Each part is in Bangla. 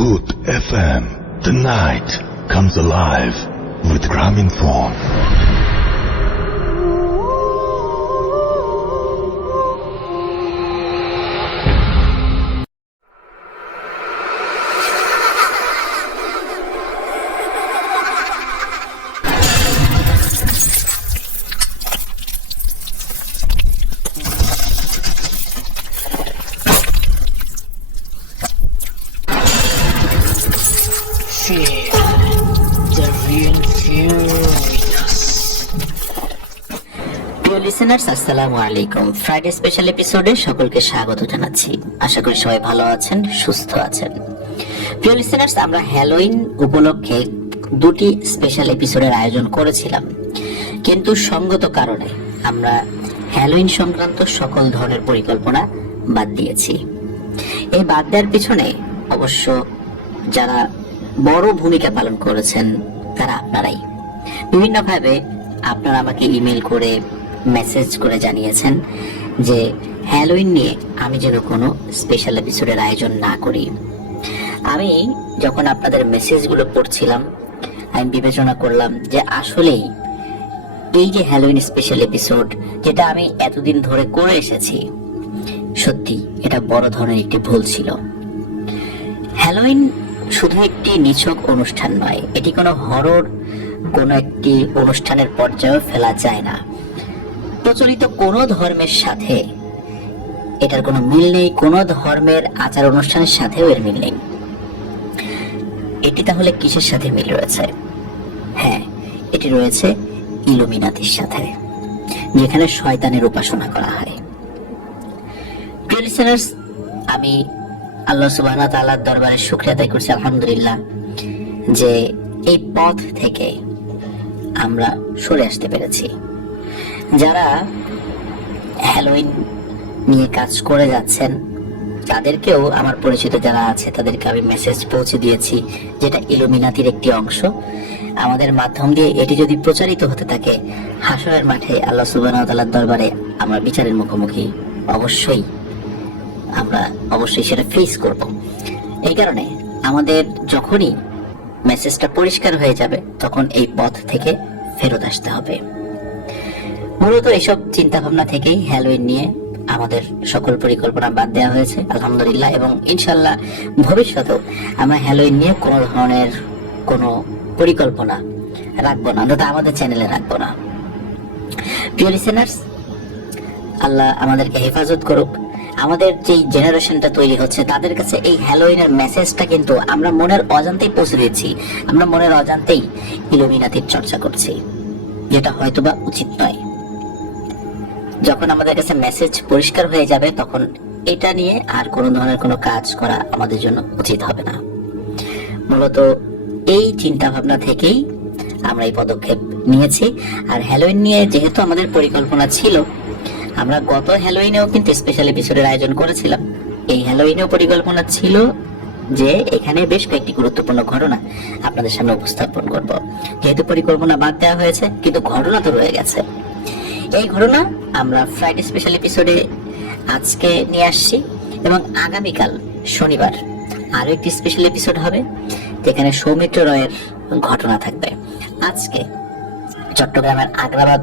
Bhoot FM. The night comes alive with Graminphone. Listeners, আসসালামু আলাইকুম। ফ্রাইডে স্পেশাল এপিসোডে সকলকে স্বাগত জানাচ্ছি। আশা করি সবাই ভালো আছেন, সুস্থ আছেন। প্রিয় লিসেনার্স, আমরা হ্যালোইন উপলক্ষে দুটি স্পেশাল এপিসোডের আয়োজন করেছিলাম, কিন্তু সঙ্গত কারণে আমরা হ্যালোইন সংক্রান্ত সকল ধরনের পরিকল্পনা বাদ দিয়েছি। এই বাদ দেওয়ার পিছনে অবশ্য যারা বড় ভূমিকা পালন করেছেন তারা আপনারাই। বিভিন্নভাবে আপনারা আমাকে ইমেল করে, মেসেজ করে জানিয়েছেন যে হ্যালোইন নিয়ে আমি যেন কোনো স্পেশাল এপিসোডের আয়োজন না করি। আমি যখন আপনাদের মেসেজগুলো পড়ছিলাম, আমি বিবেচনা করলাম যে আসলেই এই যে হ্যালোইন স্পেশাল এপিসোড, যেটা আমি এতদিন ধরে করে এসেছি, সত্যি এটা বড় ধরনের একটি ভুল ছিল। হ্যালোইন শুধু একটি নিছক অনুষ্ঠান নয়, এটি কোনো হরর কোনো একটি অনুষ্ঠানের পর্যায়েও ফেলা যায় না। প্রচলিত কোনো ধর্মের সাথে এটার কোনো মিল নেই, কোনো ধর্মের আচার অনুষ্ঠানের সাথেও এর মিল নেই। এটি তাহলে কিসের সাথে মিল রয়েছে? হ্যাঁ, এটি রয়েছে ইলুমিনাতির সাথে, যেখানে শয়তানের উপাসনা করা হয়। প্রিয় লিসেনার্স, আমি আল্লাহ সুবহানাহু ওয়া তাআলার দরবারে শুকরিয়া আদায় করছি, আলহামদুলিল্লাহ, যে এই পথ থেকে আমরা সরে আসতে পেরেছি। যারা হ্যালোইন নিয়ে কাজ করে যাচ্ছেন তাদেরকেও, আমার পরিচিত যারা আছে তাদেরকে আমি মেসেজ পৌঁছে দিয়েছি, যেটা ইলুমিনাতির একটি অংশ। আমাদের মাধ্যম দিয়ে এটি যদি প্রচারিত হতে থাকে, হাসরের মাঠে আল্লাহ সুবহানাহু ওয়া তাআলার দরবারে আমরা বিচারের মুখোমুখি অবশ্যই সেটা ফেস করব। এই কারণে আমাদের যখনই মেসেজটা পরিষ্কার হয়ে যাবে, তখন এই পথ থেকে ফেরত আসতে হবে। মূলত এইসব চিন্তা ভাবনা থেকেই হ্যালোইন নিয়ে আমাদের সকল পরিকল্পনা বাদ দেওয়া হয়েছে, আলহামদুলিল্লাহ। এবং ইনশাল্লাহ ভবিষ্যতেও আমরা হ্যালোইন নিয়ে কোনো ধরনের কোনো পরিকল্পনা রাখবো না, অন্তত আমাদের চ্যানেলে রাখবো না। প্রিয় লিসেনার্স, আল্লাহ আমাদেরকে হেফাজত করুক। আমাদের যে জেনারেশনটা তৈরি হচ্ছে তাদের কাছে এই হ্যালোইনের মেসেজটা কিন্তু আমরা মনের অজান্তেই পৌঁছে দিচ্ছি। আমরা মনের অজান্তেই ইলুমিনাতির চর্চা করছি, যেটা হয়তোবা উচিত নয়। যখন আমাদের কাছে মেসেজ পরিষ্কার হয়ে যাবে, তখন এটা নিয়ে আর কোনো ধরনের কোনো কাজ করা আমাদের জন্য উচিত হবে না। মূলত এই চিন্তা ভাবনা থেকেই আমরা এই পদক্ষেপ নিয়েছি। আর হ্যালোইন নিয়ে যেহেতু আমাদের পরিকল্পনা ছিল, আমরা গত হ্যালোইনেও কিন্তু স্পেশাল এপিসোডের আয়োজন করেছিলাম। এই হ্যালোইনেও পরিকল্পনা ছিল যে এখানে বেশ কয়েকটি গুরুত্বপূর্ণ ঘটনা আপনাদের সামনে উপস্থাপন করব। যেহেতু পরিকল্পনা বাদ দেওয়া হয়েছে, কিন্তু ঘটনা তো রয়ে গেছে। এই ঘটনা আমরা ফ্রাইডে স্পেশাল এপিসোডে আজকে নিয়ে আসছি, এবং আগামীকাল শনিবার আরো একটি স্পেশাল এপিসোড হবে, যেখানে সৌমিত্র রয়ের ঘটনা থাকবে। আজকে চট্টগ্রামের আগ্রাবাদ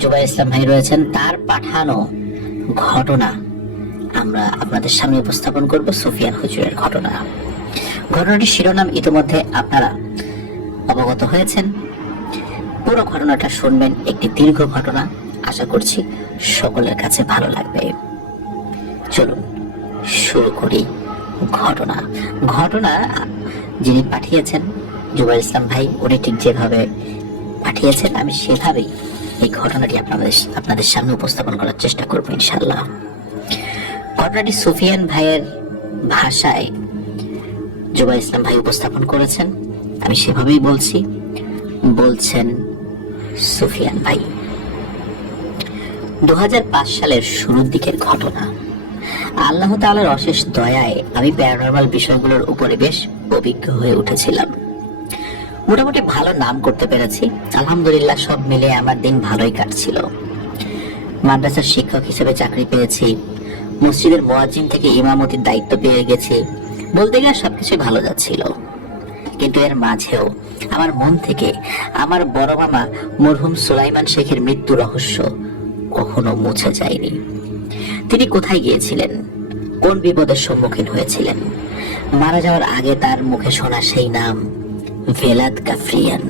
জুবাইর ইসলাম ভাই রয়েছেন, তার পাঠানো ঘটনা আমরা আপনাদের সামনে উপস্থাপন করব, সুফিয়ান হুজুরের ঘটনা। ঘটনাটির শিরোনাম ইতিমধ্যে আপনারা অবগত হয়েছেন। পুরো ঘটনাটা শুনবেন, একটি দীর্ঘ ঘটনা। আশা করছি সকলের কাছে ভালো লাগবে। চলুন শুরু করি ঘটনা যিনি পাঠিয়েছেন জুবাইর ইসলাম ভাই, উনি ঠিক যেভাবে পাঠিয়েছেন আমি সেভাবেই এই ঘটনাটি আপনাদের সামনে উপস্থাপন করার চেষ্টা করবো ইনশাল্লাহ। ঘটনাটি সুফিয়ান ভাইয়ের ভাষায় জুবাইর ইসলাম ভাই উপস্থাপন করেছেন, আমি সেভাবেই বলছেন সুফিয়ান ভাই। 2005 সালের শুরুর দিকের ঘটনা। আল্লাহ তাআলার অশেষ দয়ায় আমি প্যারানরমাল বিষয়গুলোর উপরে বেশ অভিজ্ঞ হয়ে উঠেছিলাম। মোটামুটি ভালো নাম করতে পেরেছি, আলহামদুলিল্লাহ। সব মিলে আমার দিন ভালোই কাটছিল। মাদ্রাসার শিক্ষক হিসেবে চাকরি পেয়েছি, মসজিদের মুয়াজ্জিন থেকে ইমামতির দায়িত্ব পেয়ে গেছি, বলতে গেলে সবকিছু ভালো যাচ্ছিল, কিন্তু এর মাঝেও আমার মন থেকে আমার বড় মামা মরহুম সুলাইমান শেখের মৃত্যু রহস্য কখনো মুছে যায়নি। তিনি কোথায় গিয়েছিলেন, কোন বিপদের সম্মুখীন হয়েছিলেন, মারা যাওয়ার আগে তার মুখে শোনা সেই নাম ভেলাদ কাফরিয়ান,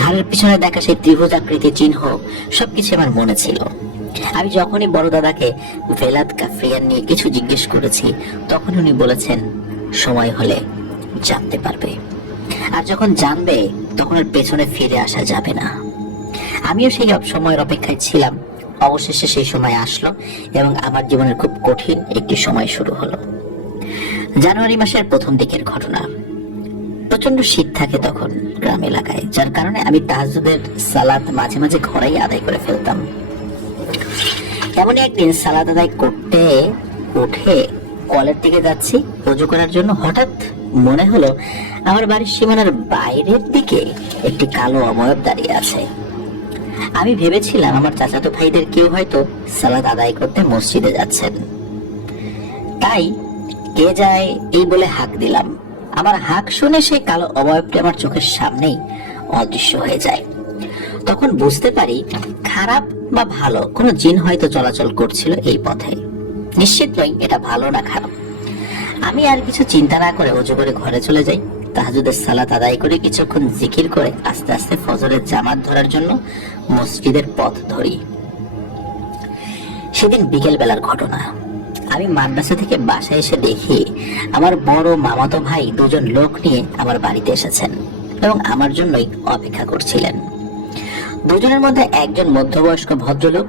ঘাড়ের পিছনে দেখা সেই ত্রিভুজ আকৃতির চিহ্ন, সবকিছু আমার মনে ছিল। আমি যখনই বড় দাদাকে ভেলাদ কাফরিয়ান নিয়ে কিছু জিজ্ঞেস করেছি, তখন উনি বলেছেন সময় হলে জানতে পারবে, আর যখন জানবে তখন আর পেছনে ফিরে আসা যাবে না। আমিও সেই সময়ের অপেক্ষায় ছিলাম। অবশেষে সেই সময় আসলো এবং আমার জীবনের খুব কঠিন একটি সময় শুরু হলো। জানুয়ারি মাসের প্রথম দিকের ঘটনা। প্রচন্ড শীত থাকে তখন গ্রাম এলাকায়, যার কারণে আমি তাহাজ্জুদের সালাত মাঝে মাঝে ঘরেই আদায় করে ফেলতাম। এমনই একদিন সালাত আদায় করতে উঠে কলের দিকে যাচ্ছি ওযু করার জন্য, হঠাৎ মনে হলো আমার বাড়ির সীমানার বাইরের দিকে একটি কালো অবয়ব দাঁড়িয়ে আছে। আমি ভেবেছিলাম আমার চাচাতো ভাইদের কেউ হয়তো সালাত আদায় করতে মসজিদে যাচ্ছেন, তাই কে যায় এই বলে হাঁক দিলাম। আমার হাঁক শুনে সেই কালো অবয়বটি আমার চোখের সামনেই অদৃশ্য হয়ে যায়। তখন বুঝতে পারি খারাপ বা ভালো কোনো জিন হয়তো চলাচল করছিল এই পথে। নিশ্চিত নই এটা ভালো না খারাপ। আমি আর কিছু চিন্তা না করে ওযু করে ঘরে চলে যাই। তাহাজ্জুদের সালাত আদায় করে কিছুক্ষণ জিকির করে আস্তে আস্তে ফজরের জামাত ধরার জন্য মসজিদের পথ ধরি। সেদিন বিকেল বেলার ঘটনা। আমি মাদ্রাসা থেকে বাসায় এসে দেখি আমার বড় মামাতো ভাই দুজন লোক নিয়ে আমার বাড়িতে এসেছেন এবং আমার জন্যই অপেক্ষা করছিলেন। দুজনের মধ্যে একজন মধ্যবয়স্ক ভদ্রলোক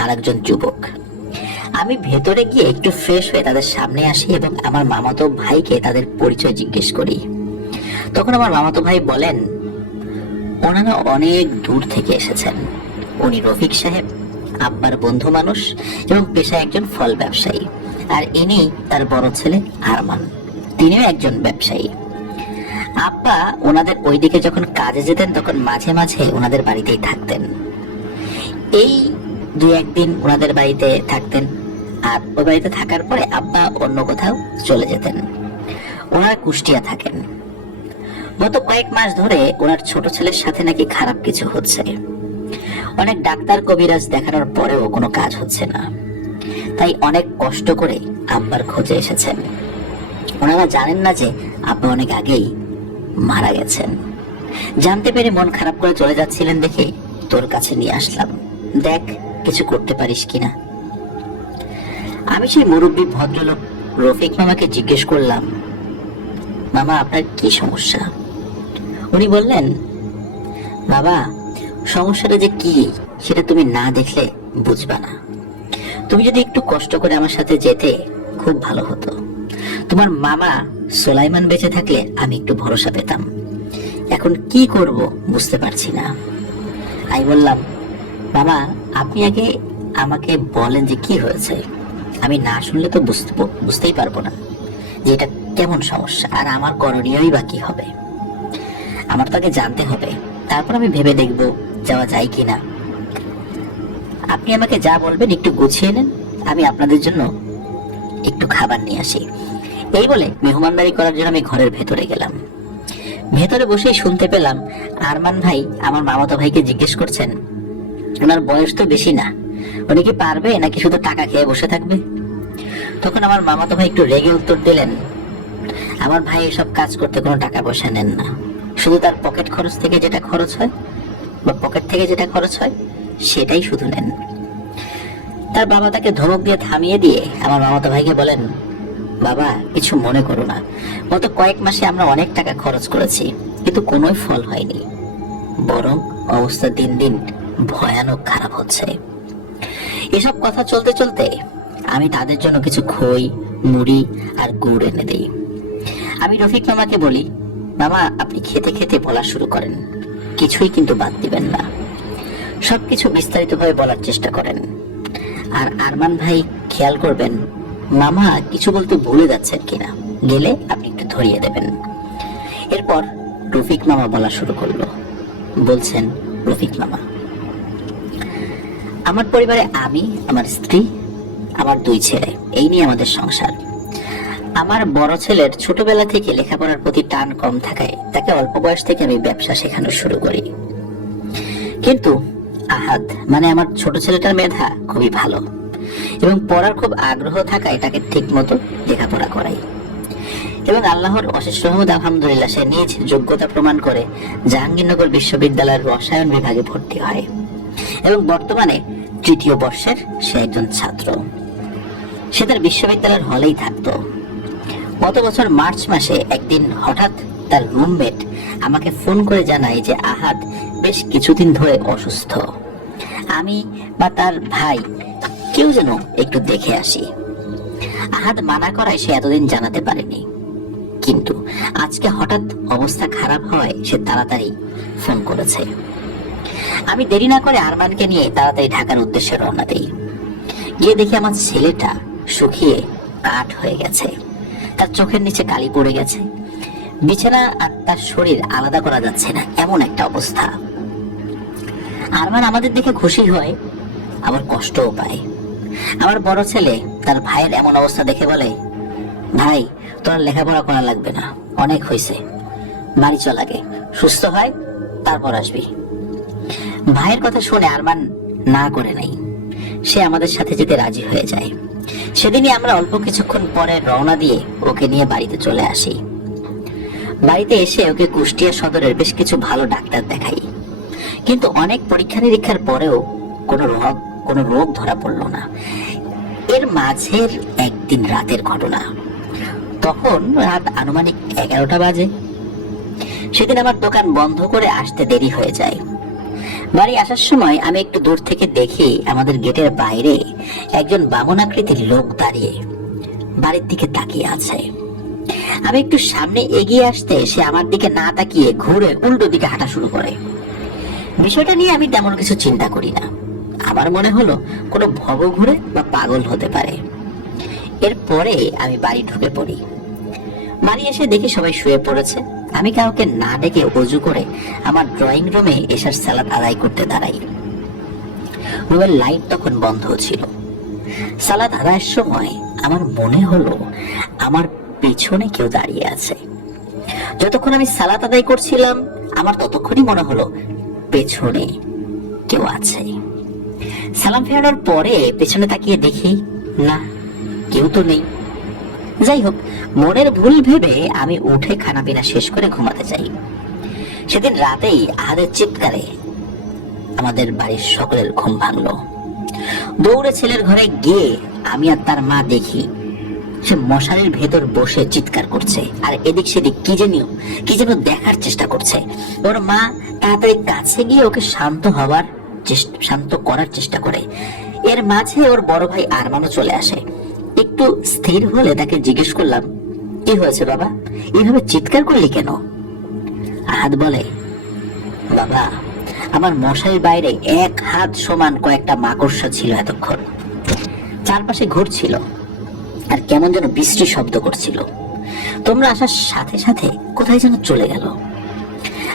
আর একজন যুবক। আমি ভেতরে গিয়ে একটু ফ্রেশ হয়ে তাদের সামনে আসি এবং আমার মামাতো ভাইকে তাদের পরিচয় জিজ্ঞেস করি। তখন আমার মামাতো ভাই বলেন ওনারা অনেক দূর থেকে এসেছেন। উনি রফিক সাহেব, আব্বার বন্ধু মানুষ এবং পেশায় একজন ফল ব্যবসায়ী, আর ইনি তার বড় ছেলে আরমান, তিনিও একজন ব্যবসায়ী। আব্বা ওনাদের ওইদিকে যখন কাজে যেতেন তখন মাঝে মাঝে ওনাদের বাড়িতেই থাকতেন। এই দুই একদিন ওনাদের বাড়িতে থাকতেন, আর ওই বাড়িতে থাকার পরে আব্বা অন্য কোথাও চলে যেতেন। ওনারা কুষ্টিয়া থাকেন। গত কয়েক মাস ধরে ওনার ছোট ছেলের সাথে নাকি খারাপ কিছু হচ্ছে। অনেক ডাক্তার কবিরাজ দেখানোর পরেও কোনো কাজ হচ্ছে না, তাই অনেক কষ্ট করে আব্বার খোঁজে এসেছেন। ওনারা জানেন না যে আব্বা অনেক আগেই মারা গেছেন। জানতে পেরে মন খারাপ করে চলে যাচ্ছিলেন দেখে তোর কাছে নিয়ে আসলাম, দেখ কিছু করতে পারিস কিনা। আমি সেই মুরব্বী ভদ্রলোক রফিক মামাকে জিজ্ঞেস করলাম, মামা আপনার কি সমস্যা? উনি বললেন, বাবা সমস্যাটা যে কি সেটা তুমি না দেখলে বুঝবা না। তুমি যদি একটু কষ্ট করে আমার সাথে যেতে খুব ভালো হতো। তোমার মামা সুলাইমান বেঁচে থাকলে আমি একটু ভরসা পেতাম। এখন কি করব বুঝতে পারছি না। আমি বললাম, মামা আপনি আগে আমাকে বলেন যে কি হয়েছে। আমি না শুনলে তো বুঝতেই পারবো না যে এটা কেমন সমস্যা, আর আমার করণীয়ই বা কি হবে। আমার তাকে জানতে হবে, তারপর আমি ভেবে দেখব যাওয়া যায় কিনা। আপনি আমাকে যা বলবেন একটু গুছিয়ে নেন, আমি আপনাদের জন্য একটু খাবার নিয়ে আসি। এই বলে মেহমানদারি করার জন্য আমি ঘরের ভেতরে গেলাম। ভেতরে বসেই শুনতে পেলাম আরমান ভাই আমার মামাতো ভাইকে জিজ্ঞেস করছেন, ওনার বয়স তো বেশি না, উনি কি পারবে নাকি শুধু টাকা খেয়ে বসে থাকবে? তখন আমার মামাতো ভাই একটু রেগে উত্তর দিলেন, আমার ভাই এসব কাজ করতে কোনো টাকা পয়সা নেন না, শুধু তার পকেট খরচ থেকে যেটা খরচ হয় বা পকেট থেকে যেটা খরচ হয় সেটাই শুধু নেন। তার বাবা তাকে ধমক দিয়ে থামিয়ে দিয়ে আমার মামাতো ভাইকে বলেন, বাবা কিছু মনে করো না, গত কয়েক মাসে আমরা অনেক টাকা খরচ করেছি কিন্তু কোনোই ফল হয়নি, বরং অবস্থা দিন দিন ভয়ানক খারাপ হচ্ছে। এসব কথা চলতে চলতে আমি তাদের জন্য কিছু খই, মুড়ি আর গুড় এনে দেই। আমি রফিক মামাকে বলি, মামা আপনি খেতে খেতে বলা শুরু করেন, কিছুই কিন্তু বাদ দিবেন না, সবকিছু বিস্তারিতভাবে বলার চেষ্টা করেন। আর আরমান ভাই খেয়াল করবেন মামা কিছু বলতে ভুলে যাচ্ছেন কিনা, গেলে আপনি একটু ধরিয়ে দেবেন। এরপর রফিক মামা বলা শুরু করলো। বলছেন রফিক মামা, আমার পরিবারে আমি, আমার স্ত্রী, আমার দুই ছেলে, এই নিয়ে আমাদের সংসার। আমার বড় ছেলের ছোটবেলা থেকে লেখাপড়ার প্রতি টান কম থাকায় তাকে অল্প বয়স থেকে আমি ব্যবসা শেখানো শুরু করি। কিন্তু আহাদ মানে আমার ছোট ছেলেটার মেধা খুবই ভালো এবং পড়ার খুব আগ্রহ থাকায় তাকে ঠিক মতো লেখাপড়া করাই। এবং আল্লাহর অশেষ রহমত, আলহামদুলিল্লাহ, সে নিজ যোগ্যতা প্রমাণ করে জাহাঙ্গীরনগর বিশ্ববিদ্যালয়ের রসায়ন বিভাগে ভর্তি হয় এবং বর্তমানে 3য় বর্ষের সে একজন ছাত্র। সে তার বিশ্ববিদ্যালয়ের হলেই থাকতো। গত বছর মার্চ মাসে একদিন হঠাৎ তার রুমমেট আমাকে ফোন করে জানায় যে আহাদ বেশ কিছুদিন ধরে অসুস্থ। আমি বা তার ভাই কেউ যেন একটু দেখে আসি। আহাদ মানা করায় সে এতদিন জানাতে পারেনি, কিন্তু আজকে হঠাৎ অবস্থা খারাপ হয় সে তাড়াতাড়ি ফোন করেছে। আমি দেরি না করে আরমানকে নিয়ে তাড়াতাড়ি ঢাকার উদ্দেশ্যে রওনা দেই। গিয়ে দেখি আমার ছেলেটা শুকিয়ে কাঠ হয়ে গেছে, তার চোখের নিচে কালি পড়ে গেছে, বিছানা আর তার শরীর আলাদা করা যাচ্ছে না, এমন একটা অবস্থা। আরমান আমাদের দেখে খুশি হয়, আবার কষ্টও পায়। আমার বড় ছেলে তার ভাইয়ের এমন অবস্থা দেখে বলে, ভাই তোর লেখাপড়া করা লাগবে না, অনেক হয়েছে, বাড়ি চল আগে, সুস্থ হয় তারপর আসবি। ভাইয়ের কথা শুনে আরমান না করে নাই, সে আমাদের সাথে যেতে রাজি হয়ে যায়। সেদিনই আমরা অল্প কিছুক্ষণ পরে রওনা দিয়ে ওকে নিয়ে বাড়িতে চলে আসি। বাড়িতে এসে ওকে কুষ্টিয়া সদরের বেশ কিছু ভালো ডাক্তার দেখাই, কিন্তু অনেক পরীক্ষা নিরীক্ষার পরেও কোনো রোগ ধরা পড়লো না। এর মাঝের একদিন রাতের ঘটনা, তখন রাত আনুমানিক 11টা বাজে। সেদিন আমার দোকান বন্ধ করে আসতে দেরি হয়ে যায়। বাড়ি আসার সময় আমি একটু দূর থেকে দেখি আমাদের গেটের বাইরে একজন বামনাকৃতির লোক দাঁড়িয়ে বাড়ির দিকে তাকিয়ে আছে। আমি একটু সামনে এগিয়ে আসতে সে আমার দিকে না তাকিয়ে ঘুরে উল্টো দিকে হাঁটা শুরু করে। বিষয়টা নিয়ে আমি তেমন কিছু চিন্তা করি না, আমার মনে হলো কোনো ভব ঘুরে বা পাগল হতে পারে। এরপরে আমি বাড়ি ঢুকে পড়ি। বাড়ি এসে দেখি সবাই শুয়ে পড়েছে। আমি কাউকে না ডেকে ওযু করে আমার ড্রয়িং রুমে এশার সালাত আদায় করতে দাঁড়াই। রুমের লাইট তখন বন্ধ ছিল। সালাত আদায়ের সময় আমার মনে হলো আমার পেছনে কেউ দাঁড়িয়ে আছে। যতক্ষণ আমি সালাত আদায় করছিলাম আমার ততক্ষণই মনে হলো পেছনে কেউ আছে। সালাম ফেরানোর পরে পেছনে তাকিয়ে দেখি না, কেউ তো নেই। যাই হোক, মনের ভুল ভেবে আমি উঠে খানা পিনা শেষ করে ঘুমাতে যাই। সেদিন রাতেই আহাদের চিৎকারে আমাদের বাড়ির সকলের ঘুম ভাঙলো। দৌড়ে ছেলের ঘরে গিয়ে আমি আর তার মা দেখি সে মশারির ভেতর বসে চিৎকার করছে আর এদিক সেদিক কি যেন দেখার চেষ্টা করছে। ওর মা তাড়াতাড়ি কাছে গিয়ে ওকে শান্ত করার চেষ্টা করে। এর মাঝে ওর বড় ভাই আরমানও চলে আসে। একটু স্থির হলে তাকে জিজ্ঞেস করলাম, কি হয়েছে বাবা, এইভাবে চিৎকার করলি কেন? আহাদ বলে, বাবা আমার মশারির বাইরে 1 হাত সমান কয়েকটা মাকড়সা ছিল, এতক্ষণ চারপাশে ঘুরছিল আর কেমন যেন বৃষ্টি শব্দ করছিল। তোমরা আসার সাথে সাথে কোথায় যেন চলে গেল।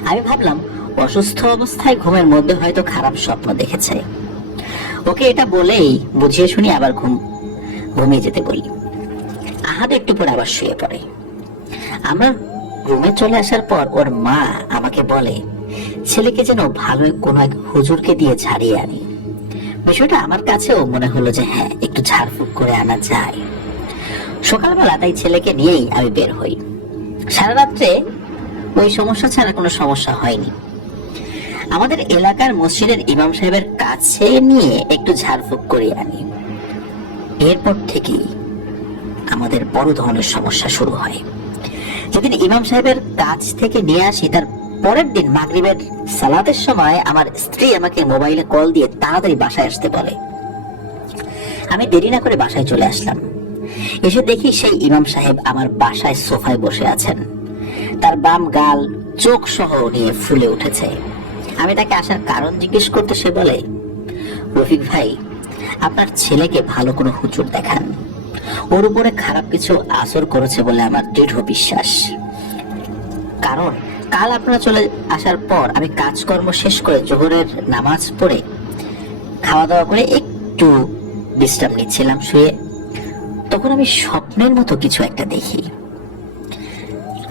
আমি ভাবলাম অসুস্থ অবস্থায় ঘুমের মধ্যে হয়তো খারাপ স্বপ্ন দেখেছে। ওকে এটা বলেই বুঝিয়ে শুনি আবার ঘুমিয়ে যেতে বলি। আহাদ একটু পরে আবার শুয়ে পড়ে। আমরা রুমে চলে আসার পর ওর মা আমাকে বলে ছেলেকে যেন ভালো কোনো এক হুজুরকে দিয়ে ঝাড়িয়ে আনি। বিষয়টা আমার কাছেও মনে হলো যে হ্যাঁ, একটু ঝাড়ফুঁক করে আনা যায়। সকালবেলা তাই ছেলেকে নিয়েই আমি বের হই। সারা রাত্রে ওই সমস্যা ছাড়া কোনো সমস্যা হয়নি। আমাদের এলাকার মসজিদের ইমাম সাহেবের কাছে নিয়ে একটু ঝাড়ফুঁক করে আনি। এরপর থেকেই আমাদের বড় ধরনের সমস্যা শুরু হয়। যেদিন ইমাম সাহেবের কাছ থেকে নিয়ে আসি তার পরের দিন মাগরিবের সালাতের সময় আমার স্ত্রী আমাকে মোবাইলে কল দিয়ে তাড়াতাড়ি বাসায় আসতে বলে। আমি দেরি না করে বাসায় চলে আসলাম। এসে দেখি সেই ইমাম সাহেব আমার বাসায় সোফায় বসে আছেন। তার বাম গাল চোখ সহ নিয়ে ফুলে উঠেছে। আমি তাকে আসার কারণ জিজ্ঞেস করতে সে বলে, রফিক ভাই, আপনার ছেলেকে ভালো কোনো হুজুর দেখান, ওর উপরে খারাপ কিছু আসর করেছে বলে আমার দৃঢ় বিশ্বাস। কারণ কাল আপনারা চলে আসার পর আমি কাজকর্ম শেষ করে জোহরের নামাজ পড়ে খাওয়া দাওয়া করে একটু বিশ্রাম নিচ্ছিলাম শুয়ে। তখন আমি স্বপ্নের মতো কিছু একটা দেখি।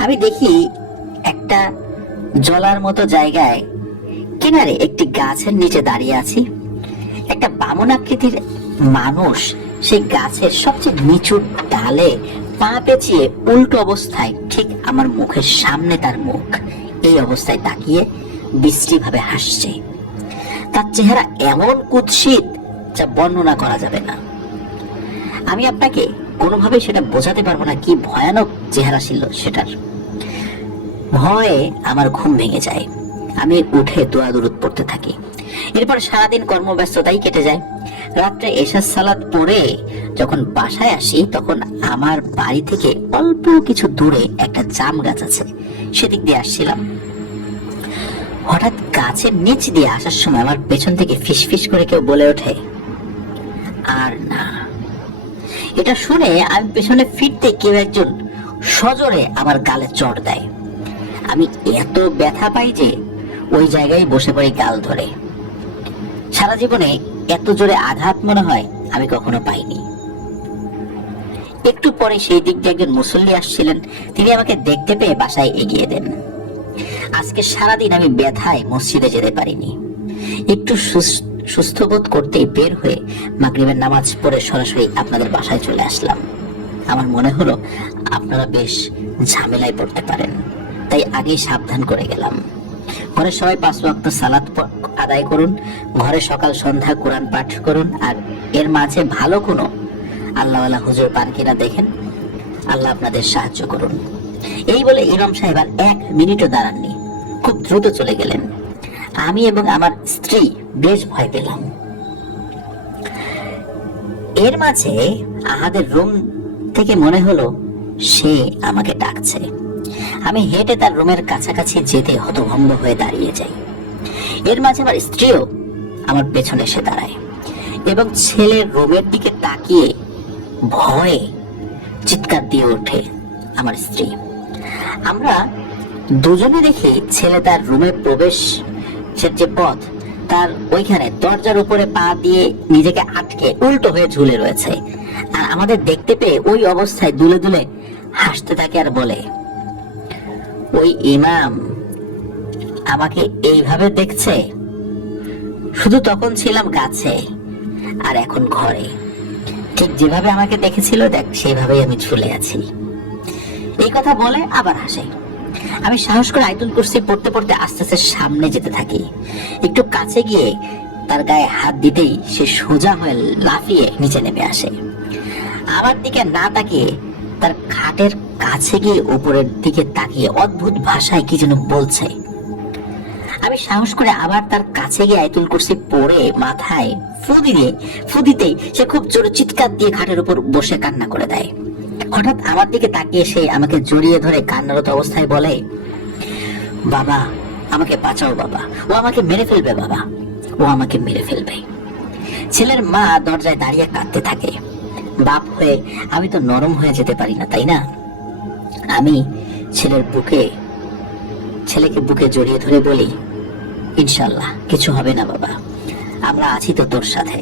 আমি দেখি একটা জলার মতো জায়গায় কিনারে একটি গাছের নিচে দাঁড়িয়ে আছি। একটা বামন আকৃতির মানুষ সেই গাছের সবচেয়ে নিচু ডালে পা পেঁচিয়ে উল্টো অবস্থায়, ঠিক আমার মুখের সামনে তার মুখ, এই অবস্থায় তাকিয়ে বিশ্রী ভাবে হাসছে। তার চেহারা এমন কুৎসিত যা বর্ণনা করা যাবে না। আমি আপনাকে কোনোভাবে সেটা বোঝাতে পারবো না কি ভয়ানক চেহারা ছিল সেটার। ভয়ে আমার ঘুম ভেঙে যায়। আমি উঠে দোয়া দুরুদ পড়তে থাকি। এরপর সারাদিন কর্মব্যস্ততাই কেটে যায়। রাত্রে এশার সালাত পড়ে যখন বাসায় আসি, তখন আমার বাড়ি থেকে অল্প কিছু দূরে একটা জাম গাছ আছে, সেদিক দিয়ে আসছিলাম। হঠাৎ গাছের নিচ দিয়ে আসার সময় আমার পেছন থেকে ফিসফিস করে কেউ বলে ওঠে, আর না। এটা শুনে আমি পেছনে ফিরতে কেউ একজন সজোরে আমার গালে চড় দেয়। আমি এত ব্যথা পাই যে ওই জায়গায় বসে পড়ি গাল ধরে। সারা জীবনে এত জোরে আঘাত মনে হয় আমি কখনো পাইনি। একটু পরে সেই দিক দিয়ে একজন মুসল্লি আসছিলেন। তিনি আমাকে দেখতে পেয়ে বাসায় এগিয়ে দেন। আজকে সারাদিন আমি ব্যথায় মসজিদে যেতে পারিনি। একটু সুস্থ বোধ করতেই বের হয়ে মাগরিবের নামাজ পড়ে সরাসরি আপনাদের বাসায় চলে আসলাম। আমার মনে হলো আপনারা বেশ ঝামেলায় পড়তে পারেন, তাই আগেই সাবধান করে গেলাম। ঘরে সবাই 5 ওয়াক্ত সালাত আদায় করুন, ঘরে সকাল সন্ধ্যা কোরআন পাঠ করুন, আর এর মাঝে ভালো কোনো আল্লাহওয়ালা হুজুর পান কিনা দেখেন। আল্লাহ আপনাদের সাহায্য করুন। এই বলে ইমাম সাহেব আর 1 মিনিটও দাঁড়াননি, খুব দ্রুত চলে গেলেন। আমি এবং আমার স্ত্রী বেশ ভয় পেলাম। এর মাঝে আহাদের রুম থেকে মনে হলো সে আমাকে ডাকছে। আমি হেঁটে তার রুমের কাছাকাছি যেতে হতভম্ব হয়ে দাঁড়িয়ে যাই। এর মাঝে আমার স্ত্রীও আমার পেছনে এসে দাঁড়ায় এবং ছেলের রুমের দিকে তাকিয়ে ভয়ে চিৎকার দিয়ে ওঠে আমার স্ত্রী। আমরা দুজনে দেখি ছেলে তার রুমে প্রবেশ যে পথ, তার ওইখানে দরজার উপরে পা দিয়ে নিজেকে আটকে উল্টো হয়ে ঝুলে রয়েছে। আর আমাদের দেখতে পেয়ে ওই অবস্থায় দুলে দুলে হাসতে থাকে আর বলে, ওই ইমাম আমাকে এইভাবে দেখছে, শুধু তখন ছিলাম গাছে আর এখন ঘরে, ঠিক যেভাবে আমাকে দেখেছিল দেখ সেইভাবেই আমি ঝুলে আছি। এই কথা বলে আবার হাসে। আমি সাহস করে আয়াতুল কুরসি পড়তে পড়তে আস্তে আস্তে সামনে যেতে থাকি। একটু কাছে গিয়ে তার গায়ে হাত দিতেই সে সোজা হয়ে লাফিয়ে নিচে নেমে আসে। আমার দিকে না তাকিয়ে তার খাটের কাছে গিয়ে উপরের দিকে তাকিয়ে অদ্ভুত ভাষায় কি যেন বলছে। আমি সাহস করে আবার তার কাছে গিয়ে আয়াতুল কুরসি পড়ে মাথায় ফু দিতেই সে খুব জোরে চিৎকার দিয়ে খাটের উপর বসে কান্না করে দেয়। হঠাৎ আমার দিকে তাকিয়ে সে আমাকে জড়িয়ে ধরে কান্নারত অবস্থায় বলে, বাবা আমাকে বাঁচাও বাবা, ও আমাকে মেরে ফেলবে বাবা, ও আমাকে মেরে ফেলবে। ছেলের মা দরজায় দাঁড়িয়ে কাঁদতে থাকে। বাপ হয়ে আমি তো নরম হয়ে যেতে পারি না, তাই না? আমি ছেলেকে বুকে জড়িয়ে ধরে বলি, ইনশাআল্লাহ কিছু হবে না বাবা, আমরা আছি তো তোর সাথে,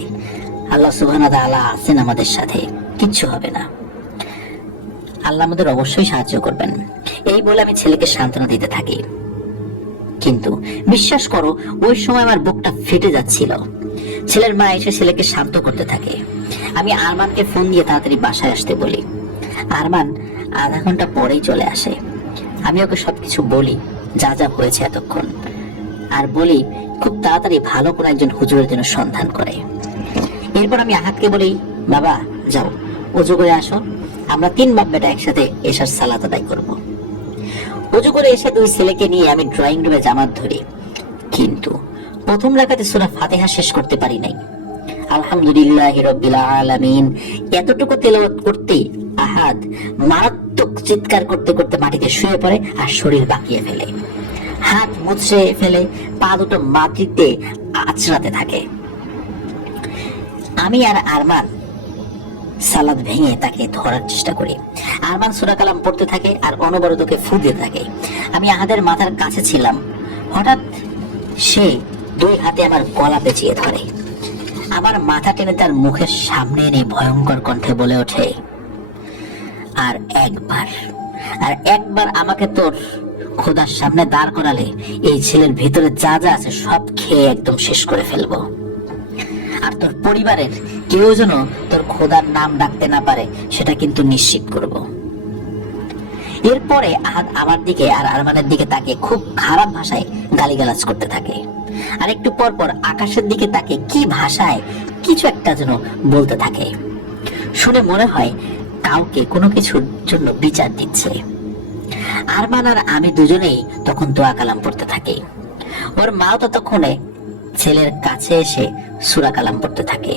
আল্লাহ সুবহানাহু ওয়া তাআলা আছেন আমাদের সাথে, কিচ্ছু হবে না, আল্লাহ আমাদের অবশ্যই সাহায্য করবেন। এই বলে আমি ছেলেকে সান্ত্বনা দিতে থাকি। কিন্তু বিশ্বাস করো, ওই সময় আমার বুকটা ফেটে যাচ্ছিল। ছেলের মা এসে ছেলেকে শান্ত করতে থাকে। আমি আরমানকে ফোন দিয়ে তাড়াতাড়ি বাসায় আসতে বলি। আরমান আধা ঘন্টা পরেই চলে আসে। আমি ওকে সবকিছু বলি, যা যা হয়েছে এতক্ষণ, আর বলি খুব তাড়াতাড়ি ভালো কোনো একজন হুজুরের জন্য সন্ধান করে। এরপর আমি আহাদকে বলি, বাবা যাও ওযু করে আসো, আমরা 3 বাপ বেটা একসাথে এশার সালাত আদায় করব। ওযু করে এসে 2 ছেলেকে নিয়ে আমি ড্রয়িং রুমে জামাত ধরি, কিন্তু প্রথম রাকাতে সূরা ফাতিহা শেষ করতে পারি নাই। আলহামদুলিল্লাহি রাব্বিল আলামিন এতটুকু তেলাওয়াত করতে আহাদ মারাত্মক চিৎকার করতে করতে মাটিতে শুয়ে পড়ে আর শরীর বাঁকিয়ে ফেলে, হাত মুছড়ে ফেলে, পা দুটো মাটিতে আছড়াতে থাকে। আমি আর আরমান সালাত ভেঙে তাকে ধরার চেষ্টা করি। আরমান সূরা কালাম পড়তে থাকে আর অনবরত ওকে ফু দিতে থাকে। আমি আহাদের মাথার কাছে ছিলাম। হঠাৎ সে 2 হাতে আমার গলা পেঁচিয়ে ধরে, আমার মাথা টেনে তার মুখের সামনে এনে ভয়ঙ্কর কণ্ঠে বলে ওঠে, আর একবার আমাকে তোর খোদার সামনে দাঁড় করালে এই ছেলের ভিতরে যা যা আছে সব খেয়ে একদম শেষ করে ফেলবো। আর তোর পরিবারের কেউ যেন তোর খোদার নাম ডাকতে না পারে সেটা কিন্তু নিশ্চিত করব। এরপরে আহাদ আমার দিকে আর আরমানের দিকে তাকিয়ে খুব খারাপ ভাষায় গালিগালাজ করতে থাকে। আর একটু পর পর আকাশের দিকে তাকিয়ে কি ভাষায় কিছু একটা যেন বলতে থাকে। শুনে মনে হয় কাউকে কোনো কিছুর জন্য বিচার দিচ্ছে। আরমান আর আমি দুজনেই তখন দোয়া কালাম পড়তে থাকি। ওর মাও ততক্ষণে ছেলের কাছে এসে সূরা কালাম পড়তে থাকে।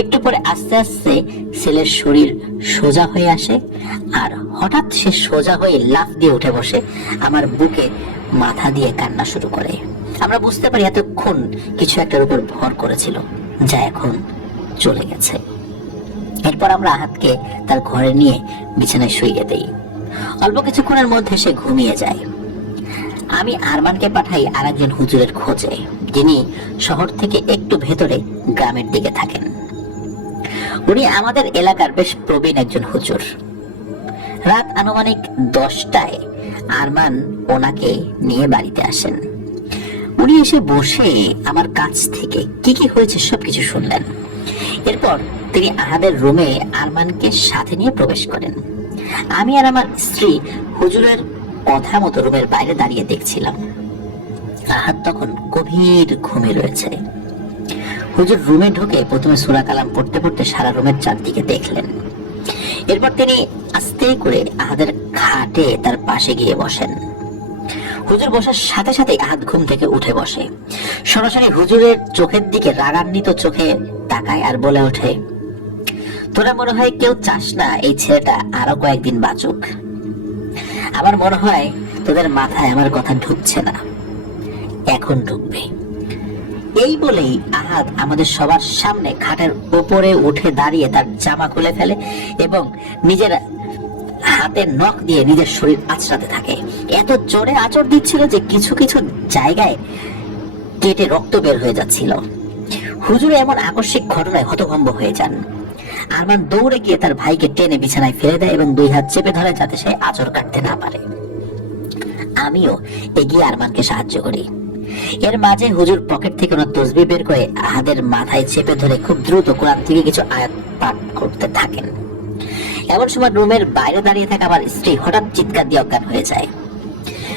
একটু পরে আস্তে আস্তে ছেলের শরীর সোজা হয়ে আসে আর হঠাৎ সে সোজা হয়ে লাফ দিয়ে উঠে বসে আমার বুকে মাথা দিয়ে কান্না শুরু করে। আমরা বুঝতে পারি এতক্ষণ কিছু একটার উপর ভর করেছিল যা এখন চলে গেছে। এরপর আমরা আহাদকে তার ঘরে নিয়ে বিছানায় শুইয়ে দেই। অল্প কিছুক্ষণের মধ্যে সে ঘুমিয়ে যায়। আমি আরমানকে পাঠাই আরেকজন হুজুরের খোঁজে, যিনি শহর থেকে একটু ভেতরে গ্রামের দিকে থাকেন। উনি আমাদের এলাকার বেশ প্রবীণ একজন হুজুর। রাত আনুমানিক 10টায় আরমান ওনাকে নিয়ে বাড়িতে আসেন। উনি এসে বসে আমার কাছ থেকে কি কি হয়েছে সবকিছু শুনলেন। এরপর তিনি আহাদের রুমে আরমানকে সাথে নিয়ে প্রবেশ করেন। আমি আর আমার স্ত্রী হুজুরের কথা মতো রুমের বাইরে দাঁড়িয়ে দেখছিলাম। আহাদ তখন গভীর ঘুমে রয়েছে। হুজুর রুমে ঢুকে প্রথমে সূরা কালাম পড়তে পড়তে সারা রুমের চারদিকে দেখলেন। এরপর তিনি আস্তে করে আহাদের খাটে তার পাশে গিয়ে বসেন। হুজুর বসার সাথে সাথে আহাদ ঘুম থেকে উঠে বসে। সরাসরি হুজুরের চোখের দিকে রাগান্বিত চোখে তাকায় আর বলে ওঠে, তোরা মনে হয় কেউ চাস না এই ছেলেটা আরো কয়েকদিন বাঁচুক। আমার মনে হয় তোদের মাথায় আমার কথা ঢুকছে না, এখন ঢুকবে। এই বলেই আহাদ আমাদের সবার সামনে খাটের উপরে উঠে দাঁড়িয়ে তার জামা খুলে ফেলে এবং নিজের হাতের নখ দিয়ে নিজের শরীর আঁচড়াতে থাকে। এত জোরে আঁচড় দিচ্ছিল যে কিছু কিছু জায়গায় কেটে রক্ত বের হয়ে যাচ্ছিল। হুজুর এমন আকস্মিক ঘটনায় হতভম্ব হয়ে যান। আরমান দৌড়ে গিয়ে তার ভাইকে টেনে বিছানায় ফেলে দেয় এবং দুই হাত চেপে ধরে যাতে সে আঁচড় কাটতে না পারে। আমিও এগিয়ে আরমানকে সাহায্য করি। এর মাঝে হুজুর পকেট থেকে ওনার তসবিহ বের করে আহাদের মাথায় চেপে ধরে খুব দ্রুত কোরআন থেকে কিছু আয়াত পাঠ করতে থাকেন। এমন সময় রুমের বাইরে দাঁড়িয়ে থাকা আমার স্ত্রী হঠাৎ চিৎকার দিয়ে অজ্ঞান হয়ে যায়।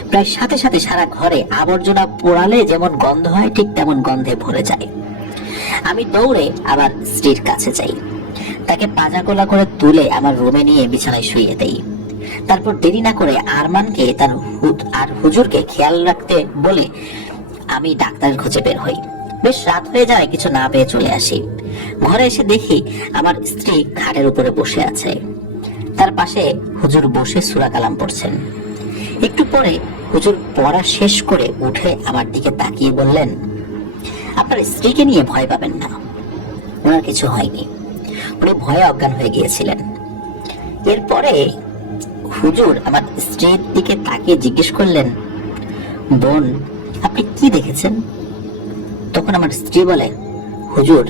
প্রায় সাথে সাথে সারা ঘরে আবর্জনা পোড়ালে যেমন গন্ধ হয় ঠিক তেমন গন্ধে ভরে যায়। আমি দৌড়ে আমার স্ত্রীর কাছে যাই, তাকে পাজা কোলা করে তুলে আমার রুমে নিয়ে বিছানায় শুইয়ে দেই। তারপর দেরি না করে আরমানকে আর হুজুরকে খেয়াল রাখতে বলে আমি ডাক্তারের খোঁজে বের হই। বেশ রাত হয়ে যায়, কিছু না পেয়ে চলে আসি। ঘরে এসে দেখি আমার স্ত্রী খাটের উপরে বসে আছে। তার পাশে হুজুর বসে সূরা কালাম পড়ছেন। একটু পরে হুজুর পড়া শেষ করে উঠে আমার দিকে তাকিয়ে বললেন, আপনার স্ত্রীকে নিয়ে ভয় পাবেন না, ওনার কিছু হয়নি, উনি ভয়ে অজ্ঞান হয়ে গিয়েছিলেন। এরপরে হুজুর আমার স্ত্রীর দিকে তাকিয়ে জিজ্ঞেস করলেন, বোন আপনি কি দেখেছেন? তখন আমার স্ত্রী বলে, হুজুর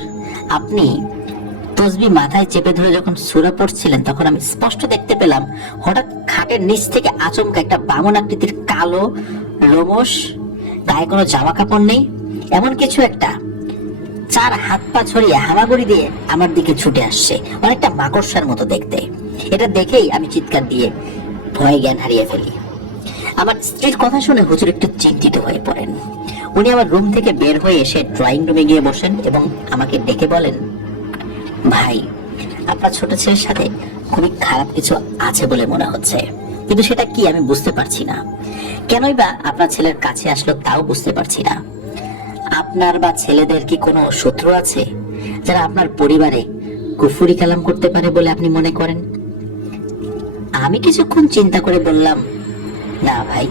আপনি তসবিহ মাথায় চেপে ধরে যখন সূরা পড়ছিলেন তখন আমি স্পষ্ট দেখতে পেলাম হঠাৎ খাটের নিচ থেকে আচমকা একটা বামন আকৃতির কালো লোমশ, গায়ে কোনো জামা কাপড় নেই, এমন কিছু একটা চার হাত পা ছড়িয়ে হামাগুড়ি দিয়ে আমার দিকে ছুটে আসছে, অনেকটা মাকড়সার মতো দেখতে। এটা দেখেই আমি চিৎকার দিয়ে ভয়ে জ্ঞান হারিয়ে ফেলি। আমার স্ত্রীর কথা শুনে হুজুর একটু চিন্তিত হয়ে পড়েন। উনি আমার রুম থেকে বের হয়ে এসে ড্রয়িং রুমে গিয়ে বসেন এবং আমাকে ডেকে বলেন, ভাই আপনার ছোট ছেলের সাথে খুবই খারাপ কিছু আছে বলে মনে হচ্ছে, কিন্তু সেটা কি আমি বুঝতে পারছি না। কেনই বা আপনার ছেলের কাছে আসলো তাও বুঝতে পারছি না। আপনার বা ছেলেদের কি কোনো শত্রু আছে যারা আপনার পরিবারে কুফরি কালাম করতে পারে বলে আপনি মনে করেন? আমি কিছুক্ষণ চিন্তা করে বললাম, না ভাই,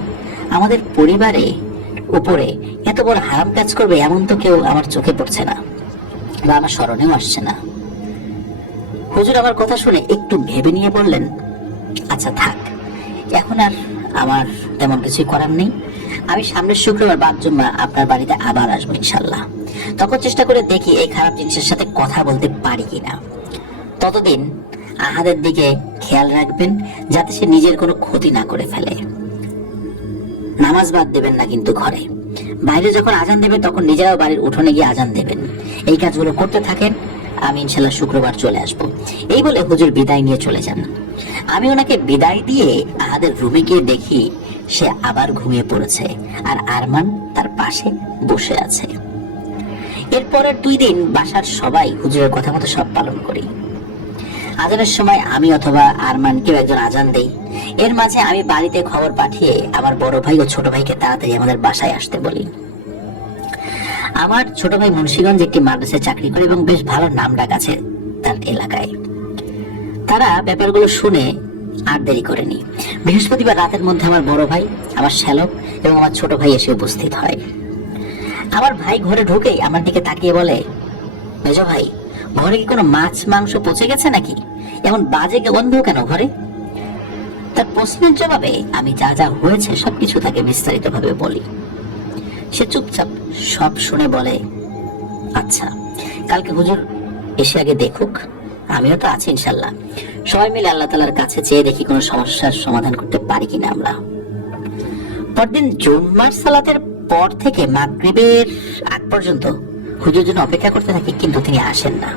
আমাদের পরিবারে উপরে এত বড় হারাম কাজ করবে এমন তো কেউ আমার চোখে পড়ছে না বা আমার স্মরণেও আসছে না। হুজুর আমার কথা শুনে একটু ভেবে নিয়ে বললেন, আচ্ছা থাক, এখন আর আমার তেমন কিছু করার নেই। আমি সামনের শুক্রবার বাদ জুম্মা আপনার বাড়িতে আবার আসবো ইনশাল্লাহ। তখন চেষ্টা করে দেখি এই খারাপ জিনিসের সাথে কথা বলতে পারি কিনা। ততদিন আহাদের দিকে খেয়াল রাখবেন যাতে সে নিজের কোনো ক্ষতি না করে ফেলে। নামাজ বাদ দেবেন না কিন্তু ঘরে। বাইরে যখন আজান দেবে তখন নিজেরাও বাড়ির উঠোনে গিয়ে আজান দেবেন। এই কাজগুলো করতে থাকেন, আমি ইনশাল্লাহ শুক্রবার চলে আসব। এই বলে হুজুর বিদায় নিয়ে চলে যান। আমি ওনাকে বিদায় দিয়ে আহাদের রুমে গিয়ে দেখি সে আবার ঘুমিয়ে পড়েছে আর আরমান তার পাশে বসে আছে। এরপরের 2 দিন বাসার সবাই হুজুরের কথা মতো সব পালন করি। আজানের সময় আমি অথবা আরমান কেউ একজন আজান দেই। এর মাঝে আমি বাড়িতে খবর পাঠিয়ে আমার বড় ভাই ও ছোট ভাইকে তাড়াতাড়ি আমাদের বাসায় আসতে বলি। আমার ছোট ভাই মুন্সিগঞ্জ একটি মাদ্রাসায় চাকরি করে এবং বেশ ভালো নামডাক আছে তার এলাকায়। তারা ব্যাপারগুলো শুনে আর দেরি করেনি। বৃহস্পতিবার রাতের মধ্যে আমার বড় ভাই, আমার শ্যালক এবং আমার ছোট ভাই এসে উপস্থিত হয়। আমার ভাই ঘরে ঢুকেই আমার দিকে তাকিয়ে বলে, মেজো ভাই, ঘরে কি কোনো মাছ মাংস পচে গেছে নাকি? এমন বাজে গন্ধ কেন ঘরে? তার প্রশ্নের জবাবে আমি যা যা হয়েছে সবকিছু তাকে বিস্তারিত ভাবে বলি। সে চুপচাপ সব শুনে বলে, আচ্ছা, কালকে হুজুর এসে আগে দেখুক, আমিও তো আছি ইনশাল্লাহ। সবাই মিলে আল্লাহ তাআলার কাছে চেয়ে দেখি কোনো সমস্যার সমাধান করতে পারি কিনা আমরা। পরদিন জুম্মার সালাতের পর থেকে মাগরিবের আগ পর্যন্ত হুজুর জন্য অপেক্ষা করতে থাকি, কিন্তু তিনি আসেন না।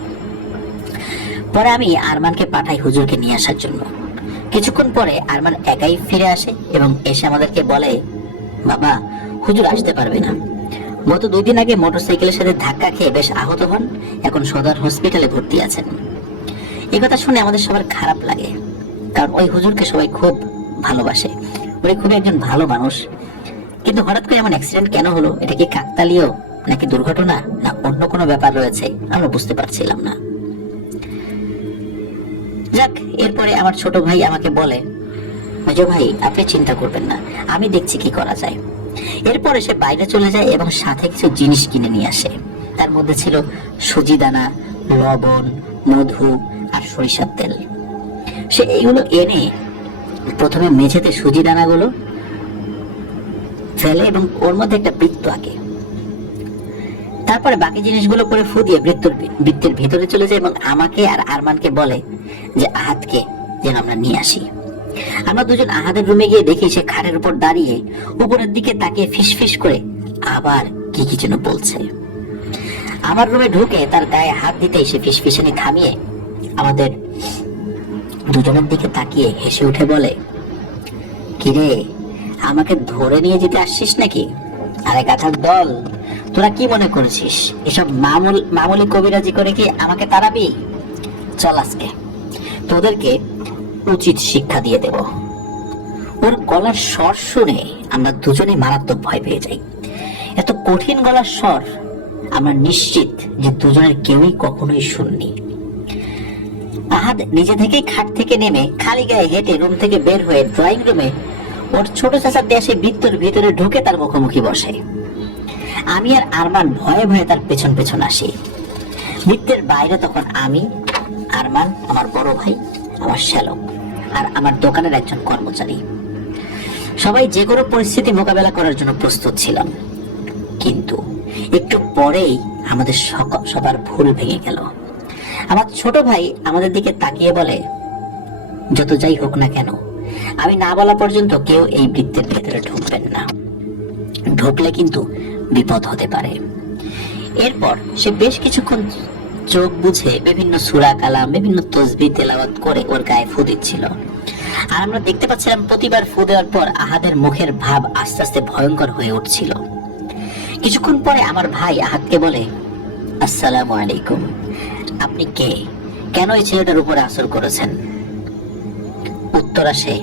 পরে আমি আরমানকে পাঠাই হুজুরকে নিয়ে আসার জন্য। কিছুক্ষণ পরে আরমান একাই ফিরে আসে এবং এসে আমাদেরকে বলে, বাবা, হুজুর আসতে পারবে না। গত 2 দিন আগে মোটরসাইকেলের সাথে ধাক্কা খেয়ে বেশ আহত হন, এখন সদর হসপিটালে ভর্তি আছেন। এই কথা শুনে আমাদের সবার খারাপ লাগে, কারণ ওই হুজুরকে সবাই খুব ভালোবাসে। উনি খুবই একজন ভালো মানুষ। কিন্তু হঠাৎ করে এমন অ্যাক্সিডেন্ট কেন হলো? এটা কি কাকতালীয় নাকি দুর্ঘটনা, না অন্য কোনো ব্যাপার রয়েছে? আমরা বুঝতে পারছিলাম না। যাক, এরপরে আমার ছোট ভাই আমাকে বলে, মেজো ভাই, আপনি চিন্তা করবেন না, আমি দেখছি কি করা যায়। এরপরে সে বাইরে চলে যায় এবং সাথে কিছু জিনিস কিনে নিয়ে আসে। তার মধ্যে ছিল সুজি দানা, লবণ, মধু আর সরিষার তেল। সে এইগুলো এনে প্রথমে মেঝেতে সুজি দানাগুলো ফেলে এবং ওর মধ্যে একটা বৃত্ত আঁকে। তারপরে বাকি জিনিসগুলো করে ফু দিয়ে বৃত্তের ভিতরে চলে যায় এবং আমাকে আর আরমানকে বলে যে আহাদকে যেন আমরা নিয়ে আসি। আমরা দুজন আহাদের রুমে গিয়ে দেখি সে খাটের উপর দাঁড়িয়ে উপরের দিকে তাকিয়ে ফিসফিস করে আবার কি কি যেন বলছে। আমার রুমে ঢুকে তার গায়ে হাত দিতেই সে ফিসফিসানি থামিয়ে আমাদের দুজনের দিকে তাকিয়ে হেসে উঠে বলে, কিরে, আমাকে ধরে নিয়ে যেতে আসছিস নাকি? আরে গাধার দল, তোরা কি মনে করেছিস এসব মামুলি কবিরাজি করে কি আমাকে তাড়াবি? চল, আজকে তোদেরকে উচিত শিক্ষা দিয়ে দেব। ওর গলার স্বর শুনে আমরা দুজনে মারাত্মক ভয় পেয়ে যাই। এত কঠিন গলার স্বর আমরা নিশ্চিত যে দুজনের কেউই কখনোই শুননি। আহাদ নিজে থেকেই খাট থেকে নেমে খালি গায়ে হেঁটে রুম থেকে বের হয়ে ড্রয়িং রুমে ওর ছোট চাচার দেশে বৃত্তর ভিতরে ঢুকে তার মুখোমুখি বসে। আমি আর আরমান ভয়ে ভয়ে তার পেছন পেছন আসি। বৃত্তের বাইরে তখন আমি, আরমান, আমার বড় ভাই, আমার শ্যালক আর আমার দোকানের একজন কর্মচারী। সবাই যে কোনো পরিস্থিতি মোকাবেলা করার জন্য প্রস্তুত ছিলাম। কিন্তু একটু পরেই আমাদের সবার ভুল ভেঙে গেল। আমার ছোট ভাই আমাদের দিকে তাকিয়ে বলে, যত যাই হোক না কেন, আমি না বলা পর্যন্ত কেউ এই বৃত্তের ভেতরে ঢুকবেন না। ঢুকলে কিন্তু বিপদ হতে পারে। এরপর সে বেশ কিছুক্ষণ চোখ বুঝে বিভিন্ন সূরা কালাম, বিভিন্ন তাসবিহ তেলাওয়াত করে ওর গায়ে ফু দিচ্ছিল। আর আমরা দেখতে পাচ্ছিলাম প্রতিবার ফু দেওয়ার পর আহাদের মুখের ভাব আস্তে আস্তে ভয়ঙ্কর হয়ে উঠছিল। কিছুক্ষণ পরে আমার ভাই আহাদকে বলে, আসসালামু আলাইকুম, আপনি কে? কেন এই ছেলেটার উপরে আসর করেছেন? উত্তর আসে,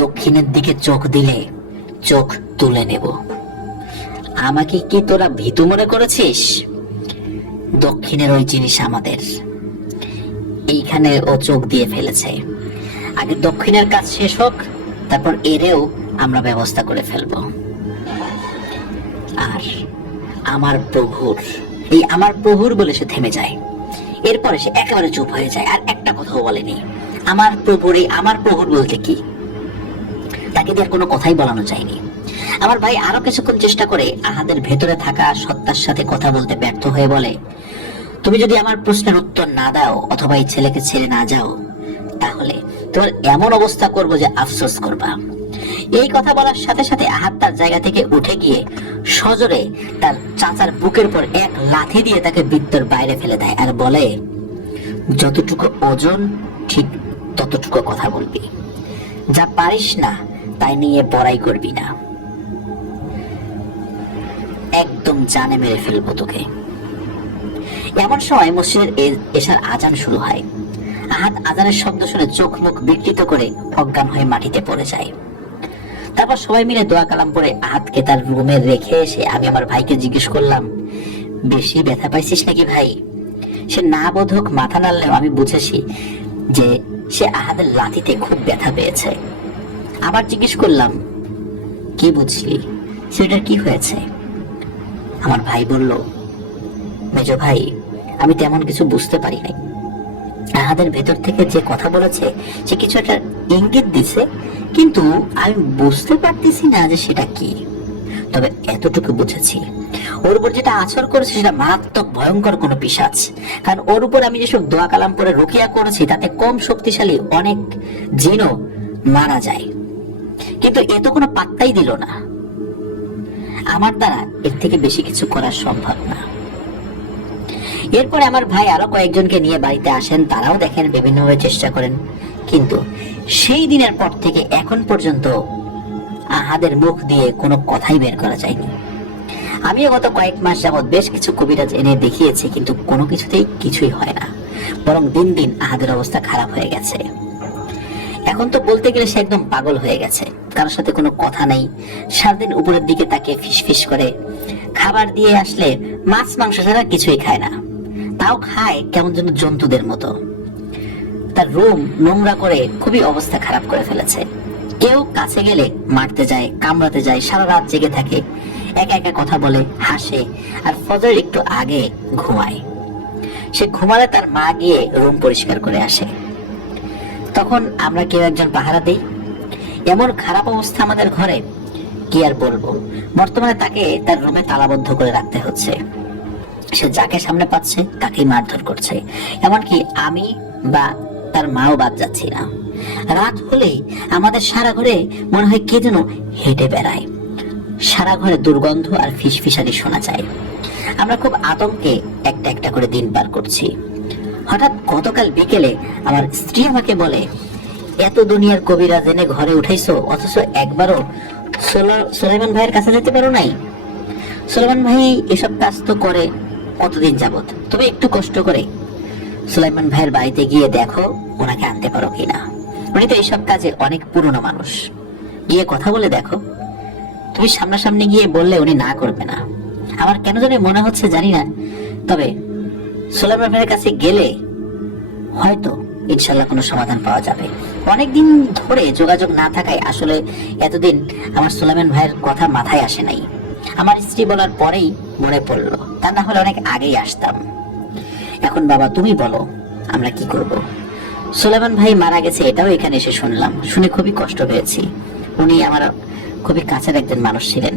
দক্ষিণের দিকে চোখ দিলে চোখ তুলে নেব। আমাকে কি তোরা ভীতু মনে করেছিস? দক্ষিণের ওই জিনিস আমাদের। এইখানে ও চোখ দিয়ে ফেলেছে। আগে দক্ষিণের কাজ শেষ হোক, তারপর এরেও আমরা ব্যবস্থা করে ফেলব। আর আমার প্রভুর, এই আমার প্রভুর বলে সে থেমে যায়। এরপরে সে একেবারে চুপ হয়ে যায়, আর একটা কথাও বলেনি। আমার প্রভুর, এই আমার প্রভুর বলতে কি? তাকে দিয়ে আর কোনো কথাই বলানো যায়নি। আমার ভাই আরো কিছুক্ষণ চেষ্টা করে আহাদের ভেতরে থাকা সত্তার সাথে কথা বলতে ব্যর্থ হয়ে বলে, তুমি যদি আমার প্রশ্নের উত্তর না দাও অথবা এই ছেলেকে ছেড়ে না যাও, তাহলে তোমার এমন অবস্থা করব যে আফসোস করবা। এই কথা বলার সাথে সাথে আহাদ তার জায়গা থেকে উঠে গিয়ে সজোরে তার চাচার বুকের পর এক লাথি দিয়ে তাকে বৃত্তর বাইরে ফেলে দেয় আর বলে, যতটুকু ওজন ঠিক ততটুকু কথা বলবি, যা পারিস না তাই নিয়ে বড়াই করবি না, একদম জানে মেরে ফেলবো তোকে। এমন সময় মসজিদের এশার আজান শুরু হয়। আহাদ আজানের শব্দ শুনে চোখ মুখ বিকৃত করে অজ্ঞান হয়ে মাটিতে পড়ে যায়। তারপর সবাই মিলে দোয়া কালাম পরে আহাদকে তার রুমে রেখে এসে আমি আমার ভাইকে জিজ্ঞেস করলাম, বেশি ব্যথা পাইছিস নাকি ভাই? সে না বোধক মাথা নাড়লেও আমি বুঝেছি যে সে আহাদের লাথিতে খুব ব্যথা পেয়েছে। আবার জিজ্ঞেস করলাম, কি বুঝলি, সেটার কি হয়েছে? আমার ভাই বলল, মেজো ভাই, আমি তেমন কিছু বুঝতে পারি নাই। আহাদের ভেতর থেকে যে কথা বলেছে সে কিছু একটা ইঙ্গিত দিছে, কিন্তু আমি বুঝতে পারতেছি না যে সেটা কি। তবে এতটুকু বুঝেছি, ওর উপর যেটা আছর করেছে সেটা মারাত্মক ভয়ঙ্কর কোনো পিশাচ। কারণ ওর উপর আমি যেসব দোয়া কালাম করে রুকিয়া করেছি তাতে কম শক্তিশালী অনেক জিনও মারা যায়, কিন্তু এ তো কোনো পাত্তাই দিল না। আমার দ্বারা এর থেকে বেশি কিছু করা সম্ভব না। এরপরে আমার ভাই আরো কয়েকজনকে নিয়ে বাড়িতে আসেন, তারাও দেখেন, বিভিন্নভাবে চেষ্টা করেন, কিন্তু সেই দিনের পর থেকে এখন পর্যন্ত আহাদের মুখ দিয়ে কোনো কথাই বের করা যায়নি। আমিও গত কয়েক মাস যাবৎ বেশ কিছু কবিরাজ এনে দেখিয়েছি, কিন্তু কোনো কিছুতেই কিছুই হয় না, বরং দিন দিন আহাদের অবস্থা খারাপ হয়ে গেছে। এখন তো বলতে গেলে সে একদম পাগল হয়ে গেছে, কারোর সাথে কোনো কথা নেই, সারাদিন উপরের দিকে তাকে ফিসফিস করে। খাবার দিয়ে আসলে মাছ মাংস ছাড়া কিছুই খায় না, তাও খায় কেমন যেন জন্তুদের মতো। তার রুম নোংরা করে খুবই অবস্থা খারাপ করে ফেলেছে। কেউ কাছে গেলে মারতে যায়, কামড়াতে যায়, সারা রাত জেগে থাকে, একা একা কথা বলে, হাসে, আর ফজর একটু আগে ঘুমায়। সে ঘুমালে তার মা গিয়ে রুম পরিষ্কার করে আসে, তখন আমরা কেউ একজন পাহারা দেই। এমন খারাপ অবস্থা আমাদের ঘরে, কি আর বলবো। বর্তমানে তাকে তার রুমে তালাবদ্ধ করে রাখতে হচ্ছে। সে যাকে সামনে পাচ্ছে তাকেই মারধর করছে, এমনকি আমি বা তার মাও বাদ যাচ্ছি না। রাত হলেই আমাদের সারা ঘরে মনে হয় কে যেন হেঁটে বেড়ায়, সারা ঘরে দুর্গন্ধ আর ফিসফিসানি শোনা যায়। আমরা খুব আতঙ্কে একটা একটা করে দিন পার করছি। হঠাৎ গতকাল বিকেলে আমার স্ত্রী আমাকে বলে, এত দুনিয়ার কবিরাজ এনে ঘরে উঠাইছো, অথচ একবারও সুলাইমান ভাইয়ের কাছে যেতে পারো নাই? সুলাইমান ভাই এসব কাজ তো করে কতদিন যাবত, তবে একটু কষ্ট করে সুলাইমান ভাইয়ের বাড়িতে গিয়ে দেখো ওনাকে আনতে পারো কিনা। উনি তো এইসব কাজে অনেক পুরনো মানুষ, গিয়ে কথা বলে দেখো। তুমি সামনাসামনি গিয়ে বললে উনি না করবে না। আমার কেন জানি মনে হচ্ছে, জানি না, তবে সুলাইমান ভাইয়ের কাছে গেলে হয়তো ইনশাল্লাহ কোনো সমাধান পাওয়া যাবে। অনেকদিন ধরে যোগাযোগ না থাকায় আসলে এতদিন আমার সুলাইমান ভাইয়ের কথা মাথায় আসে নাই। আমার স্ত্রী বলার পরেই মনে পড়লো, তা না হলে অনেক আগেই আসতাম। এখন বাবা তুমি বলো আমরা কি করব? সুলাইমান ভাই মারা গেছে এটাও এখানে এসে শুনলাম, শুনে খুবই কষ্ট পেয়েছি। উনি আমার খুবই কাছের একজন মানুষ ছিলেন।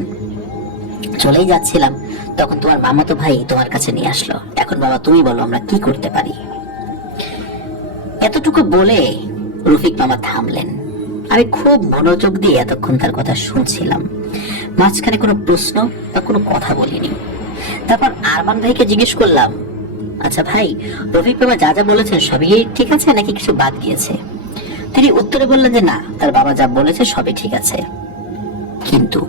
চলেই যাচ্ছিলাম, তখন তোমার মামাতো ভাই তোমার কাছে নিয়ে আসলো। এখন বাবা তুমি বলো আমরা কি করতে পারি? এতটুকু বলে রফিক মামা থামলেন। আমি খুব মনোযোগ দিয়ে এতক্ষণ তার কথা শুনছিলাম, মাঝখানে কোনো প্রশ্ন বা কোনো কথা বলিনি। তারপর আরমান ভাইকে জিজ্ঞেস করলাম, আচ্ছা ভাই, রফিক মামা যা যা বলেছেন সবই ঠিক আছে নাকি কিছু বাদ গিয়েছে? তিনি উত্তরে বললেন যে না, তার বাবা যা বলেছে সবই ঠিক আছে। কিন্তু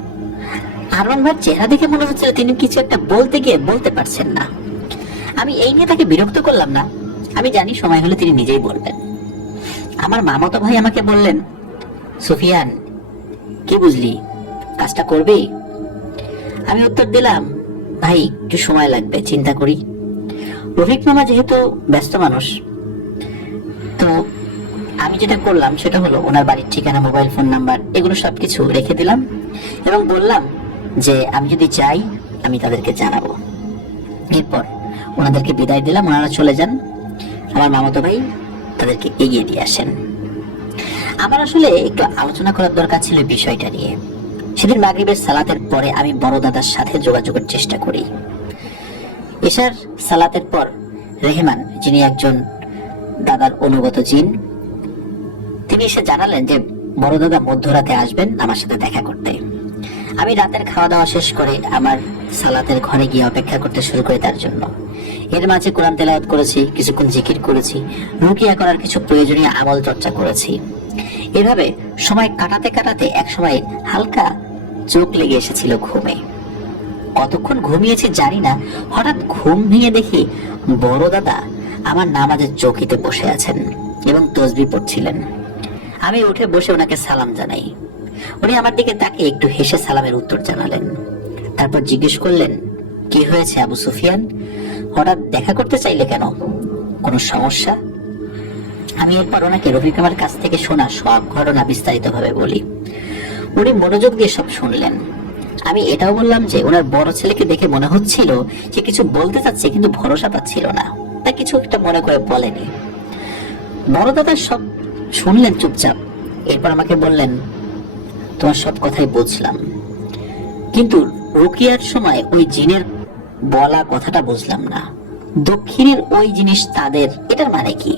আরমান ভাইয়ের চেহারা দেখে মনে হচ্ছিল তিনি কিছু একটা বলতে গিয়ে বলতে পারছেন না। আমি এই নিয়ে তাকে বিরক্ত করলাম না, আমি জানি সময় হলে তিনি নিজেই বলবেন। আমার মামাতো ভাই আমাকে বললেন, সুফিয়ান কি বুঝলি, কাজটা করবি? আমি উত্তর দিলাম, ভাই একটু সময় লাগবে, চিন্তা করি। রফিক মামা যেহেতু ব্যস্ত মানুষ, তো আমি যেটা করলাম সেটা হলো ওনার বাড়ির ঠিকানা, মোবাইল ফোন নাম্বার এগুলো সবকিছু রেখে দিলাম এবং বললাম যে আমি যদি চাই আমি তাদেরকে জানাবো। এরপর ওনাদেরকে বিদায় দিলাম, ওনারা চলে যান। আমার মামাতো ভাই তাদেরকে এগিয়ে দিয়ে আসেন। আমার আসলে একটু আলোচনা করার দরকার ছিল বিষয়টা নিয়ে। সেদিন মাগরিবের সালাতের পরে আমি বড় দাদার সাথে যোগাযোগের চেষ্টা করি। এশার সালাতের পর রেহমান, যিনি একজন দাদার অনুগত জিন, তিনি এসে জানালেন যে বড় দাদা মধ্যরাতে আসবেন আমার সাথে দেখা করতে। আমি রাতের খাওয়া দাওয়া শেষ করে আমার সালাতের ঘরে গিয়ে অপেক্ষা করতে শুরু করি তার জন্য। এর মাঝে কোরআন তেলাওয়াত করেছি, কিছুক্ষণ জিকির করেছি, রুকিয়া করার কিছু প্রয়োজনীয় আমল চর্চা করেছি। এভাবে সময় কাটাতে কাটাতে এক সময় হালকা চোখ লেগে এসেছিল ঘুমে। কতক্ষণ ঘুমিয়েছি জানি না, হঠাৎ ঘুম ভেঙে দেখি বড় দাদা আমার নামাজের চৌকিতে বসে আছেন এবং তসবিহ পড়ছিলেন। আমি উঠে বসে ওনাকে সালাম জানাই। উনি আমার দিকে তাকিয়ে একটু হেসে সালামের উত্তর জানালেন। তারপর জিজ্ঞেস করলেন, কি হয়েছে আবু সুফিয়ান, হঠাৎ দেখা করতে চাইলে কেন, কোনো সমস্যা? আমি এরপর ওনাকে রফিক আমার কাছ থেকে শোনা সব ঘটনা বিস্তারিত ভাবে বলি। উনি মনোযোগ দিয়ে সব শুনলেন। আমি এটাও বললাম যে ওনার বড় ছেলেকে দেখে মনে হচ্ছিল যে কিছু বলতে চাচ্ছে, কিন্তু ভরসা পাচ্ছিল না, তাই কিছু একটা মনে করে বলেনি। বড় দাদা সব শুনলেন চুপচাপ। এরপর আমাকে বললেন, তোমার সব কথাই বুঝলাম, কিন্তু রুকিয়ার সময় ওই জিনের বলা কথাটা বুঝলাম না। দক্ষিণের ওই জিনিস তাদের, এটার মানে কি?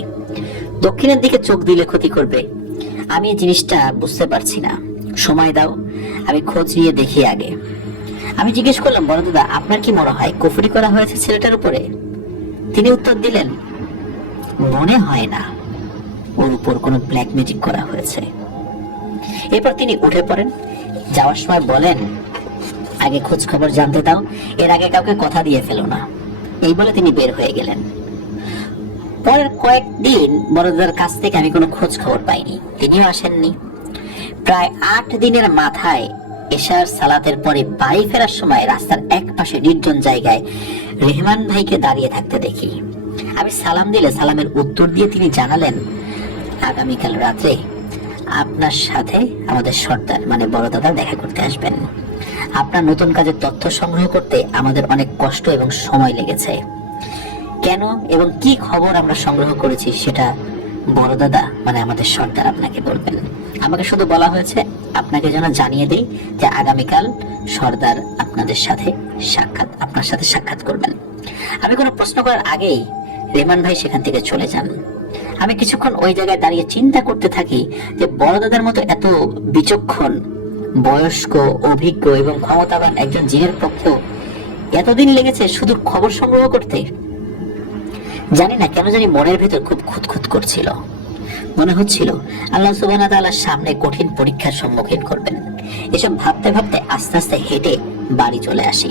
দক্ষিণের দিকে চোখ দিলে ক্ষতি করবে, আমি এই জিনিসটা বুঝতে পারছি না, সময় দাও, আমি খোঁজ নিয়ে দেখি আগে। আমি জিজ্ঞেস করলাম, বড় দাদা আপনার কি মনে হয় কুফরি করা হয়েছে ছেলেটার উপরে? তিনি উত্তর দিলেন, মনে হয় না, ওর উপর কোনো ব্ল্যাক ম্যাজিক করা হয়েছে। এরপর তিনি উঠে পড়েন, যাওয়ার সময় বলেন, আগে খোঁজ খবর জানতে দাও, এর আগে কাউকে কথা দিয়ে ফেলো না। এই বলে তিনি বের হয়ে গেলেন। পরের কয়েকদিন বড়দাদার কাছ থেকে আমি কোনো খোঁজ খবর পাইনি, তিনিও আসেননি। প্রায় 8 দিনের মাথায় এশার সালাতের পরে বাড়ি ফেরার সময় রাস্তার এক পাশে নির্জন জায়গায় রেহমান ভাইকে দাঁড়িয়ে থাকতে দেখি। আমি সালাম দিলে সালামের উত্তর দিয়ে তিনি জানালেন, আগামীকাল রাত্রে আপনার সাথে আমাদের সর্দার মানে বড় দাদা দেখা করতে আসবেন। আপনার নতুন কাজের তথ্য সংগ্রহ করতে আমাদের অনেক কষ্ট এবং সময় লেগেছে। কেন এবং কি খবর আমরা সংগ্রহ করেছি সেটা বড় দাদা মানে আমাদের সর্দার আপনাকে বলবেন। আমাকে শুধু বলা হয়েছে আপনাকে যেন জানিয়ে দেই যে আগামীকাল সর্দার আপনার সাথে সাক্ষাৎ করবেন। আমি কোনো প্রশ্ন করার আগেই রেহমান ভাই সেখান থেকে চলে যান। আমি কিছুক্ষণ ওই জায়গায় দাঁড়িয়ে চিন্তা করতে থাকি যে বড় দাদার মতো এত বিচক্ষণ, বয়স্ক, অভিজ্ঞ এবং ক্ষমতাবান একজন জিনের পক্ষেও এতদিন লেগেছে শুধু খবর সংগ্রহ করতে। জানি না কেন জানি মনের ভেতর খুব খুঁতখুত করছিল। মনে হচ্ছিল আল্লাহ সুবহানাহু ওয়া তাআলার সামনে কঠিন পরীক্ষার সম্মুখীন করবেন। এসব ভাবতে ভাবতে আস্তে আস্তে হেঁটে বাড়ি চলে আসি।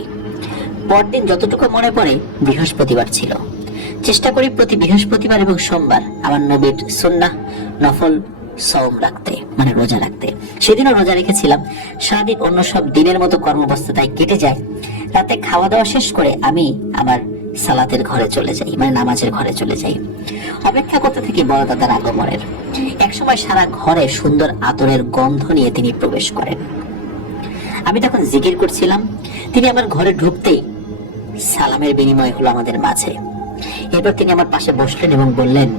পরদিন যতটুকু মনে পড়ে বৃহস্পতিবার ছিল। চেষ্টা করি প্রতি বৃহস্পতিবার এবং সোমবার আমার নবীর সুন্নাহ নফল সওম রাখতে মানে রোজা রাখতে। সেদিনও রোজা রেখেছিলাম। সারাদিন অন্য সব দিনের মতো কর্মব্যস্ততায় কেটে যায়। রাতে খাওয়া দাওয়া শেষ করে আমি আমার সালাতের ঘরে চলে যাই মানে নামাজের ঘরে চলে যাই। অপেক্ষা করতে থাকি বড় দাদার আগমনের। একসময় সারা ঘরে সুন্দর আতরের গন্ধ নিয়ে তিনি প্রবেশ করেন। আমি তখন জিকির করছিলাম। তিনি আমার ঘরে ঢুকতেই সালামের বিনিময় হলো আমাদের মাঝে। এরপর তিনি আমার পাশে বসলেন এবং বললেন,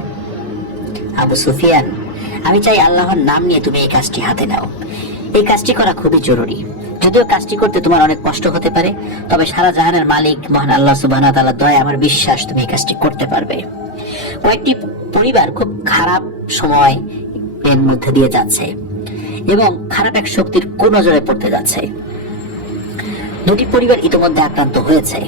আবু সুফিয়ান, আমি চাই আল্লাহর নাম নিয়ে তুমি এই কাজটি হাতে নাও। এই কাজটি করা খুবই জরুরি। যদিও কাজটি করতে তোমার অনেক কষ্ট হতে পারে, তবে সারা জাহানের মালিক মহান আল্লাহ সুবহানাহু ওয়া তাআলার দয়ায় আমার বিশ্বাস তুমি এই কাজটি করতে পারবে। কয়েকটি পরিবার খুব খারাপ সময় এর মধ্যে দিয়ে যাচ্ছে এবং খারাপ এক শক্তির কুনজরে পড়তে যাচ্ছে। দুটি পরিবার ইতিমধ্যে আক্রান্ত হয়েছে।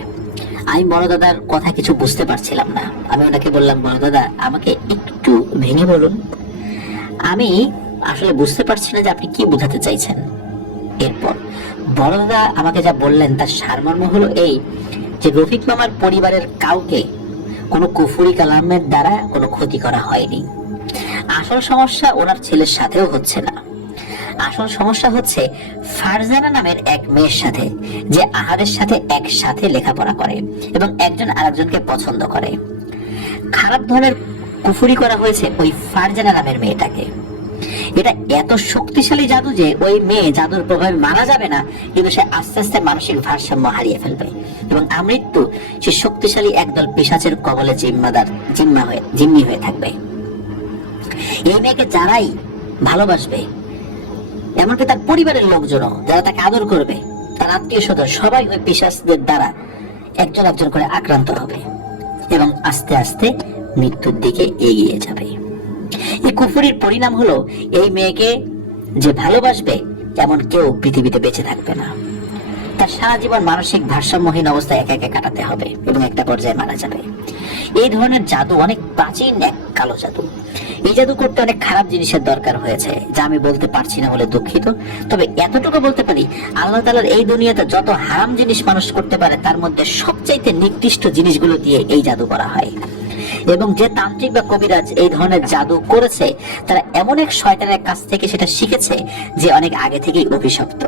আমি বড় দাদার কথা কিছু বুঝতে পারছিলাম না। আমি ওনাকে বললাম, বড় দাদা আমাকে একটু ভেঙে বলুন, আমি আসলে বুঝতে পারছি না যে আপনি কি বোঝাতে চাইছেন। এরপর বড় দাদা আমাকে যা বললেন তার সারমর্ম হলো এই যে রফিক মামার পরিবারের কাউকে কোনো কুফরি কালামের দ্বারা কোনো ক্ষতি করা হয়নি। আসল সমস্যা ওনার ছেলের সাথেও হচ্ছে না। আসল সমস্যা হচ্ছে ফারজানা নামের এক মেয়ের সাথে, যে আহাদের সাথে একসাথে লেখাপড়া করে এবং একজন আরেকজনকে পছন্দ করে। খারাপ ধরনের কুফরি করা হয়েছে ওই ফারজানা নামের মেয়েটাকে। এটা এত শক্তিশালী জাদু যে ওই মেয়ে জাদুর প্রভাবে মারা যাবে না, কিন্তু সে আস্তে আস্তে মানসিক ভারসাম্য হারিয়ে ফেলবে এবং আমৃত্যু সে শক্তিশালী একদল পিশাচের কবলে জিম্মি হয়ে থাকবে। এই মেয়েকে যারাই ভালোবাসবে, এমনকি তার পরিবারের লোকজনও যারা তাকে আদর করবে, তার আত্মীয় স্বজন সবাই ওই পিশাচদের দ্বারা একজন একজন করে আক্রান্ত হবে। এবং আস্তে আস্তে মৃত্যুর দিকে এগিয়ে যাবে। এই কুফরির পরিণাম হলো এই মেয়েকে যে ভালোবাসবে এমন কেউ পৃথিবীতে বেঁচে থাকবে না। তার সারা জীবন মানসিক ভারসাম্যহীন অবস্থায় একা একা কাটাতে হবে এবং একটা পর্যায়ে মারা যাবে। এই ধরনের জাদু অনেক প্রাচীন এক কালো জাদু। এই জাদু করতে অনেক খারাপ জিনিসের দরকার হয়েছে, যা আমি বলতে পারছি না বলে দুঃখিত। তবে এতটুকু বলতে পারি, আল্লাহ তাআলার এই দুনিয়াতে যত হারাম জিনিস মানুষ করতে পারে তার মধ্যে সবচাইতে নিকৃষ্ট জিনিসগুলো দিয়ে এই জাদু করা হয়। এবং যে তান্ত্রিক বা কবিরাজ এই ধরনের জাদু করেছে তারা এমন এক শয়তানের কাছ থেকে সেটা শিখেছে যে অনেক আগে থেকেই অভিশপ্ত।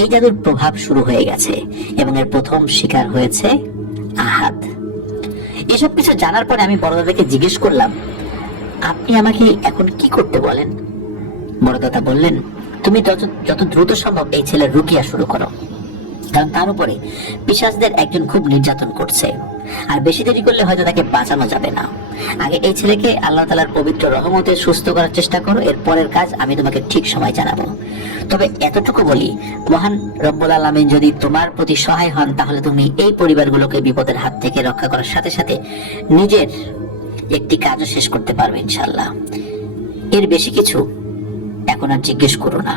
এই জাদুর প্রভাব শুরু হয়ে গেছে এবং এর প্রথম শিকার হয়েছে আহাদ। এসব কিছু জানার পরে আমি বড় দাদাকে জিজ্ঞেস করলাম, আপনি আমাকে এখন কি করতে বলেন? বড় দাদা বললেন, তুমি যত দ্রুত সম্ভব এই ছেলের রুকিয়া শুরু করো, কারণ তার উপরে পিশাচদের একজন খুব নির্যাতন করছে, আর বেশি দেরি করলে হয়তো তাকে বাঁচানো যাবে না। আগে এই ছেলেকে আল্লাহ তাআলার পবিত্র রহমতে সুস্থ করার চেষ্টা করো, এর পরের কাজ আমি তোমাকে ঠিক সময় জানাবো। তবে এতটুকু বলি, মহান রব্বুল আলামিন যদি তোমার প্রতি সহায় হন তাহলে তুমি এই পরিবারগুলোকে বিপদের হাত থেকে রক্ষা করার সাথে সাথে নিজের একটি কাজও শেষ করতে পারবে ইনশাআল্লাহ। এর বেশি কিছু এখন আর জিজ্ঞেস করো না,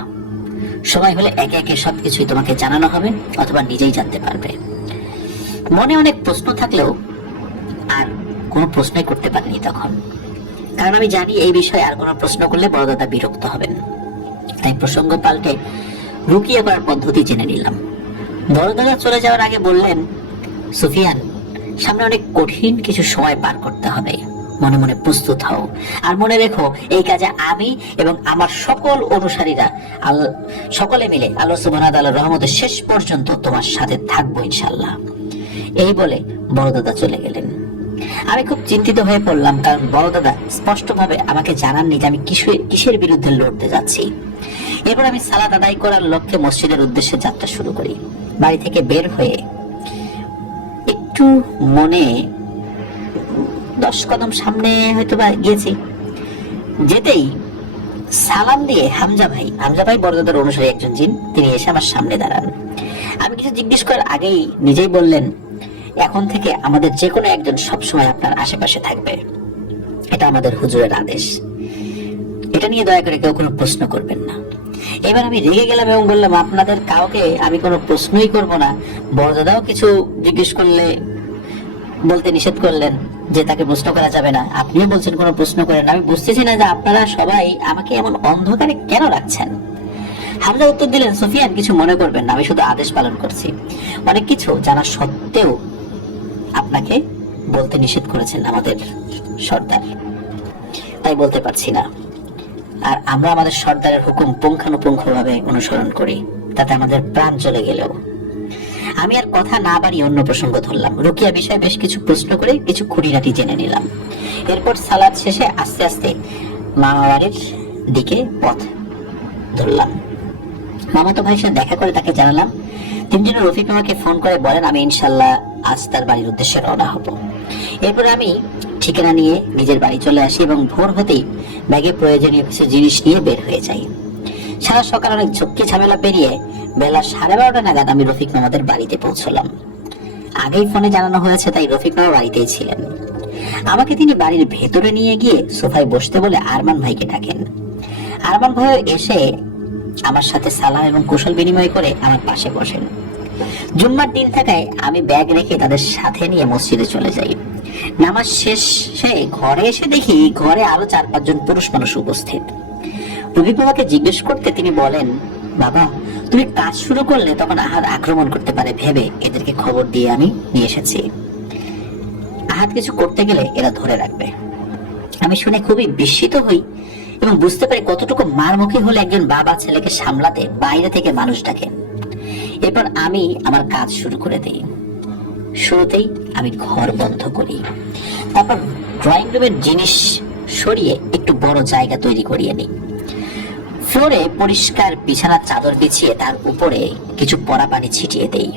সময় হলে একে একে সবকিছুই তোমাকে জানানো হবে অথবা নিজেই জানতে পারবে। মনে অনেক প্রশ্ন থাকলেও আর কোনো প্রশ্নই করতে পারিনি তখন, কারণ আমি জানি এই বিষয়ে আর কোনো প্রশ্ন করলে বড় দাদা বিরক্ত হবেন। তাই প্রসঙ্গ পাল্টে রুকিয়া করার পদ্ধতি জেনে নিলাম। বড় দাদা চলে যাওয়ার আগে বললেন, সুফিয়ান, সামনে অনেক কঠিন কিছু সময় পার করতে হবে, মনে মনে প্রস্তুত হও। আর মনে রেখো, এই কাজে আমি এবং আমার সকল অনুসারীরা সকলে মিলে আল্লাহ সুবহানাহু ওয়া তাআলার রহমতে শেষ পর্যন্ত তোমার সাথে থাকবো ইনশাআল্লাহ। এই বলে বড় দাদা চলে গেলেন। আমি খুব চিন্তিত হয়ে পড়লাম, কারণ বড় দাদা স্পষ্টভাবে আমাকে জানাননি যে আমি কিসের বিরুদ্ধে লড়তে যাচ্ছি। এরপর আমি সালাত আদায় করার লক্ষ্যে মসজিদের উদ্দেশ্যে যাত্রা শুরু করি। বাড়ি থেকে বের হয়ে একটু মনে 10 কদম সামনে হয়তো বা গিয়েছি, যেতেই সালাম দিয়ে হামজা ভাই বড় দাদার অনুসারী একজন জিন, তিনি এসে আমার সামনে দাঁড়ান। আমি কিছু জিজ্ঞেস করার আগেই নিজেই বললেন, এখন থেকে আমাদের যে কোনো একজন সবসময় আপনার আশেপাশে থাকবে, এটা আমাদের হুজুরের আদেশ। এটা নিয়ে দয়া করে কেউ কোনো প্রশ্ন করবেন না। এবার আমি রেগে গেলাম এবং বললাম, আপনাদের কাউকে আমি কোনো প্রশ্নই করব না। বড় দাদাও কিছু জিজ্ঞেস করলে বলতে নিষেধ করলেন যে তাকে প্রশ্ন করা যাবে না, আপনিও বলছেন কোনো প্রশ্ন করেন না। আমি বুঝতেছি না যে আপনারা সবাই আমাকে এমন অন্ধকারে কেন রাখছেন। হামজা উত্তর দিলেন, সুফিয়ান, কিছু মনে করবেন না, আমি শুধু আদেশ পালন করছি। অনেক কিছু জানা সত্ত্বেও আপনাকে বলতে নিষেধ করেছেন আমাদের সর্দার, তাই বলতে পারছি না। আর আমরা আমাদের সর্দারের হুকুম পুঙ্খানুপুঙ্খভাবে অনুসরণ করি, তাতে আমাদের প্রাণ চলে গেলেও। আমি আর কথা না বাড়িয়ে অন্য প্রসঙ্গ ধরলাম। রুকিয়া বিষয়ে বেশ কিছু প্রশ্ন করে কিছু খুঁটিনাটি জেনে নিলাম। এরপর সালাত শেষে আস্তে আস্তে মামা বাড়ির দিকে পথ ধরলাম। মামাতো ভাইয়ের সাথে দেখা করে তাকে জানালাম। তিনি যেন রফিক মামাকে ফোন করে বলেন আমি ইনশাল্লাহ আজ তার বাড়ির উদ্দেশ্যে রওনা হব। এরপর আমি ঠিকানা নিয়ে নিজের বাড়ি চলে আসি এবং ভোর হতেই ব্যাগে প্রয়োজনীয় কিছু জিনিস নিয়ে বের হয়ে যাই। সারা সকাল অনেক ঝক্কি ঝামেলা পেরিয়ে বেলা 12:30 নাগাদ আমি রফিক মামাদের বাড়িতে পৌঁছলাম। আগেই ফোনে জানানো হয়েছে, তাই রফিক মামা বাড়িতেই ছিলেন। আমাকে তিনি বাড়ির ভেতরে নিয়ে গিয়ে সোফায় বসতে বলে আরমান ভাইকে ডাকেন। আরমান ভাইও এসে আমার সাথে সালাম এবং কুশল বিনিময় করে আমার পাশে বসেন। জুম্মার দিন থাকায় আমি ব্যাগ রেখে তাদের সাথে নিয়ে মসজিদে চলে যাই। নামাজ শেষে ঘরে এসে দেখি ঘরে আরো 4-5 জন পুরুষ মানুষ উপস্থিত। রফিক বাবাকে জিজ্ঞেস করতে তিনি বলেন, বাবা, তুমি কাজ শুরু করলে তখন আহাদ আক্রমণ করতে পারে ভেবে এদেরকে খবর দিয়ে আমি নিয়ে এসেছি। আহাদ কিছু করতে গেলে এরা ধরে রাখবে। আমি শুনে খুবই বিস্মিত হই এবং বুঝতে পারি কতটুকু মারমুখী হলে একজন বাবা ছেলেকে সামলাতে বাইরে থেকে মানুষ ডাকেন। এরপর আমি আমার কাজ শুরু করে দিই। শুরুতেই আমি ঘর বন্ধ করি, তারপর ড্রয়িং রুমের জিনিস সরিয়ে একটু বড় জায়গা তৈরি করিয়ে নিই। ফ্লোরে পরিষ্কার বিছানার চাদর বিছিয়ে তার উপরে কিছু পরা পানি ছিটিয়ে দেই।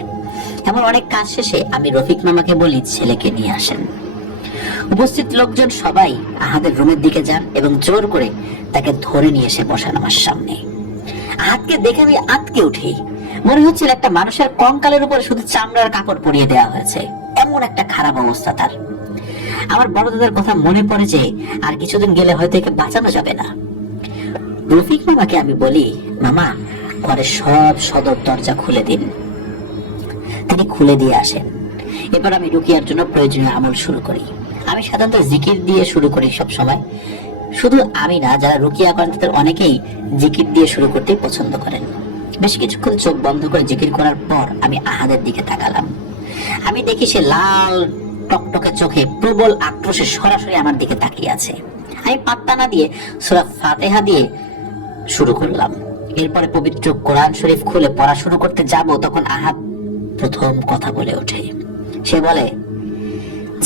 এমন অনেক কাজ শেষে আমি রফিক মামাকে বলি ছেলেকে নিয়ে আসেন। উপস্থিত লোকজন সবাই আহাদের রুমের দিকে যান এবং জোর করে তাকে ধরে নিয়ে এসে বসান আমার সামনে। আহাদকে দেখে আমি আঁতকে উঠি। মনে হচ্ছিল একটা মানুষের কঙ্কালের উপরে শুধু চামড়ার কাপড় পরিয়ে দেওয়া হয়েছে, এমন একটা খারাপ অবস্থা তার। আমার বড় দাদার কথা মনে পড়ে যে আর কিছুদিন গেলে হয়তো একে বাঁচানো যাবে না। রফিক মামাকে আমি বলি, মামা ঘরের সব সদর দরজা খুলে দিন। তিনি খুলে দিয়ে আসেন। এবার আমি রুকিয়ার জন্য প্রয়োজনীয় আমল শুরু করি। আমি সাধারণত জিকির দিয়ে শুরু করি সব সময়। শুধু আমি না, যারা রুকিয়া করেন তাদের অনেকেই জিকির দিয়ে শুরু করতেই পছন্দ করেন। বেশ কিছুক্ষণ চোখ বন্ধ করে জিকির করার পর আমি আহাদের দিকে তাকালাম। আমি দেখি সে লাল টকটকে চোখে প্রবল আক্রোশে সরাসরি আমার দিকে তাকিয়ে আছে। আমি পাত্তা না দিয়ে সূরা ফাতিহা দিয়ে শুরু করলাম। এরপরে পবিত্র কোরআন শরীফ খুলে পড়া শুরু করতে যাব, তখন আহাদ প্রথম কথা বলে ওঠে। সে বলে,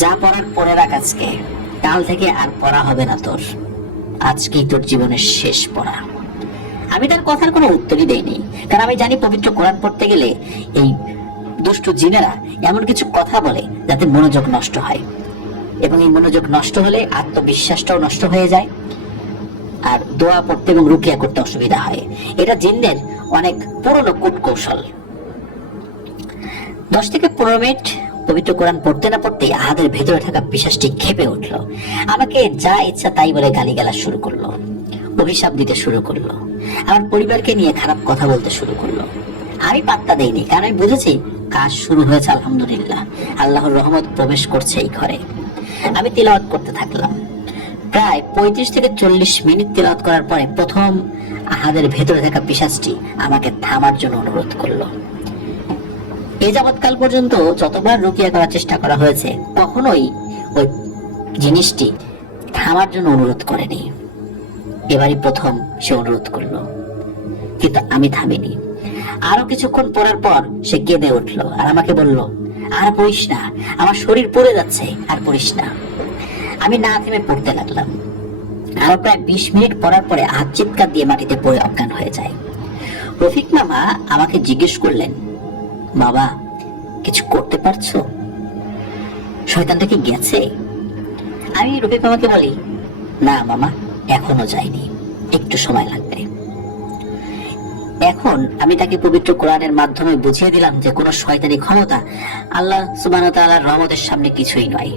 যা পড়ার পড়ে রাখ, আজকে কাল থেকে আর পড়া হবে না তোর। আজকেই তোর জীবনের শেষ পড়া। আমি তার কথার কোনো উত্তরই দেইনি, কারণ আমি জানি পবিত্র কোরআন পড়তে গেলে এই দুষ্ট জিনেরা এমন কিছু কথা বলে যাতে মনোযোগ নষ্ট হয়, এবং এই মনোযোগ নষ্ট হলে আত্মবিশ্বাসটাও নষ্ট হয়ে যায়, আর দোয়া পড়তে এবং রুকিয়া করতে অসুবিধা হয়। এটা জিনদের অনেক পুরনো কূটকৌশল। 10 থেকে 15 মিনিট পবিত্র কোরআন পড়তে না পড়তে আহাদের ভেতরে থাকা পিশাচটি ক্ষেপে উঠল। আমাকে যা ইচ্ছা তাই বলে গালিগালাজ শুরু করলো, অভিশাপ দিতে শুরু করলো, আমার পরিবারকে নিয়ে খারাপ কথা বলতে শুরু করলো। আমি পাত্তা দেইনি, কারণ আমি বুঝেছি কাজ শুরু হয়েছে। আলহামদুলিল্লাহ, আল্লাহর রহমত প্রবেশ করছে এই ঘরে। আমি তিলাওয়াত করতে থাকলাম। প্রায় 35 থেকে 40 মিনিট তিলাওয়াত করার পরে প্রথম আহাদের ভেতরে থাকা পিশাচটি আমাকে থামার জন্য অনুরোধ করলো। এ যাবৎকাল পর্যন্ত যতবার রুকিয়া করার চেষ্টা করা হয়েছে, কখনোই ওই জিনিসটি থামার জন্য অনুরোধ করেনি। এবারই প্রথম সে অনুরোধ করলো, কিন্তু আমি থামিনি। আরো কিছুক্ষণ পড়ার পর সে কেঁদে উঠলো আর আমাকে বলল, আর পড়িস না, আমার শরীর পুড়ে যাচ্ছে, আর পড়িস না। আমি না থেমে পড়তে লাগলাম। আরো প্রায় 20 মিনিট পড়ার পরে হাত চিৎকার দিয়ে মাটিতে পড়ে অজ্ঞান হয়ে যায়। রফিক মামা আমাকে জিজ্ঞেস করলেন, বাবা কিছু করতে পারছো? শয়তানটা কি গেছে? আমি রফিক মামাকে বলি, না মামা, এখনো যায়নি, একটু সময় লাগবে। এখন আমি তাকে পবিত্র কোরআনের মাধ্যমে বুঝিয়ে দিলাম যে কোনো শয়তানি ক্ষমতা আল্লাহ সুবহানাহু ওয়া তাআলার রহমতের সামনে কিছুই নয়।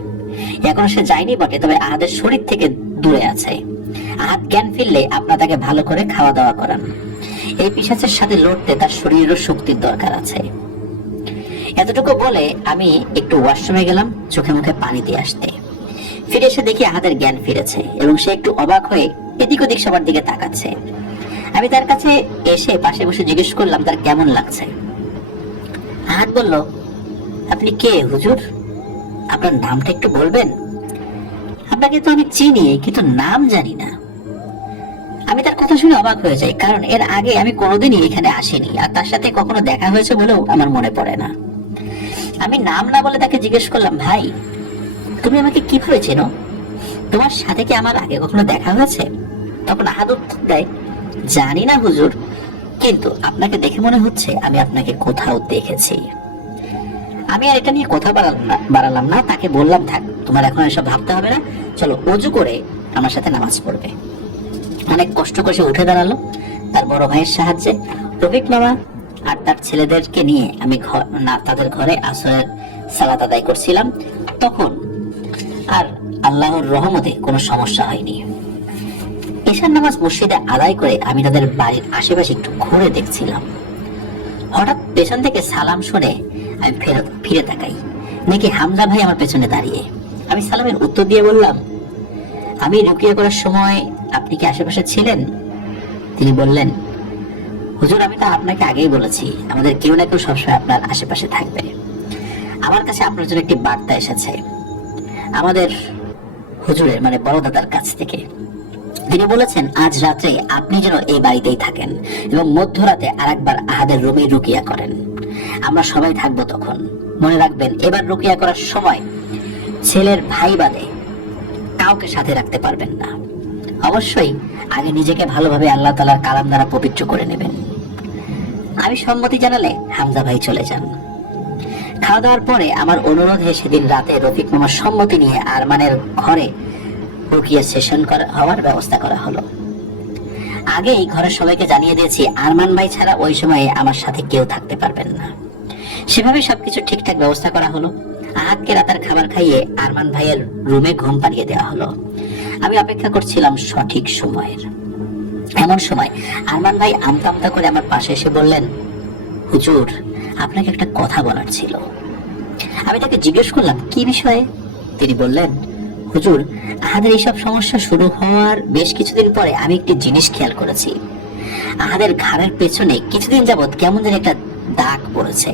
এখন সে যায়নি বটে, তবে আহাদের শরীর থেকে দূরে আছে। আহাদ জ্ঞান ফিরলে আপনারা তাকে ভালো করে খাওয়া দাওয়া করান। এই পিশাচের সাথে লড়তে তার শরীরেরও শক্তির দরকার আছে। এতটুকু বলে আমি একটু ওয়াশরুমে গেলাম চোখে মুখে পানি দিয়ে আসতে। ফিরে এসে দেখি আহাদের জ্ঞান ফিরেছে এবং সে একটু অবাক হয়ে এদিক ওদিক সবার দিকে তাকাচ্ছে। আমি তার কাছে এসে পাশে বসে জিজ্ঞেস করলাম তার কেমন লাগছে। আহাদ বলল, আপনি কে হুজুর? আপনার নামটা একটু বলবেন? আপনাকে তো আমি চিনি, কিন্তু নাম জানি না। আমি তার কথা শুনে অবাক হয়ে যাই, কারণ এর আগে আমি কোনোদিনই এখানে আসিনি, আর তার সাথে কখনো দেখা হয়েছে বলেও আমার মনে পড়ে না। আমি নাম না বলে তাকে জিজ্ঞেস করলাম, ভাই তুমি আমাকে কিভাবে চেনো? তোমার সাথে কি আমার আগে কখনো দেখা হয়েছে? তখন আহাদ উত্তর দেয়, জানি না হুজুর, কিন্তু আপনাকে দেখে মনে হচ্ছে আমি আপনাকে কোথাও দেখেছি। আমি আর এটা নিয়ে কথা বাড়ালাম না। তাকে বললাম, থাক, তোমার এখন এসব ভাবতে হবে না, চলো অজু করে আমার সাথে নামাজ পড়বে। অনেক কষ্ট করে উঠে দাঁড়ালো তার বড় ভাইয়ের সাহায্যে। রফিক মামা আর তার ছেলেদেরকে নিয়ে আমি তাদের ঘরে আসরের সালাত আদায় করছিলাম। তখন আর আল্লাহর রহমতে কোনো সমস্যা হয়নি। ঈশার নামাজ মসজিদে আদায় করে আমি তাদের বাড়ির আশেপাশে একটু ঘুরে দেখছিলাম। হঠাৎ পেছন থেকে সালাম শুনে আমি ফিরে তাকাই, দেখি হামজা ভাই আমার পেছনে দাঁড়িয়ে। আমি সালামের উত্তর দিয়ে বললাম, আমি রুকিয়া করার সময় আপনি কি আশেপাশে ছিলেন? তিনি বললেন, হুজুর আমি তো আপনাকে আগেই বলেছি, আমাদের কেউ না কেউ সবসময় আপনার আশেপাশে থাকবে। আমার কাছে আপনার জন্য একটি বার্তা এসেছে আমাদের হুজুরের, মানে বড় দাদার কাছ থেকে। তিনি বলেছেন আজ রাত্রে আপনি যেন এই বাড়িতেই থাকেন এবং মধ্যরাতে আরেকবার আহাদের রুমে রুকিয়া করেন। আমরা সবাই থাকবো তখন। মনে রাখবেন, এবার রুকিয়া করার সময় ছেলের ভাই বাদে কাউকে সাথে রাখতে পারবেন না। অবশ্যই আগে নিজেকে ভালোভাবে আল্লাহ তাআলার কালাম দ্বারা পবিত্র করে নেবেন। আমি সম্মতি জানালে হামজা ভাই চলে যান। খাওয়া দাওয়ার পরে আমার অনুরোধে সেদিন রাতে রফিক মামার সম্মতি নিয়ে আরমানের ঘরে রুকিয়া সেশন হওয়ার ব্যবস্থা করা হলো। আগেই ঘরের সবাইকে জানিয়ে দিয়েছি আরমান ভাই ছাড়া ওই সময়ে আমার সাথে কেউ থাকতে পারবেন না। সেভাবে সবকিছু ঠিকঠাক ব্যবস্থা করা হলো। আহাদকে রাতের খাবার খাইয়ে আরমান ভাইয়ের রুমে ঘুম পাড়িয়ে দেওয়া হলো। আমি অপেক্ষা করছিলাম সঠিক সময়ের। এমন সময় আরমান ভাই আমতা আমতা করে আমার পাশে এসে বললেন, হুজুর, আপনাকে একটা কথা বলার ছিল। আমি তাকে জিজ্ঞেস করলাম, কি বিষয়ে? তিনি বললেন, হুজুর, আহাদের এইসব সমস্যা শুরু হওয়ার বেশ কিছুদিন পরে আমি একটি জিনিস খেয়াল করেছি। আহাদের ঘাড়ের পেছনে কিছুদিন যাবৎ কেমন যেন একটা দাগ পড়েছে।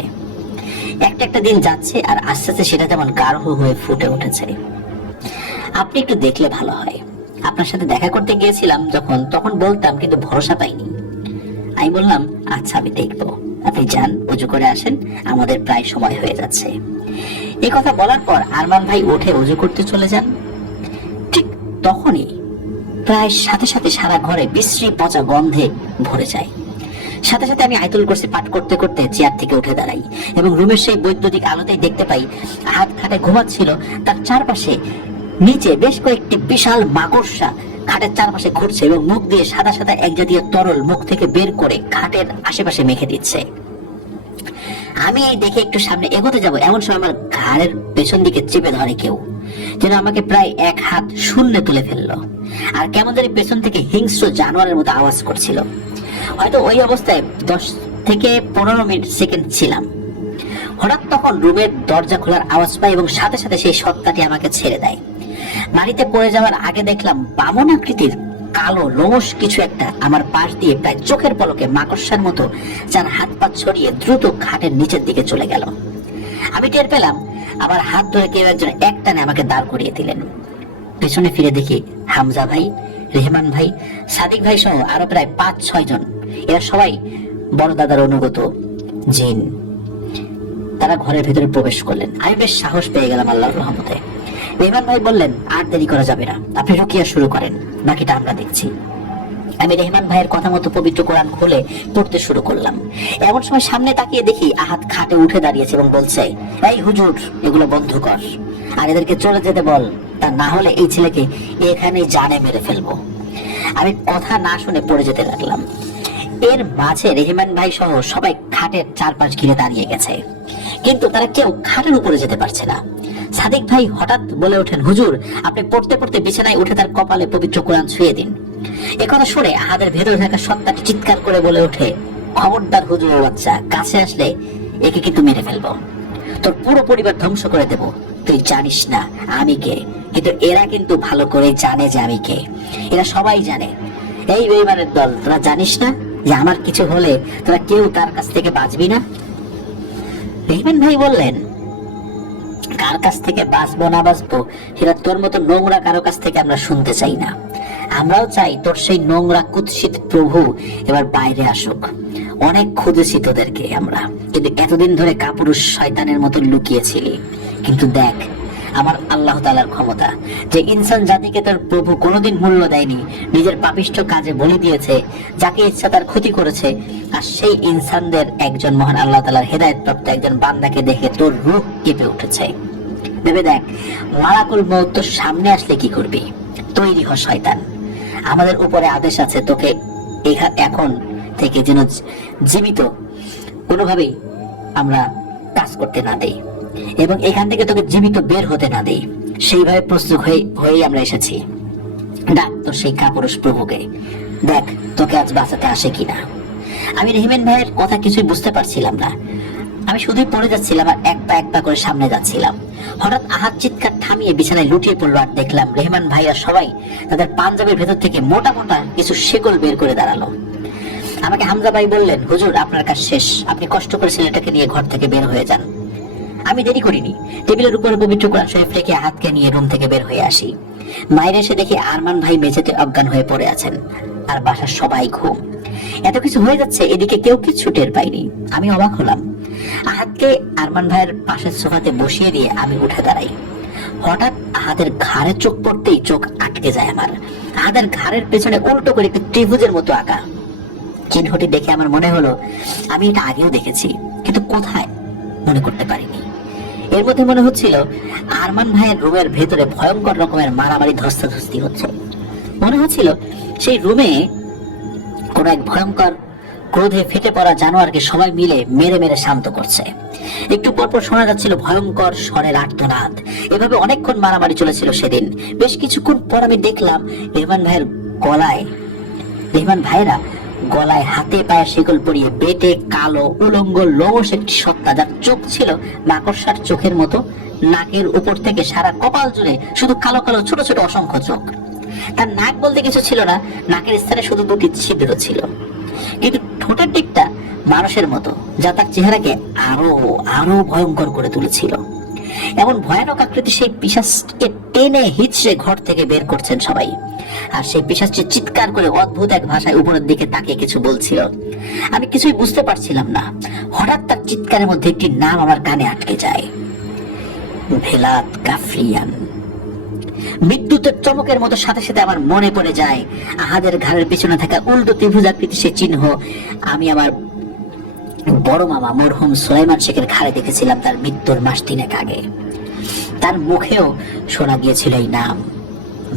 একটা একটা দিন যাচ্ছে আর আস্তে আস্তে সেটা যেমন গাঢ় হয়ে ফুটে উঠেছে। আপনি একটু দেখলে ভালো হয়। আপনার সাথে দেখা করতে গিয়েছিলাম তখন বলতাম, কিন্তু ভরসা পাইনি। আমি বললাম, আচ্ছা, আমি দেখবো। আপনি যান, উজু করে আসেন, আমাদের প্রায় সময় হয়ে যাচ্ছে। এই কথা বলার পর আরমান ভাই উঠে উজু করতে চলে যান। ঠিক তখনই প্রায় সাথে সাথে সারা ঘরে বিশ্রী পচা গন্ধে ভরে যায়। সাথে সাথে আমি আয়াতুল কুরসি পাঠ করতে করতে চেয়ার থেকে উঠে দাঁড়াই এবং রুমের সেই বৈদ্যুতিক আলোতেই দেখতে পাই আহাদ খাটে ঘুমাচ্ছিল। তার চারপাশে নিচে বেশ কয়েকটি বিশাল মাকড়সা খাটের চারপাশে ঘুরছে এবং মুখ দিয়ে সাদা সাদা এক জাতীয় তরল মুখ থেকে বের করে খাটের আশেপাশে মেখে দিচ্ছে। আমি এই দেখে একটু সামনে এগোতে যাব, এমন সময় আমার ঘাড়ের পেছন দিকে চেপে ধরে কেউ, যেন আমাকে প্রায় এক হাত শূন্যে তুলে ফেললো। আর কেমন জানি পেছন থেকে হিংস্র জানোয়ারের মতো আওয়াজ করছিল। হয়তো ওই অবস্থায় 10 থেকে 15 সেকেন্ড ছিলাম। হঠাৎ তখন রুমের দরজা খোলার আওয়াজ পাই এবং সাথে সাথে সেই সত্তাটি আমাকে ছেড়ে দেয়। মাটিতে পড়ে যাওয়ার আগে দেখলাম বামন আকৃতির কালো লোমশ কিছু একটা আমার পাশ দিয়ে প্রায় চোখের পলকে মাকড়সার মতো যার হাত পা ছড়িয়ে দ্রুত খাটের নিচের দিকে চলে গেল। আমি টের পেলাম আমার হাত ধরে কেউ একজন একটানে আমাকে দাঁড় করিয়ে দিলেন। পেছনে ফিরে দেখি হামজা ভাই, রেহমান ভাই, সাদিক ভাই সহ আরো প্রায় 5-6 জন। এরা সবাই বড় দাদার অনুগত জিন। তারা ঘরের ভেতরে প্রবেশ করলেন। আমি বেশ সাহস পেয়ে গেলাম আল্লাহর রহমতে। রেহমান ভাই বললেন, আর দেরি করা যাবে না, আপনি রুকিয়া শুরু করেন, বাকিটা আমরা দেখছি। আমি রেহমান ভাইয়ের কথা মতো পবিত্র কোরআন খুলে পড়তে শুরু করলাম। এমন সময় সামনে তাকিয়ে দেখি আহাদ খাটে উঠে দাঁড়িয়েছে এবং বলছে, এই হুজুর, এগুলো বন্ধ কর আর এদেরকে চলে যেতে বল, তা না হলে এই ছেলেকে এখানে জানে মেরে ফেলবো। আমি কথা না শুনে পড়ে যেতে লাগলাম। এর মাঝে রেহমান ভাই সহ সবাই খাটের চারপাশ ঘিরে দাঁড়িয়ে গেছে, কিন্তু তারা কেউ খাটের উপরে যেতে পারছে না। সাদিক ভাই হঠাৎ বলে ওঠেন, হুজুর, আপনি পড়তে পড়তে বিছানায় উঠে তার কপালে পবিত্র কোরআন ছুঁয়ে দিন। একথা শুনে আহাদের ভেতরে থাকা সত্তাটি চিৎকার করে বলে ওঠে, খবরদার হুজুরের বাচ্চা, কাছে আসলে একে কিন্তু মেরে ফেলবো, তোর পুরো পরিবার ধ্বংস করে দেব। তুই জানিস না আমি কে, কিন্তু এরা কিন্তু ভালো করে জানে যে আমি কে। এরা সবাই জানে। এই বেঈমানের দল, তোরা জানিস না যে আমার কিছু হলে তোরা কেউ তার কাছ থেকে বাঁচবি না? রেহমান ভাই বললেন, কার কাছ থেকে বাঁচবো না বাঁচবো সেটা তোর মতো নোংরা কারো কাছ থেকে আমরা শুনতে চাই না। আমরাও চাই তোর সেই নোংরা কুৎসিত প্রভু এবার বাইরে আসুক। অনেক খুঁজেছি তোদেরকে আমরা, কিন্তু এতদিন ধরে কাপুরুষ শয়তানের মতো লুকিয়েছিলি। কিন্তু দেখ আমার আল্লাহ তাআলার ক্ষমতা, যে ইনসান জাতিকে তার প্রভু কোনোদিন মূল্য দেয়নি, নিজের পাপিষ্ঠ কাজে বলি দিয়েছে, যাকে ইচ্ছা তার ক্ষতি করেছে। আর সেই ইনসানদের একজন মহান আল্লাহ তাআলার হেদায়েতপ্রাপ্ত একজন বান্দাকে দেখে তোর রূহ কেঁপে উঠেছে। ভেবে দেখ, মালাকুল মউত তোর সামনে আসলে কি করবি? তৈরি হ শয়তান। আমাদের উপরে আদেশ আছে তোকে এখন থেকে যেন জীবিত কোনোভাবেই আমরা কাজ করতে না দেই এবং এখান থেকে তোকে জীবিত বের হতে না দেই। সেইভাবে প্রস্তুত হয়েই আমরা এসেছি। ডাক তোর সেই কাপুরুষ প্রভুকে, দেখ তোকে আজ বাঁচাতে আসে কিনা। আমি রেহমান ভাইয়ের কথা কিছুই বুঝতে পারছিলাম না। আমি শুধুই পড়ে যাচ্ছিলাম আর এক পা করে সামনে যাচ্ছিলাম। হঠাৎ আহাদ চিৎকার থামিয়ে বিছানায় লুটিয়ে পড়লো আর দেখলাম রেহমান ভাইয়া সবাই তাদের পাঞ্জাবের ভেতর থেকে মোটা মোটা কিছু শেকল বের করে দাঁড়ালো। আমাকে হামজা ভাই বললেন, হুজুর, আপনার কাজ শেষ, আপনি কষ্ট করে ছেলেটাকে নিয়ে ঘর থেকে বের হয়ে যান। আমি দেরি করিনি, টেবিলের উপরে পবিত্র কোরআন শরীফ রেখে আহাদকে নিয়ে রুম থেকে বের হয়ে আসি। মায়ের এসে দেখি আরমান ভাই মেঝেতে অজ্ঞান হয়ে পড়ে আছেন আর বাসার সবাই ঘুম। এত কিছু হয়ে যাচ্ছে, এদিকে কেউ কিছু টের পাইনি। আমি অবাক হলাম। আহাদকে আরমান ভাইয়ের পাশের সোফাতে বসিয়ে দিয়ে আমি উঠে দাঁড়াই। হঠাৎ আহাদের ঘাড়ে চোখ পড়তেই চোখ আটকে যায় আমার। আহাদের ঘাড়ের পেছনে উল্টো করে একটি ত্রিভুজের মতো আঁকা চিহ্নটি দেখে আমার মনে হলো আমি এটা আগেও দেখেছি, কিন্তু কোথায় মনে করতে পারিনি। এর মধ্যে মনে হচ্ছিল আরমান ভাইয়ের রুমের ভেতরে ভয়ঙ্কর রকমের মারামারি ধস্তাধস্তি হচ্ছে। মনে হচ্ছিল সেই রুমে কোন এক ভয়ঙ্কর ক্রোধে ফেটে পড়া জানোয়ারকে সবাই মিলে মেরে মেরে শান্ত করছে। একটু পরপর শোনা যাচ্ছিল ভয়ঙ্কর স্বরের আর্তনাদ। এভাবে অনেকক্ষণ মারামারি চলেছিল সেদিন। বেশ কিছুক্ষণ পর আমি দেখলাম রেহমান ভাইয়েরা গলায় হাতে পায়ে শিকল পরিয়ে বেটে কালো উলঙ্গ লোমশ একটি সত্তা, যার চোখ ছিল মাকড়সার চোখের মতো। নাকের উপর থেকে সারা কপাল জুড়ে শুধু কালো কালো ছোট ছোট অসংখ্য চোখ। তার নাক বলতে কিছু ছিল না, নাকের স্থানে শুধু দুটি ছিদ্র ছিল। কিন্তু ঠোঁটের দিকটা মানুষের মতো, যা তার চেহারাকে আরো আরো ভয়ঙ্কর করে তুলেছিল। এমন ভয়ানক আকৃতি সেই পিশাচকে টেনে হিচড়ে ঘর থেকে বের করছেন সবাই। আর সেই পিশাচটি চিৎকার করে অদ্ভুত এক ভাষায় উপরের দিকে তাকিয়ে কিছু বলছিল। আমি কিছুই বুঝতে পারছিলাম না। হঠাৎ তার চিৎকারের মধ্যে একটি নাম আমার কানে আটকে যায়, ভেলাত কাফরিয়ান। বিদ্যুতের চমকের মতো সাথে সাথে আমার মনে পড়ে যায় আহাদের ঘাড়ের পিছনে থাকা উল্টো ত্রিভুজাকৃতি সে চিহ্ন আমি আমার বড় মামা মরহুম সুলাইমান শেখের ঘাড়ে দেখেছিলাম তার মৃত্যুর মাস 3 আগে। তার মুখেও শোনা গিয়েছিল এই নাম,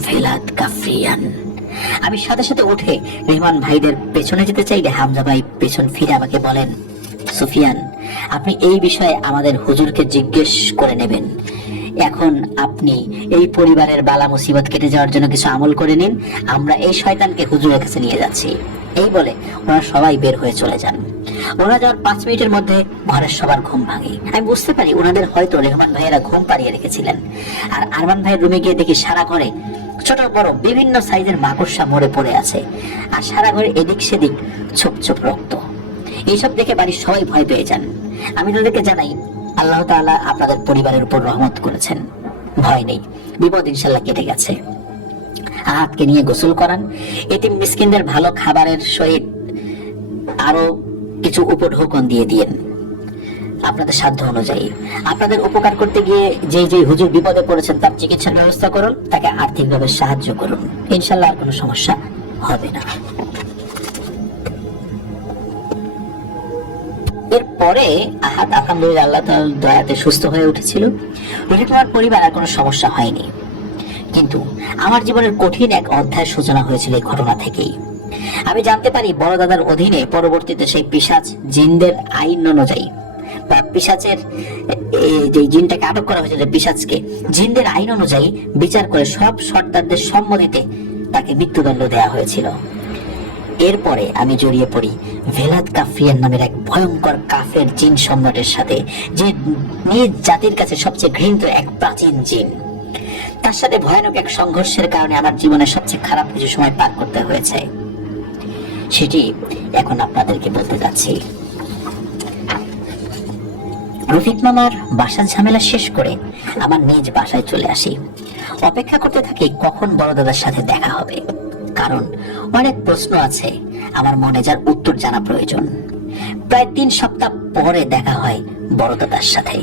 ভেলাত কাফরিয়ান। আমি সাথে সাথে উঠে রেহমান ভাইদের পেছনে যেতে চাইলে হামজা ভাই পেছন ফিরে আমাকে বলেন, সুফিয়ান, আপনি এই বিষয়ে আমাদের হুজুরকে জিজ্ঞেস করে নেবেন। এখন আপনি এই পরিবারের বালা মুসিবত কেটে যাওয়ার জন্য কিছু আমল করে নিন। আমরা এই শয়তানকে হুজুরের কাছে নিয়ে যাচ্ছি। এই বলে ওরা সবাই বের হয়ে চলে যান। ওরা যাওয়ার 5 মিনিটের মধ্যে ঘরের সবার ঘুম ভাঙে। আমি বুঝতে পারি ওনাদের হয়তো রেহমান ভাইয়েরা ঘুম পাড়িয়ে রেখেছিলেন। আর আরমান ভাইয়ের রুমে গিয়ে দেখি সারা ঘরে ছোট বড় বিভিন্ন সাইজের মাকড়সা মরে পড়ে আছে। আর সারা ঘরে এদিক সেদিক ছোপ ছোপ রক্ত। এইসব দেখে বাড়ির সবাই ভয় পেয়ে যান। আমি তাদেরকে জানাই, আল্লাহ তাআলা আপনাদের পরিবারের উপর রহমত করেছেন, ভয় নেই, বিপদ ইনশাল্লাহ কেটে গেছে। আহাতকে নিয়ে গোসল করান, এতিম মিসকিনদের ভালো খাবারের সহিত আরো কিছু উপঢৌকন দিয়ে দিয়েন আপনাদের সাধ্য অনুযায়ী। আপনাদের উপকার করতে গিয়ে যে হুজুর বিপদে পড়েছেন তার চিকিৎসার ব্যবস্থা করুন, তাকে আর্থিকভাবে সাহায্য করুন। ইনশাল্লাহ আর কোনো সমস্যা হবে না। এরপরে আহাত আলহামদুলিল্লাহ আল্লাহ তাআলার দয়াতে সুস্থ হয়ে উঠেছিল। রফিকুমার পরিবার আর কোনো সমস্যা হয়নি। কিন্তু আমার জীবনের কঠিন এক অধ্যায়ের সূচনা হয়েছিল এই ঘটনা থেকেই। আমি জানতে পারি বড় দাদার অধীনে পরবর্তীতে সেই পিশাচ জিনদের আইন অনুযায়ী বা পিশাচের যে জিনটাকে আটক করা হয়েছিল, পিশাচকে জিনদের আইন অনুযায়ী বিচার করে সব সর্দারদের সম্মতিতে তাকে মৃত্যুদণ্ড দেওয়া হয়েছিল। এরপরে আমি জড়িয়ে পড়ি ভেলাত কাফরিয়ান নামের এক ভয়ঙ্কর কাফের জিন সম্রাটের সাথে, যে নিজ জাতির কাছে সবচেয়ে ঘৃণিত এক প্রাচীন জিন। তার সাথে ভয়ানক এক সংঘর্ষের কারণে আমার জীবনের সবচেয়ে খারাপ কিছু সময় পার করতে হয়েছে। সেটি এখন আপনাদেরকে বলতে যাচ্ছি। রফিক মামার বাসার ঝামেলা শেষ করে আমার নিজ বাসায় চলে আসি। অপেক্ষা করতে থাকি কখন বড় দাদার সাথে দেখা হবে, কারণ অনেক প্রশ্ন আছে আমার মনে যার উত্তর জানা প্রয়োজন। প্রায় 3 সপ্তাহ পরে দেখা হয় বড় দাদার সাথে।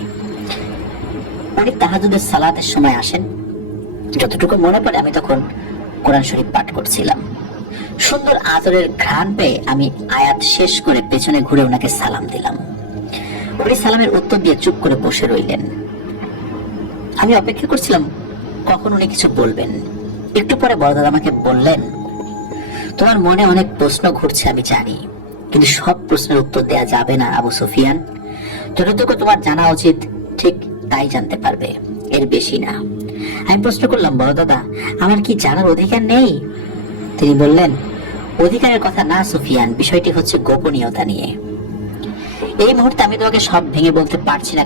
উনি তাহাজ্জুদের সালাতের সময় আসেন। যতটুকু মনে পড়ে আমি তখন কোরআন শরীফ পাঠ করছিলাম। সুন্দর আতরের ঘ্রাণ পেয়ে আমি আয়াত শেষ করে পেছনে ঘুরে ওনাকে সালাম দিলাম। উনি সালামের উত্তর দিয়ে চুপ করে বসে রইলেন। আমি অপেক্ষা করছিলাম কখন উনি কিছু বলবেন। একটু পরে বড় দাদা আমাকে বললেন, তোমার মনে অনেক প্রশ্ন ঘুরছে আমি জানি, কিন্তু সব প্রশ্নের উত্তর দেয়া যাবে না আবু সুফিয়ান। যতটুকু তোমার জানা উচিত ঠিক তাই জানতে পারবে, এর বেশি না। আমি প্রশ্ন করলাম, বড় দাদা আমার কি জানার অধিকার নেই? তিনি বললেন, অধিকারের কথা না সুফিয়ান, বিষয়টি হচ্ছে গোপনীয়তা নিয়ে। এই মুহূর্তে আমি তোমাকে সব ভেঙে বলতে পারছি না,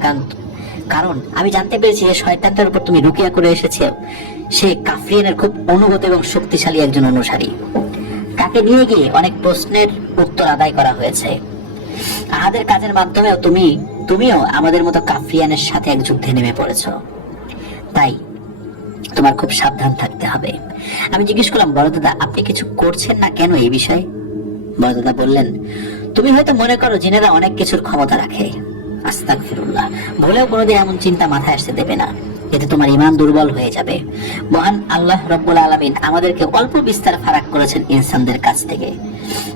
কারণ আমি জানতে পেরেছি যে শয়তানটার উপর তুমি রুকিয়া করে এসেছো সে কাফরিয়ানের খুব অনুগত এবং শক্তিশালী একজন অনুসারী। তাকে নিয়ে গিয়ে অনেক প্রশ্নের উত্তর আদায় করা হয়েছে। আহাদের কাজের মাধ্যমেও তুমিও আমাদের মতো কাফরিয়ানের সাথে এক যুদ্ধে নেমে পড়েছো। তাই তোমার খুব সাবধান থাকতে হবে। আমি জিজ্ঞেস করলাম, বড় দাদা আপনি কিছু করছেন না কেন এই বিষয়ে? বড় দাদা বললেন, তুমি হয়তো মনে করো জিনেরা অনেক কিছুর ক্ষমতা রাখে। আস্তাগফিরুল্লাহ, ভুলেও কোনোদিন এমন চিন্তা মাথায় আসতে দেবে না, এতে তোমার ঈমান দুর্বল হয়ে যাবে। মহান আল্লাহ রব্বুল আলামিন আমাদেরকে অল্প বিস্তার ফারাক করেছেন ইনসানদের কাছ থেকে,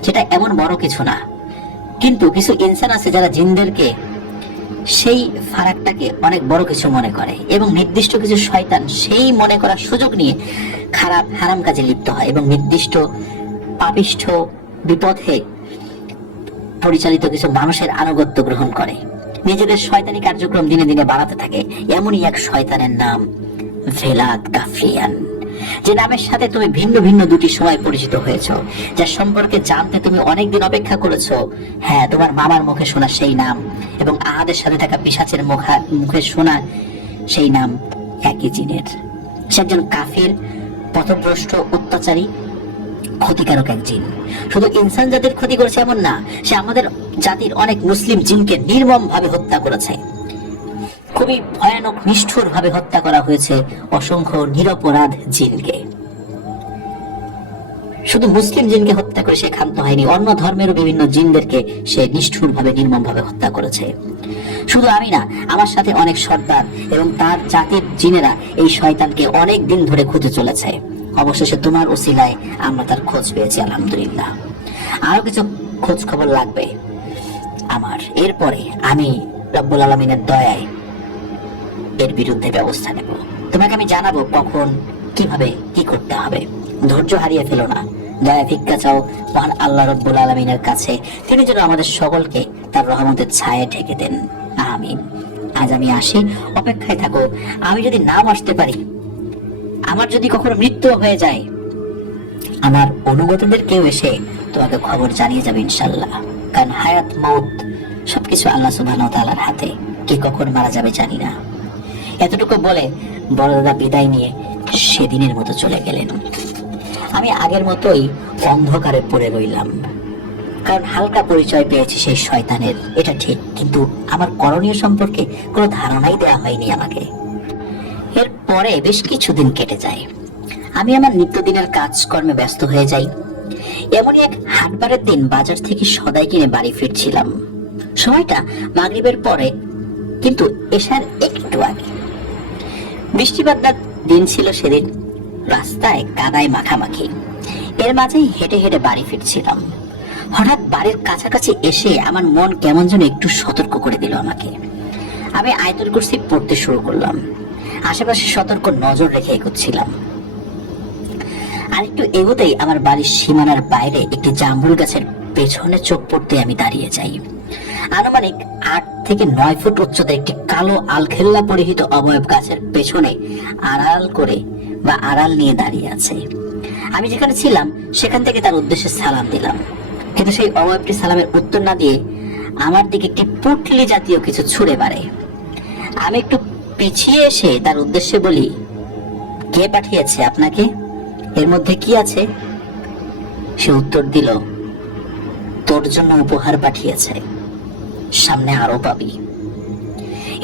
যেটা এমন বড় কিছু না। কিন্তু কিছু ইনসান আছে যারা জিনদেরকে সেই ফারাকটাকে অনেক বড় কিছু মনে করে, এবং নির্দিষ্ট কিছু শয়তান সেই মনে করার সুযোগ নিয়ে খারাপ হারাম কাজে লিপ্ত হয় এবং নির্দিষ্ট পাপিষ্ঠ বিপথে পরিচালিত কিছু মানুষের আনুগত্য গ্রহণ করে, নিজেদের শয়তানি কার্যক্রম দিনে দিনে বাড়াতে থাকে। এমনই এক শয়তানের নাম ভেলাদ কাফরিয়ান, যে নামের সাথে তুমি ভিন্ন ভিন্ন দুটি সময় পরিচিত হয়েছ, যার সম্পর্কে জানতে তুমি অনেকদিন অপেক্ষা করেছো। হ্যাঁ, তোমার মামার মুখে শোনা সেই নাম এবং আহাদের সাথে থাকা পিশাচের মুখে শোনা সেই নাম একই জিনের। সে একজন কাফির, পথভ্রষ্ট, অত্যাচারী, ক্ষতিকারক এক জিন। শুধু ইনসান জাতির ক্ষতি করেছে এমন না, সে আমাদের জাতির অনেক মুসলিম জিনকে নির্মম ভাবে হত্যা করেছে। খুবই ভয়ানক, নিষ্ঠুর ভাবে হত্যা করা হয়েছে অসংখ্য নিরপরাধ জিনকে। শুধু মুসলিম জিনকে হত্যা করে সে ক্ষান্ত হয়নি, অন্য ধর্মেরও বিভিন্ন জিনদেরকে সে নিষ্ঠুর ভাবে, নির্মম ভাবে হত্যা করেছে। শুধু আমি না, আমার সাথে অনেক সর্দার এবং তার জাতির জিনেরা এই শয়তানকে অনেক দিন ধরে খুঁজে চলেছে। অবশেষে তোমার ওসিলায় আমরা তার খোঁজ পেয়েছি, আলহামদুলিল্লাহ। আরো কিছু খোঁজ খবর লাগবে আমার, এরপরে আমি রব্বুল আলামিনের দয়ায় এর বিরুদ্ধে ব্যবস্থা নেব। তোমাকে আমি জানাবো কখন, কিভাবে, কি করতে হবে। ধৈর্য হারিয়ে ফেলো না, দয়া ভিক্ষা চাও মহান আল্লাহ রব্বুল আলামিনের কাছে, তিনি যেন আমাদের সকলকে তার রহমতের ছায়ায় ঢেকে দেন, আমিন। আজ আমি আসি, অপেক্ষায় থাকো। আমি যদি নাও আসতে পারি, আমার যদি কখনো মৃত্যু হয়ে যায়, আমার অনুগতদের কেউ এসে তোমাকে খবর জানিয়ে যাবে ইনশাল্লাহ। কারণ হায়াত মউত সবকিছু আল্লাহ সুবহানাহু ওয়া তাআলার হাতে, কে কখন মারা যাবে জানি না। এতটুকু বলে বড় দাদা বিদায় নিয়ে সেদিনের মতো চলে গেলেন। আমি আগের মতোই অন্ধকারে পড়ে রইলাম, কারণ হালকা পরিচয় পেয়েছি সেই শয়তানের, এটা ঠিক, কিন্তু আমার করণীয় সম্পর্কে কোনো ধারণাই দেওয়া হয়নি আমাকে। এরপরে বেশ কিছুদিন কেটে যায়, আমি আমার নিত্যদিনের কাজকর্মে ব্যস্ত হয়ে যাই। এমনই এক হাটবারের দিন বাজার থেকে সদাই কিনে বাড়ি ফিরছিলাম। সময়টা মাগরিবের পরে, কিন্তু এশার একটু আগে। বৃষ্টিবাদলার দিন ছিল সেদিন, রাস্তায় কাদায় মাখামাখি। এর মাঝেই হেঁটে হেঁটে বাড়ি ফিরছিলাম। হঠাৎ বাড়ির কাছাকাছি এসে আমার মন কেমন যেন একটু সতর্ক করে দিল আমাকে। আমি আয়াতুল কুরসি পড়তে শুরু করলাম, আশেপাশে সতর্ক নজর রেখে এগোচ্ছিলাম। আরেকটু এগোতেই আমার বাড়ির সীমানার বাইরে একটি জামরুল গাছের পেছনে চোখ পড়তে আমি দাঁড়িয়ে যাই। আনুমানিক 8 থেকে 9 ফুট উচ্চতার একটি কালো আলখেল্লা পরিহিত অবয়ব গাছের পেছনে আড়াল নিয়ে দাঁড়িয়ে আছে। আমি যেখানে ছিলাম সেখান থেকে তার উদ্দেশ্যে সালাম দিলাম, কিন্তু সেই অবয়বটি সালামের উত্তর না দিয়ে আমার দিকে একটি পুটলি জাতীয় কিছু ছুঁড়ে মারে। আমি একটু পিছিয়ে এসে তার উদ্দেশ্যে বলি, কে পাঠিয়েছে আপনাকে? এর মধ্যে কি আছে? সে উত্তর দিল, তোর জন্য উপহার পাঠিয়েছে, সামনে আরো পাবি।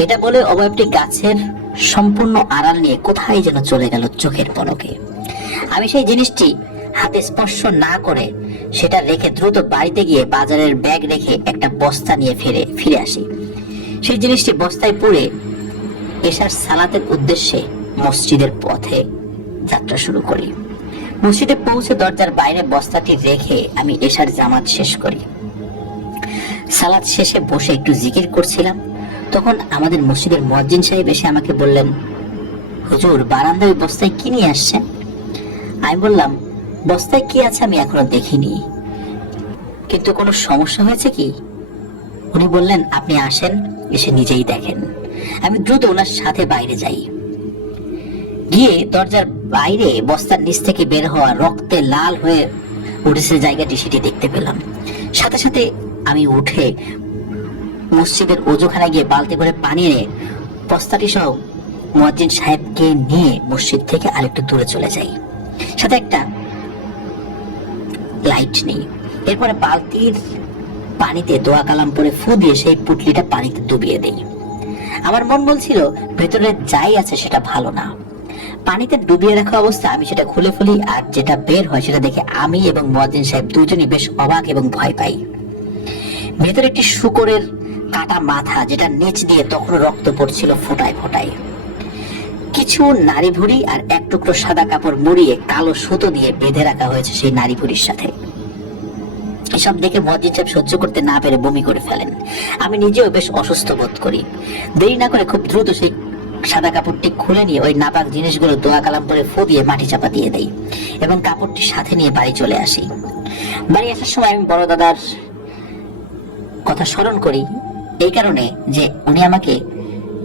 এটা বলে অবয়বটি গাছের সম্পূর্ণ আড়াল নিয়ে কোথায় যেন চলে গেল চোখের পলকে। আমি সেই জিনিসটি হাতে স্পর্শ না করে সেটা রেখে দ্রুত বাড়িতে গিয়ে বাজারের ব্যাগ রেখে একটা বস্তা নিয়ে ফিরে আসি। সেই জিনিসটি বস্তায় পুরে এশার সালাতের উদ্দেশ্যে মসজিদের পথে যাত্রা শুরু করি। মসজিদে পৌঁছে দরজার বাইরে বস্তাটি রেখে আমি এশার জামাত শেষ করি। সালাত শেষে বসে একটু জিকির করছিলাম, তখন আমাদের মসজিদের মুয়াজ্জিন সাহেব এসে আমাকে বললেন, হুজুর, বারান্দায় বস্তায় কি নিয়ে আসছেন? আমি বললাম, বস্তায় কি আছে আমি এখনো দেখিনি, কিন্তু কোনো সমস্যা হয়েছে কি? উনি বললেন, আপনি আসেন, এসে নিজেই দেখেন। আমি দ্রুত ওনার সাথে বাইরে যাই। গিয়ে দরজার বাইরে বস্তার নিচ থেকে বের হওয়া রক্তে লাল হয়ে উঠেছে জায়গাটি, সেটি দেখতে পেলাম। সাথে সাথে আমি উঠে মসজিদের ওযুখানায় গিয়ে বালতি করে পানি এনে বস্তাটি সহ মুয়াজ্জিন সাহেবকে নিয়ে মসজিদ থেকে আরেকটু দূরে চলে যাই, সাথে একটা লাইট নেই। এরপরে বালতির পানিতে দোয়া কালাম পরে ফু দিয়ে সেই পুটলিটা পানিতে ডুবিয়ে দেই। আমার মন বলছিল ভেতরে যাই আছে সেটা ভালো না। পানিতে ডুবিয়ে রাখা অবস্থায় আমি সেটা খুলে ফেলি, আর যেটা বের হয় সেটা দেখে আমি এবং মুয়াজ্জিন সাহেব দুজনই বেশ অবাক এবং ভয় পাই। ভেতরে একটি শূকরের কাটা মাথা, যেটা নিচ দিয়ে তখন রক্ত পড়ছিল ফোঁটায় ফোঁটায়। কিছু নারী ভুঁড়ি আর এক টুকরো সাদা কাপড় মুড়িয়ে কালো সুতো দিয়ে বেঁধে রাখা হয়েছে সেই নারী ভুঁড়ির সাথে। এসব দেখে মুয়াজ্জিন সাহেব সহ্য করতে না পেরে বমি করে ফেলেন। আমি নিজেও বেশ অসুস্থ বোধ করি। দেরি না করে খুব দ্রুত সেই সাদা কাপড়টি খুলে নিয়ে ওই নাপাক জিনিসগুলো দোয়া কালাম করে ফু দিয়ে মাটি চাপা দিয়ে দেই এবং কাপড়টি সাথে নিয়ে বাড়ি চলে আসি। বাড়ি আসার সময় আমি বড় দাদার কথা স্মরণ করি এই কারণে যে উনি আমাকে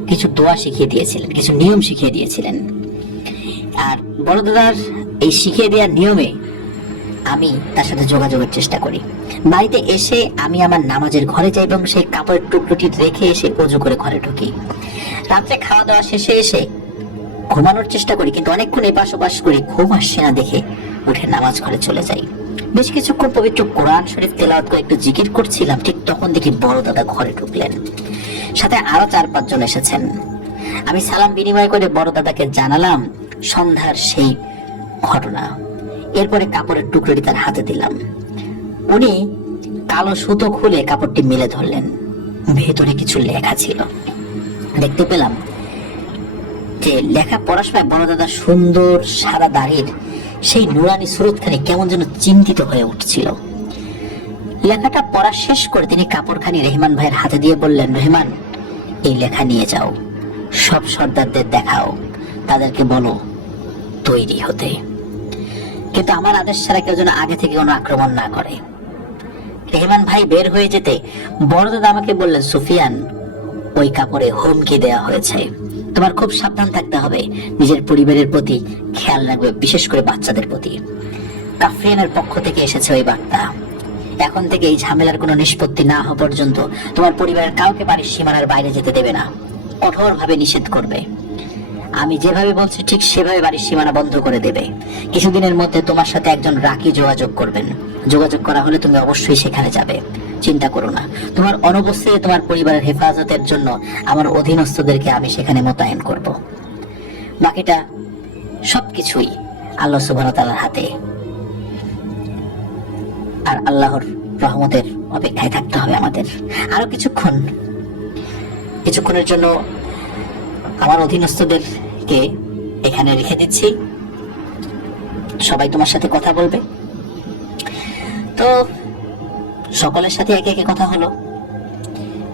কিছু দোয়া শিখিয়ে দিয়েছিলেন, কিছু নিয়ম শিখিয়ে দিয়েছিলেন। আর বড় দাদার এই শিখিয়ে দেওয়ার নিয়মে আমি তার সাথে যোগাযোগের চেষ্টা করি। বাড়িতে এসে আমি আমার নামাজের ঘরে যাই এবং সেই কাপড়ের টুকরোটি রেখে এসে ওযু করে ঘরে ঢুকি। রাত্রে খাওয়া দাওয়া শেষে এসে ঘুমানোর চেষ্টা করি, কিন্তু অনেকক্ষণ এপাশ ওপাশ করে ঘুম আসছে না দেখে উঠে নামাজ ঘরে চলে যাই। বেশ কিছুক্ষণ পবিত্র কোরআন শরীফ তেলাওয়াত করে একটু জিকির করছিলাম, ঠিক তখন দেখি বড় দাদা ঘরে ঢুকলেন, সাথে আরো 4-5 জন এসেছেন। আমি সালাম বিনিময় করে বড় দাদাকে জানালাম সন্ধ্যার সেই ঘটনা। এরপরে কাপড়ের টুকরোটি তার হাতে দিলাম। উনি কালো সুতো খুলে কাপড়টি মেলে ধরলেন, ভেতরে কিছু লেখা ছিল। দেখতে পেলাম যে লেখা পড়ার সময় বড় দাদা সুন্দর সাদা দাড়ির সেই নুরানি সুরতখানি কেমন যেন চিন্তিত হয়ে উঠছিল। লেখাটা পড়া শেষ করে তিনি কাপড়খানি রহমান ভাইয়ের হাতে দিয়ে বললেন, রহমান, এই লেখা নিয়ে যাও, সব সর্দারদের দেখাও, তাদেরকে বলো তৈরি হতে, কিন্তু আমার আদেশ ছাড়া কেউ যেন আগে থেকে কোনো আক্রমণ না করে। রহমান ভাই বের হয়ে যেতে বড় দাদা আমাকে বললেন, সুফিয়ান, ওই কাপড়ে হুমকি দেওয়া হয়েছে, তোমার খুব সাবধান থাকতে হবে, নিজের পরিবারের প্রতি খেয়াল রাখবে, বিশেষ করে বাচ্চাদের প্রতি। কাফরিয়ানের পক্ষ থেকে এসেছে ওই বার্তা। এখন থেকে এই ঝামেলার কোনো নিষ্পত্তি না হওয়া পর্যন্ত তোমার পরিবারের কাউকে বাড়ির সীমানার বাইরে যেতে দেবে না, কঠোরভাবে নিষেধ করবে। আমি যেভাবে বলছি ঠিক সেভাবে বাড়ির সীমানা বন্ধ করে দেবে। কিছুদিনের মধ্যে তোমার সাথে একজন রাকি যোগাযোগ করবেন, যোগাযোগ করা হলে তুমি অবশ্যই সেখানে যাবে, চিন্তা করো না। তোমার অনুপস্থিতিতে তোমার পরিবারের হেফাজতের জন্য আমার অধীনস্থদেরকে আমি সেখানে মোতায়েন করব। বাকিটা সবকিছুই আল্লাহ সুবহানাহু ওয়া তাআলার হাতে, আর আল্লাহর রহমতের অপেক্ষায় থাকতে হবে আমাদের। আরো কিছুক্ষণের জন্য আমার অধীনস্থদেরকে এখানে রেখে দিচ্ছি, সবাই তোমার সাথে কথা বলবে। তো সকলের সাথে একে একে কথা হলো,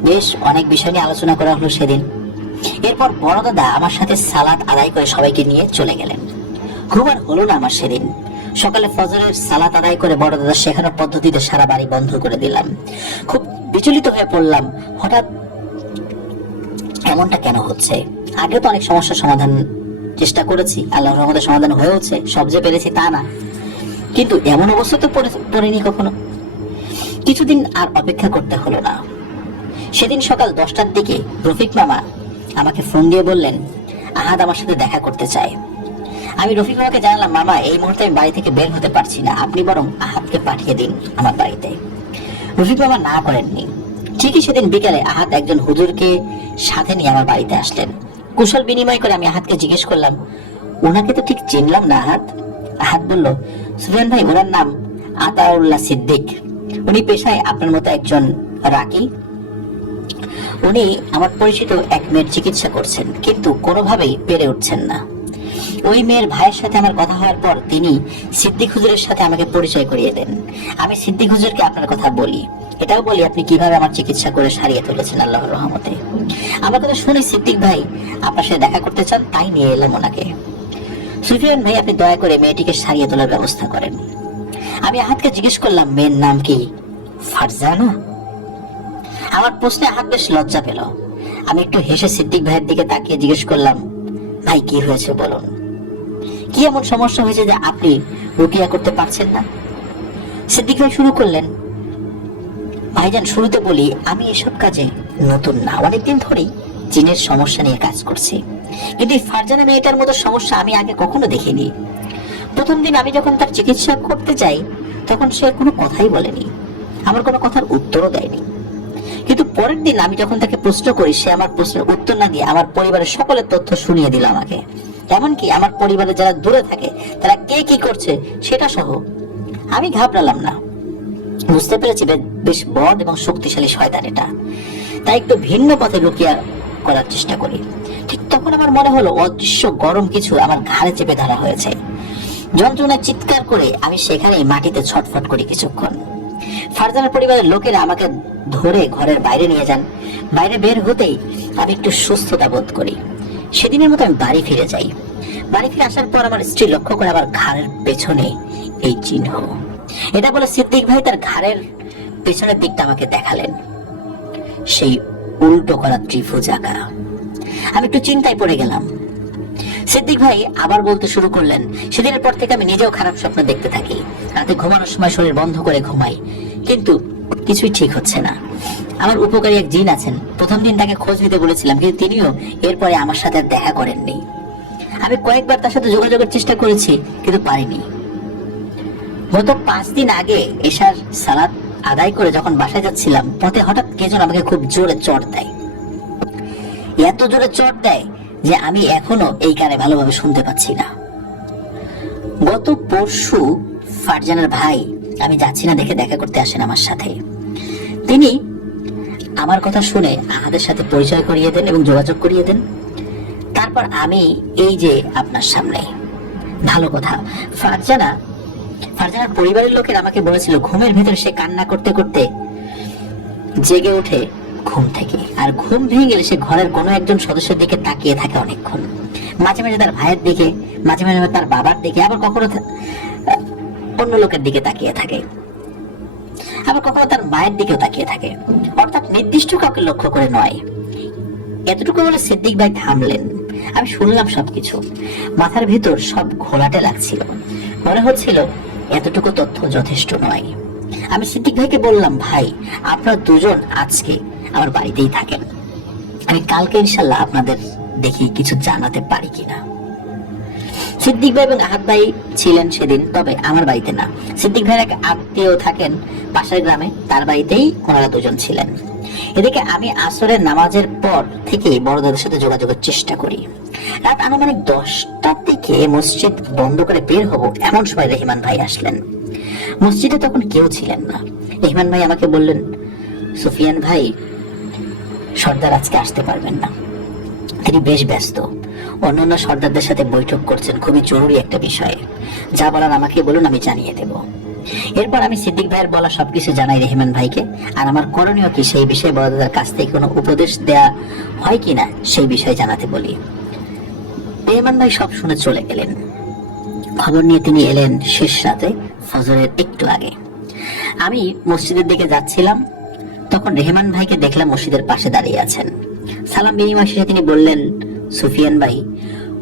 বেশ অনেক বিষয় নিয়ে আলোচনা করা হলো সেদিন। এরপর বড় দাদা আমার সাথে সালাত আদায় করে সবাইকে নিয়ে চলে গেলেন। ঘুম আর হলো না আমার সেদিন। সকালে ফজরের সালাত আদায় করে বড় দাদা শেখানোর পদ্ধতিতে সারা বাড়ি বন্ধ করে দিলাম। খুব বিচলিত হয়ে পড়লাম, হঠাৎ এমনটা কেন হচ্ছে? আগে তো অনেক সমস্যার সমাধান চেষ্টা করেছি, আল্লাহর রহমতে সমাধান হয়েছে, সব যে পেরেছি তা না, কিন্তু এমন অবস্থা তো পড়েনি কখনো। কিছুদিন আর অপেক্ষা করতে হলো না। সেদিন সকাল 10টার দিকে রফিক মামা আমাকে ফোন দিয়ে বললেন, আহাদ আমার সাথে দেখা করতে চায়। আমি রফিক মামাকে জানালাম, মামা, এই মুহূর্তে আমি বাড়ি থেকে বের হতে পারছি না, আপনি বরং আহাদকে পাঠিয়ে দিন আমার বাড়িতে। রফিক মামা না করেননি। ঠিকই সেদিন বিকালে আহাদ একজন হুজুরকে সাথে নিয়ে আমার বাড়িতে আসলেন। কুশল বিনিময় করে আমি আহাদকে জিজ্ঞেস করলাম, ওনাকে তো ঠিক চিনলাম না আহাদ। আহাদ বলল, সুফিয়ান ভাই, ওনার নাম আতাউল্লাহ সিদ্দিক, উনি পেশায় আপনার মতো একজন রাকি। উনি আমার পরিচিত এক মেয়ের চিকিৎসা করছেন, কিন্তু কোনোভাবেই পেরে উঠছেন না। ওই মেয়ের ভাইয়ের সাথে আমার কথা হওয়ার পর তিনি সিদ্দিক হুজুরের সাথে আমাকে পরিচয় করিয়ে দেন। আমি সিদ্দিক হুজুরকে আপনার কথা বলি, এটাও বলি আপনি কিভাবে আমার চিকিৎসা করে সারিয়ে তুলেছেন আল্লাহর রহমতে। আমার কথা শুনে সিদ্দিক ভাই আপনার সাথে দেখা করতে চান, তাই নিয়ে এলাম ওনাকে। সুফিয়ান ভাই, আপনি দয়া করে মেয়েটিকে সারিয়ে তোলার ব্যবস্থা করেন। আমি আহাদকে জিজ্ঞেস করলাম, মেয়ের নাম কি ফারজানা? আমার প্রশ্নে আহাদ বেশ লজ্জা পেল। আমি একটু হেসে সিদ্দিক ভাইয়ের দিকে তাকিয়ে জিজ্ঞেস করলাম, ভাই কি হয়েছে বলুন, কি এমন সমস্যা হয়েছে যে আপনি রুকিয়া করতে পারছেন না? সিদ্দিক ভাই শুরু করলেন, ভাইজান, শুরুতে বলি আমি এসব কাজে নতুন না, অনেকদিন ধরেই জিনের সমস্যা নিয়ে কাজ করছি, কিন্তু এই ফারজানা মেয়েটার মতো সমস্যা আমি আগে কখনো দেখিনি। প্রথম দিন আমি যখন তার চিকিৎসা করতে যাই তখন সে কোনো কথাই বলেনি, আমার কোনো কথার উত্তরও দেয়নি। কিন্তু পরের দিন আমি যখন তাকে প্রশ্ন করি, সে আমার প্রশ্নের উত্তর না দিয়ে আমার পরিবারের সকলের তথ্য শুনিয়ে দিল আমাকে, এমনকি আমার পরিবারে যারা দূরে থাকে তারা কে কি করছে সেটা সহ। আমি ঘাবড়ালাম না, বুঝতে পেরেছি বেশ বদ এবং শক্তিশালী শয়তান এটা, তাই একটু ভিন্ন পথে রুকিয়া করার চেষ্টা করি। ঠিক তখন আমার মনে হলো অদৃশ্য গরম কিছু আমার ঘাড়ে চেপে ধরা হয়েছে। যন্ত্রণায় চিৎকার করে আমি সেখানেই মাটিতে ছটফট করি কিছুক্ষণ। ফারজানার পরিবারের লোকেরা আমাকে ধরে ঘরের বাইরে নিয়ে যান। বাইরে বের হতেই আমি একটু সুস্থতা বোধ করি। সেদিনের মতো আমি বাড়ি ফিরে যাই। বাড়ি ফিরে আসার পর আমার স্ত্রী লক্ষ্য করে আমার ঘাড়ের পেছনে এই চিহ্ন। এটা বলে সিদ্দিক ভাই তার ঘাড়ের পেছনের দিকটা আমাকে দেখালেন। সেই উল্টো করা ত্রিভুজ আঁকা। আমি একটু চিন্তায় পড়ে গেলাম। সিদ্দিক ভাই আবার বলতে শুরু করলেন, সেদিনের পর থেকে আমি নিজেও খারাপ স্বপ্ন দেখতে থাকি, রাতে ঘুমানোর সময় শরীর বন্ধ করে ঘুমাই, কিন্তু কিছুই ঠিক হচ্ছে না। আমার উপকারী এক জিন আছেন, প্রথম দিন তাকে খোঁজ নিতে বলেছিলাম, কিন্তু তিনিও এরপরে আমার সাথে আর দেখা করেননি। আমি কয়েকবার তার সাথে যোগাযোগের চেষ্টা করেছি, কিন্তু পারিনি। গত 5 দিন আগে এশার সালাত আদায় করে যখন বাসায় যাচ্ছিলাম, পথে হঠাৎ কে যেন আমাকে খুব জোরে চড় দেয়। এত জোরে চড় দেয় যে আমি এখনো এই কানে ভালোভাবে শুনতে পাচ্ছি না। গত পরশু ফারজানার ভাই আমি যাচ্ছি না দেখে দেখা করতে আসেন আমার সাথে। তিনি আমার কথা শুনে আহাদের সাথে পরিচয় করিয়ে দেন এবং যোগাযোগ করিয়ে দেন। তারপর আমি এই যে আপনার সামনে। ভালো কথা, ফারজানার পরিবারের লোকের আমাকে বলেছিল ঘুমের ভেতরে সে কান্না করতে করতে জেগে ওঠে ঘুম থেকে, আর ঘুম ভেঙে গেলে সে ঘরের কোনো একজন সদস্যের দিকে তাকিয়ে থাকে অনেকক্ষণ। মাঝে মাঝে তার ভাইয়ের দিকে, মাঝে মাঝে তার বাবার দিকে, আবার কখনো অন্য লোকের দিকে তাকিয়ে থাকে, আবার কখনো তার মায়ের দিকেও তাকিয়ে থাকে, অর্থাৎ নির্দিষ্ট কাউকে লক্ষ্য করে নয়। এতটুকু বলে সিদ্দিক ভাই থামলেন। আমি শুনলাম সবকিছু, মাথার ভিতর সব ঘোলাটে লাগছিল, মনে হচ্ছিল এতটুকু তথ্য যথেষ্ট নয়। আমি সিদ্দিক ভাইকে বললাম, ভাই আপনারা দুজন আজকে আমার বাড়িতেই থাকেন, আমি কালকে ইনশাল্লাহ আপনাদের দেখি কিছু জানাতে পারি কিনা। সিদ্দিক ভাই এবং আহাদ ভাই ছিলেন সেদিন, তবে আমার বাড়িতে না। সিদ্দিক ভাইয়ের এক আত্মীয় থাকেন পাশের গ্রামে, তার বাড়িতেই ওনারা দুজন ছিলেন। এদিকে আমি আসরের নামাজের পর থেকে বড়দাদের সাথে যোগাযোগের চেষ্টা করি। রাত আনুমানিক 10টার দিকে মসজিদ বন্ধ করে বের হব, এমন সময় রেহমান ভাই আসলেন। মসজিদে তখন কেউ ছিলেন না। রেহমান ভাই আমাকে বললেন, সুফিয়ান ভাই, সর্দার আজকে আসতে পারবেন না, তিনি বেশ ব্যস্ত, অন্যান্য সর্দারদের সাথে বৈঠক করছেন, খুবই জরুরি একটা বিষয়ে। যা বলার আমাকে বলুন, আমি জানিয়ে দেব। এরপর আমি সিদ্দিক ভাইয়ের বলা সবকিছু জানাই রেহমান ভাইকে, আর আমার করণীয় কি সেই বিষয়ে বড়দাদার কাছ থেকে কোনো উপদেশ দেয়া হয় কিনা সেই বিষয়ে জানাতে বলি। রেহমান ভাই সব শুনে চলে গেলেন। খবর নিয়ে তিনি এলেন শেষ রাতে, ফজরের একটু আগে। আমি মসজিদের দিকে যাচ্ছিলাম, তখন রেহমান ভাইকে দেখলাম মসজিদের পাশে দাঁড়িয়ে আছেন। সালাম বিনিময় শেষে তিনি বললেন, সুফিয়ান ভাই,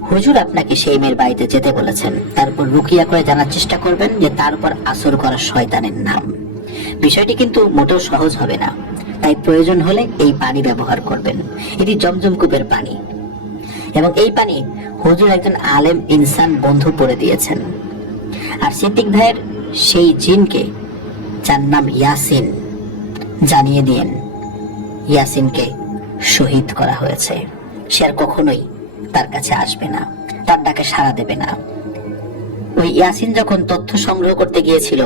হুজুর আপনাকে সেই মেয়ের বাড়িতে যেতে বলেছেন, তারপর রুকিয়া করে জানার চেষ্টা করবেন যে তার উপর আসর করা শয়তানের নাম। বিষয়টি কিন্তু মোটেও সহজ হবে না, তাই প্রয়োজন হলে এই পানি ব্যবহার করবেন। এটি জমজম কূপের পানি, এবং এই পানি হুজুর একজন আলেম ইনসান বন্ধু পড়ে দিয়েছেন। আর সিদ্দিক ভাইয়ের সেই জিনকে, যার নাম ইয়াসিন, জানিয়ে দিয়েন ইয়াসিনকে শহীদ করা হয়েছে। সে আর কখনোই তার কাছে আসবে না, তার ডাকে সাড়া দেবে না। ওই ইয়াসিন যখন তথ্য সংগ্রহ করতে গিয়েছিল,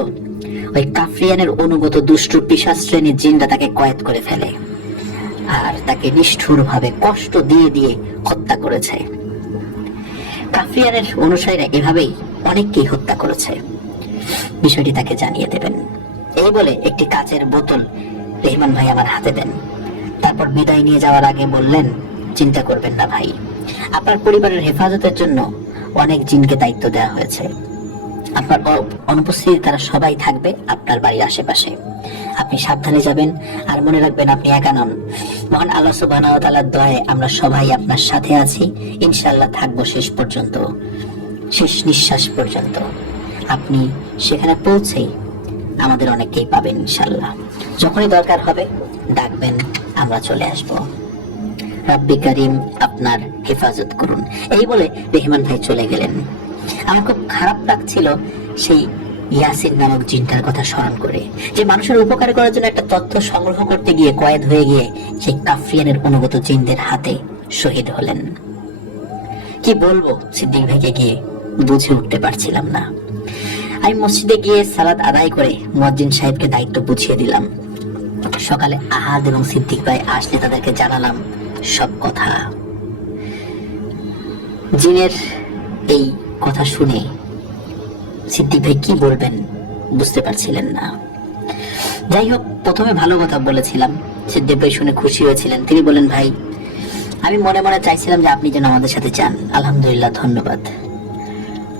ওই কাফরিয়ানের অনুগত দুষ্টু পিশাচ শ্রেণীর জিনরা তাকে কয়েদ করে ফেলে, আর তাকে নিষ্ঠুরভাবে কষ্ট দিয়ে দিয়ে হত্যা করেছে। কাফরিয়ানের অনুসারীরা এভাবেই অনেককেই হত্যা করেছে। বিষয়টি তাকে জানিয়ে দেবেন। এই বলে একটি কাচের বোতল রেহমান ভাই আমার হাতে দেন। তারপর বিদায় নিয়ে যাওয়ার আগে বললেন, চিন্তা করবেন না ভাই, আপনার পরিবারের হেফাজতের জন্য অনেক জিনকে দায়িত্ব দেওয়া হয়েছে। আপনার অনুপস্থিতি তারা সবাই থাকবে আপনার বাড়ির আশেপাশে। আপনি সাবধানে যাবেন, আর মনে রাখবেন আপনি একা নন। মহান আল্লাহ সুবহানাহু ওয়া তাআলার দয়ায় আমরা সবাই আপনার সাথে আছি, ইনশাআল্লাহ থাকবো শেষ পর্যন্ত, শেষ নিঃশ্বাস পর্যন্ত। আপনি সেখানে পৌঁছেই আমাদের অনেককেই পাবেন ইনশাআল্লাহ। যখনই দরকার হবে ডাকবেন, আমরা চলে আসবো। রাব্বি কারীম আপনার হেফাজত করুন। এই বলে রেহমান ভাই চলে গেলেন। আমার খুব খারাপ লাগছিল সেই ইয়াসিন নামক জিনটার কথা স্মরণ করে, যে মানুষের উপকার করার জন্য একটা তথ্য সংগ্রহ করতে গিয়ে কয়েদ হয়ে গিয়ে সেই কাফরিয়ানের অনুগত জিনদের হাতে শহীদ হলেন। কি বলবো সিদ্দিক ভাইকে গিয়ে বুঝে উঠতে পারছিলাম না। আমি মসজিদে গিয়ে সালাত আদায় করে মুয়াজ্জিন সাহেবকে দায়িত্ব বুঝিয়ে দিলাম। সকালে আহাদ এবং সিদ্দিক ভাই আসলে তাদেরকে জানালাম সব কথা। জিনের এই কথা শুনে সিদ্দিক ভাই কি বলবেন বুঝতে পারছিলেন না। যাই হোক, প্রথমে ভালো কথা বলেছিলাম, সিদ্দিক ভাই শুনে খুশি হয়েছিলেন। তিনি বলেন, ভাই আমি মনে মনে চাইছিলাম যে আপনি যেন আমাদের সাথে যান। আলহামদুলিল্লাহ, ধন্যবাদ।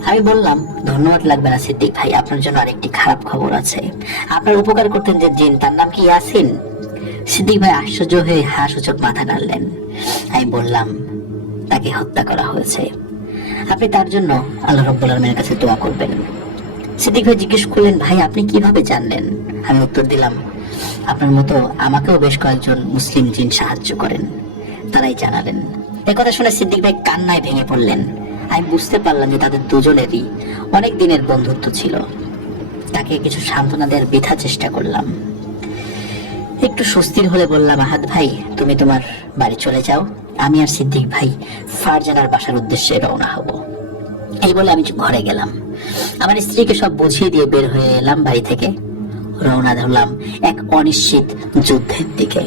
আমি বললাম, ধন্যবাদ লাগবে না সিদ্দিক ভাই, আপনার জন্য আরেকটি খারাপ খবর আছে। আপনার উপকার করতেন যে জিন, তার নাম কি ইয়াসিন, সিদ্দিক ভাই আশ্চর্য হয়ে হাসূচক মাথা নাড়লেন। আমি বললাম, তাকে হত্যা করা হয়েছে, আপনি তার জন্য আল্লাহ রাব্বুল আলামিনের কাছে দোয়া করবেন। সিদ্দিক ভাই জিজ্ঞেস করলেন, ভাই আপনি কিভাবে জানলেন? আমি উত্তর দিলাম, আপনার মতো আমাকেও বেশ কয়েকজন মুসলিম জিন সাহায্য করেন, তারাই জানালেন। একথা শুনে সিদ্দিক ভাই কান্নায় ভেঙে পড়লেন। আমি বুঝতে পারলাম যে তাদের দুজনেরই অনেক দিনের বন্ধুত্ব ছিল। তাকে কিছু সান্ত্বনা দেওয়ার বৃথা চেষ্টা করলাম। একটু স্বস্তির হলে বললাম, আহাদ ভাই তুমি তোমার বাড়ি চলে যাও, আমি আর সিদ্দিক ভাই ফারজানার বাসার উদ্দেশ্যে রওনা হব। এই বলে আমি ঘরে গেলাম। আমার স্ত্রীকে সব বুঝিয়ে দিয়ে বের হয়ে এলাম বাড়ি থেকে। রওনা ধরলাম এক অনিশ্চিত যুদ্ধের দিকে।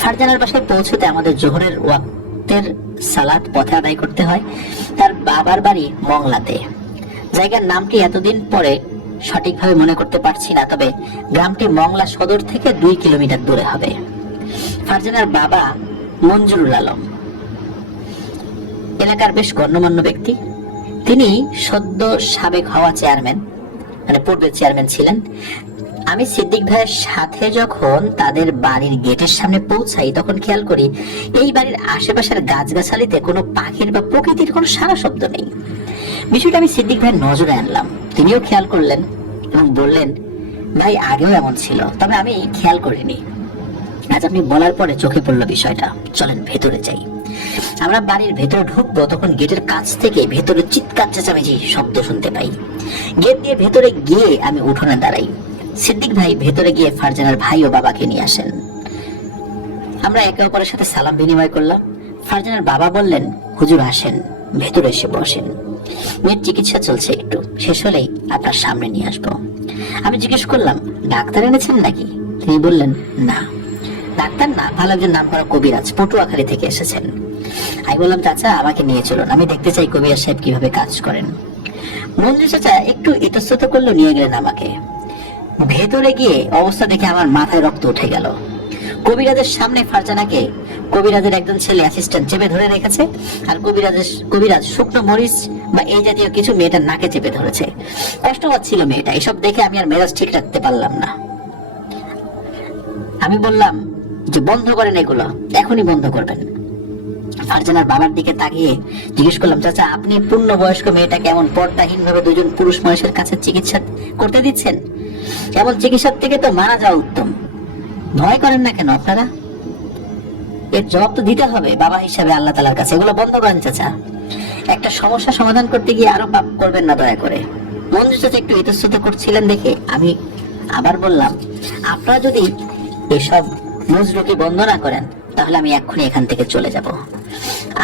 ফারজানার বাসায় পৌঁছতে আমাদের জোহরের ওয়াক্তের সালাত পথে আদায় করতে হয়। তার বাবার বাড়ি মংলাতে। জায়গার নামটি এতদিন পরে সঠিকভাবে মনে করতে পারছি না, তবে গ্রামটি মংলা সদর থেকে 2 কিলোমিটার দূরে হবে। ফারজানার বাবা মঞ্জুরুল আলম এলাকার বেশ গণ্যমান্য ব্যক্তি। তিনি সদ্য সাবেক হওয়া চেয়ারম্যান, মানে পূর্বের চেয়ারম্যান ছিলেন। আমি সিদ্দিক ভাইয়ের সাথে যখন তাদের বাড়ির গেটের সামনে পৌঁছাই তখন খেয়াল করি এই বাড়ির আশেপাশের গাছগাছালিতে কোনো পাখির বা প্রকৃতির কোনো সারা শব্দ নেই। বিষয়টা আমি সিদ্দিক ভাইয়ের নজরে আনলাম। তিনিও খেয়াল করলেন এবং বললেন, ভাই আগেও এমন ছিল, তবে আমি খেয়াল করিনি, আজ আপনি বলার পরে চোখে পড়লো বিষয়টা, চলেন ভেতরে যাই। আমরা বাড়ির ভেতরে ঢুকবো তখন গেটের কাছ থেকে ভেতরে চিৎকার চেঁচামেচি শব্দ শুনতে পাই। গেট দিয়ে ভেতরে গিয়ে আমি উঠোনে দাঁড়াই। সিদ্দিক ভাই ভেতরে গিয়ে ফারজানার ভাই ও বাবাকে নিয়ে আসেন। আমরা একে অপরের সাথে সালাম বিনিময় করলাম। ফারজানার বাবা বললেন, হুজুর আসেন, ভেতরে এসে বসেন, মেয়ের চিকিৎসা চলছে, একটু শেষ হলেই আপনার সামনে নিয়ে আসবো। আমি জিজ্ঞেস করলাম, ডাক্তার এনেছেন নাকি? তিনি বললেন, না ডাক্তার না, ভালো একজন নাম করা কবিরাজ পটুয়াখালী থেকে এসেছেন। আমি বললাম, চাচা আমাকে নিয়ে চলুন, আমি দেখতে চাই কবিরাজ সাহেব কিভাবে কাজ করেন। মঞ্জু চাচা একটু ইতস্তত করলেও নিয়ে গেলেন আমাকে। ভেতরে গিয়ে অবস্থা দেখে আমার মাথায় রক্ত উঠে গেল। কবিরাজের সামনে ফারজানাকে কবিরাজের একজন ছেলে অ্যাসিস্ট্যান্ট চেপে ধরে রেখেছে, আর কবিরাজ শুকনো মরিচ বা এই জাতীয় কিছু মেয়েটার নাকে চেপে ধরেছে। কষ্ট হচ্ছিল মেয়েটা। এসব দেখে আমি আর মেজাজ ঠিক রাখতে পারলাম না। আমি বললাম যে বন্ধ করেন এগুলো, এখনই বন্ধ করবেন। ফারজানার বাবার দিকে তাকিয়ে জিজ্ঞেস করলাম, চাচা আপনি পূর্ণবয়স্ক মেয়েটাকে এমন পর্দাহীন ভাবে দুজন পুরুষ মানুষের কাছে চিকিৎসা করতে দিচ্ছেন? এমন চিকিৎসার থেকে তো মারা যাওয়া উত্তম। ভয় করেন না কেন আপনারা? এর জবাব তো দিতে হবে বাবা হিসাবে আল্লাহ তাআলার কাছে। এগুলো বন্ধ করেন চাচা। একটা সমস্যা সমাধান করতে গিয়ে আরো পাপ করবেন না দয়া করে। মঞ্জু চাচা একটু ইতস্তত করছিলেন দেখে আমি আবার বললাম, আপনারা যদি এসব নজরুকি বন্ধ না করেন তাহলে আমি এক্ষুনি এখান থেকে চলে যাব।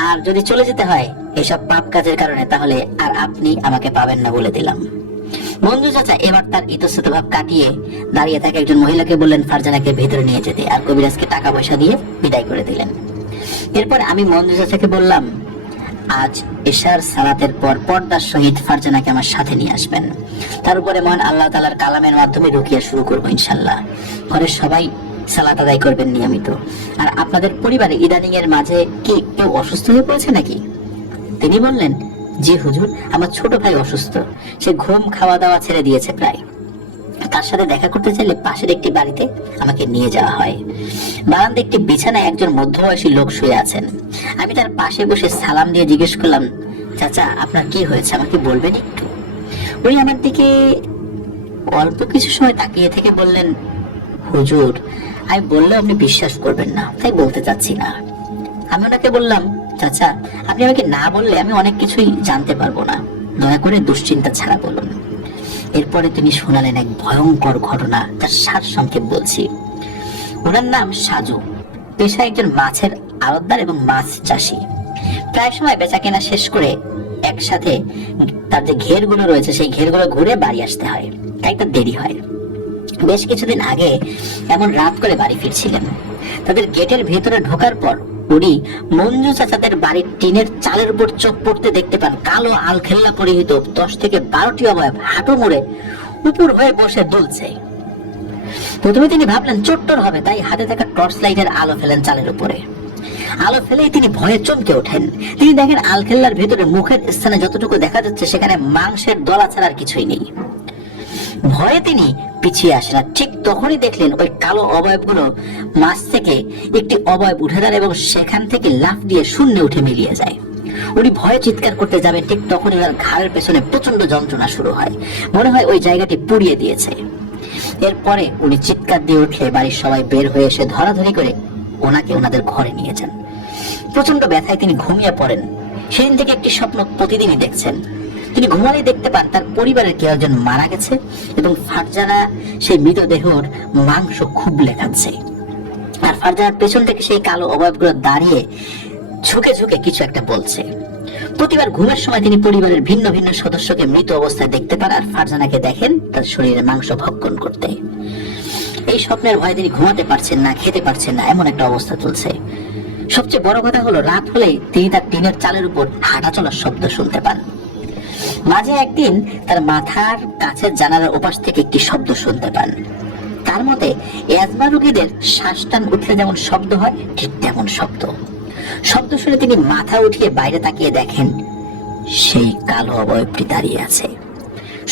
আর যদি চলে যেতে হয় এসব পাপ কাজের কারণে, তাহলে আর আপনি আমাকে পাবেন না বলে দিলাম। মঞ্জু চাচা এবার তার ইতস্তত ভাব কাটিয়ে দাঁড়িয়ে থাকা একজন মহিলাকে বললেন ফারজানাকে ভেতরে নিয়ে যেতে, আর কবিরাজকে টাকা পয়সা দিয়ে বিদায় করে দিলেন। এরপর আমি মঞ্জু চাচাকে বললাম, আজ এশার সালাতের পর পর্দার সহিত ফারজানাকে আমার সাথে নিয়ে আসবেন। তার উপরে মহান আল্লাহ তাআলার কালামের মাধ্যমে রুকিয়া শুরু করবো ইনশাল্লাহ। ঘরের সবাই সালাত আদায় করবেন নিয়মিত। আর আপনাদের পরিবারে ইদানিং এর মাঝে কি কেউ অসুস্থ হয়ে পড়েছে নাকি? তিনি বললেন, জি হুজুর, আমার ছোট ভাই অসুস্থ, সে ঘুম খাওয়া দাওয়া ছেড়ে দিয়েছে প্রায়। তার সাথে দেখা করতে চাইলে পাশের একটি বাড়িতে আমাকে নিয়ে যাওয়া হয়। বারান্দায় একটি বিছানায় একজন মধ্যবয়সী লোক শুয়ে আছেন। আমি তার পাশে বসে সালাম দিয়ে জিজ্ঞেস করলাম, চাচা আপনার কি হয়েছে, আমাকে বলবেন একটু? উনি আমার দিকে অল্প কিছু সময় তাকিয়ে থেকে বললেন, হুজুর আমি বললে আপনি বিশ্বাস করবেন না, তাই বলতে চাচ্ছি না। আমি ওনাকে বললাম, চাচা আপনি আমাকে না বললে আমি অনেক কিছুই জানতে পারবো না, দয়া করে দুশ্চিন্তা ছাড়া বলুন। এরপরে তিনি শোনালেন এক ভয়ঙ্কর ঘটনা, তার সার সংক্ষেপ বলছি। ওনার নাম সাজু, পেশায় একজন মাছের আড়তদার এবং মাছ চাষী। প্রায় সময় বেচা কেনা শেষ করে একসাথে তার যে ঘেরগুলো রয়েছে সেই ঘেরগুলো ঘুরে বাড়ি আসতে হয়, তাই তার দেরি হয়। বেশ কিছুদিন আগে এমন রাত করে বাড়ি ফিরছিলেন। তাদের গেটের ভেতরে ঢোকার পর উনি মঞ্জু চাচাদের বাড়ির টিনের চালের উপর চোখ পড়তে দেখতে পান কালো আলখেল্লা পরিহিত 10 থেকে 12টি অবয়ব হাঁটু মুড়ে উপর হয়ে বসে দুলছে। প্রথমে তিনি ভাবলেন চোট্টর হবে, তাই হাতে থাকা টর্চ লাইটের আলো ফেলেন চালের উপরে। আলো ফেলেই তিনি ভয়ে চমকে ওঠেন। তিনি দেখেন আলখেল্লার ভেতরে মুখের স্থানে যতটুকু দেখা যাচ্ছে সেখানে মাংসের দলা ছাড়া আর কিছুই নেই। ভয়ে তিনি পিছিয়ে আসেন, আর ঠিক তখনই দেখলেন ওই কালো অবয়বগুলো মাছ থেকে একটি অবয়ব উঠে দাঁড়ায় এবং সেখান থেকে লাফ দিয়ে শূন্যে উঠে মিলিয়ে যায়। উনি ভয়ে চিৎকার করতে যাবেন, ঠিক তখনই ওনার ঘাড়ের পেছনে প্রচন্ড যন্ত্রণা শুরু হয়, মনে হয় ওই জায়গাটি পুড়িয়ে দিয়েছে। এরপরে উনি চিৎকার দিয়ে উঠলে বাড়ির সবাই বের হয়ে এসে ধরাধরি করে ওনাকে ওনাদের ঘরে নিয়ে যান। প্রচন্ড ব্যথায় তিনি ঘুমিয়ে পড়েন। সেদিন থেকে একটি স্বপ্ন প্রতিদিনই দেখছেন। তিনি ঘুমালেই দেখতে পান তার পরিবারের কেউ একজন মারা গেছে এবং ফারজানা সেই মৃতদেহর মাংস খুবলে খাচ্ছে, আর ফারজানার পেছন থেকে সেই কালো অবয়বগুলো দাঁড়িয়ে ঝুঁকে ঝুঁকে কিছু একটা বলছে। প্রতিবার ঘুমের সময় তিনি পরিবারের ভিন্ন ভিন্ন সদস্যকে মৃত অবস্থায় দেখতে পান, আর ফারজানাকে দেখেন তার শরীরে মাংস ভক্ষণ করতে। এই স্বপ্নের ভয়ে তিনি ঘুমাতে পারছেন না, খেতে পারছেন না, এমন একটা অবস্থা চলছে। সবচেয়ে বড় কথা হলো, রাত হলেই তিনি তার টিনের চালের উপর হাঁটা চলার শব্দ শুনতে পান। মাঝে একদিন তার মাথার কাছের জানালার ওপাশ থেকে একটি শব্দ শুনতে পান। তার মতে অ্যাজমা রোগীদের শ্বাস টান উঠলে যেমন শব্দ হয়, ঠিক তেমন শব্দ শুনে তিনি মাথা উঠিয়ে বাইরে তাকিয়ে দেখেন সেই কালো অবয়বটি দাঁড়িয়ে আছে।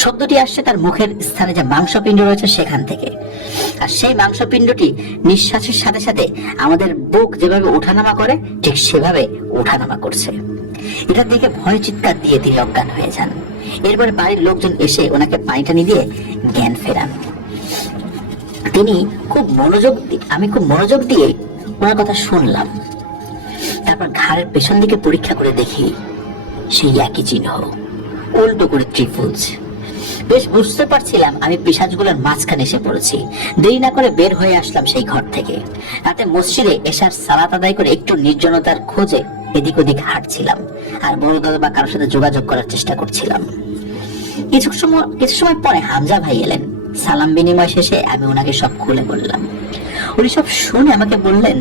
শব্দটি আসছে তার মুখের স্থানে যে মাংসপিণ্ড রয়েছে সেখান থেকে, আর সেই মাংসপিণ্ডটি নিঃশ্বাসের সাথে সাথে আমাদের বুক যেভাবে ওঠানামা করে ঠিক সেভাবে ওঠানামা করছে। এটা দেখে ভয় চিৎকার দিয়ে তিনি অজ্ঞান হয়ে যান। এরপর বাড়ির লোকজন এসে ওনাকে পানি টানি দিয়ে জ্ঞান ফেরান। আমি খুব মনোযোগ দিয়ে ওনার কথা শুনলাম। তারপর ঘাড়ের পেছন দিকে পরীক্ষা করে দেখি সেই একই চিহ্ন, উল্টো করে ত্রিভুজ। বেশ বুঝতে পারছিলাম আমি পিশাচগুলোর মাঝখানে এসে পড়েছি। দেরি না করে বের হয়ে আসলাম সেই ঘর থেকে। রাতে মসজিদে এশার সালাত আদায় করে একটু নির্জনতার খোঁজে এদিক ওদিক হাঁটছিলাম, আর বড় দাদা বা কারোর সাথে যোগাযোগ করার চেষ্টা করছিলাম। কিছু সময় পরে হামজা ভাই এলেন। সালাম বিনিময় শেষে আমি ওনাকে সব খুলে বললাম। উনি সব শুনে আমাকে বললেন,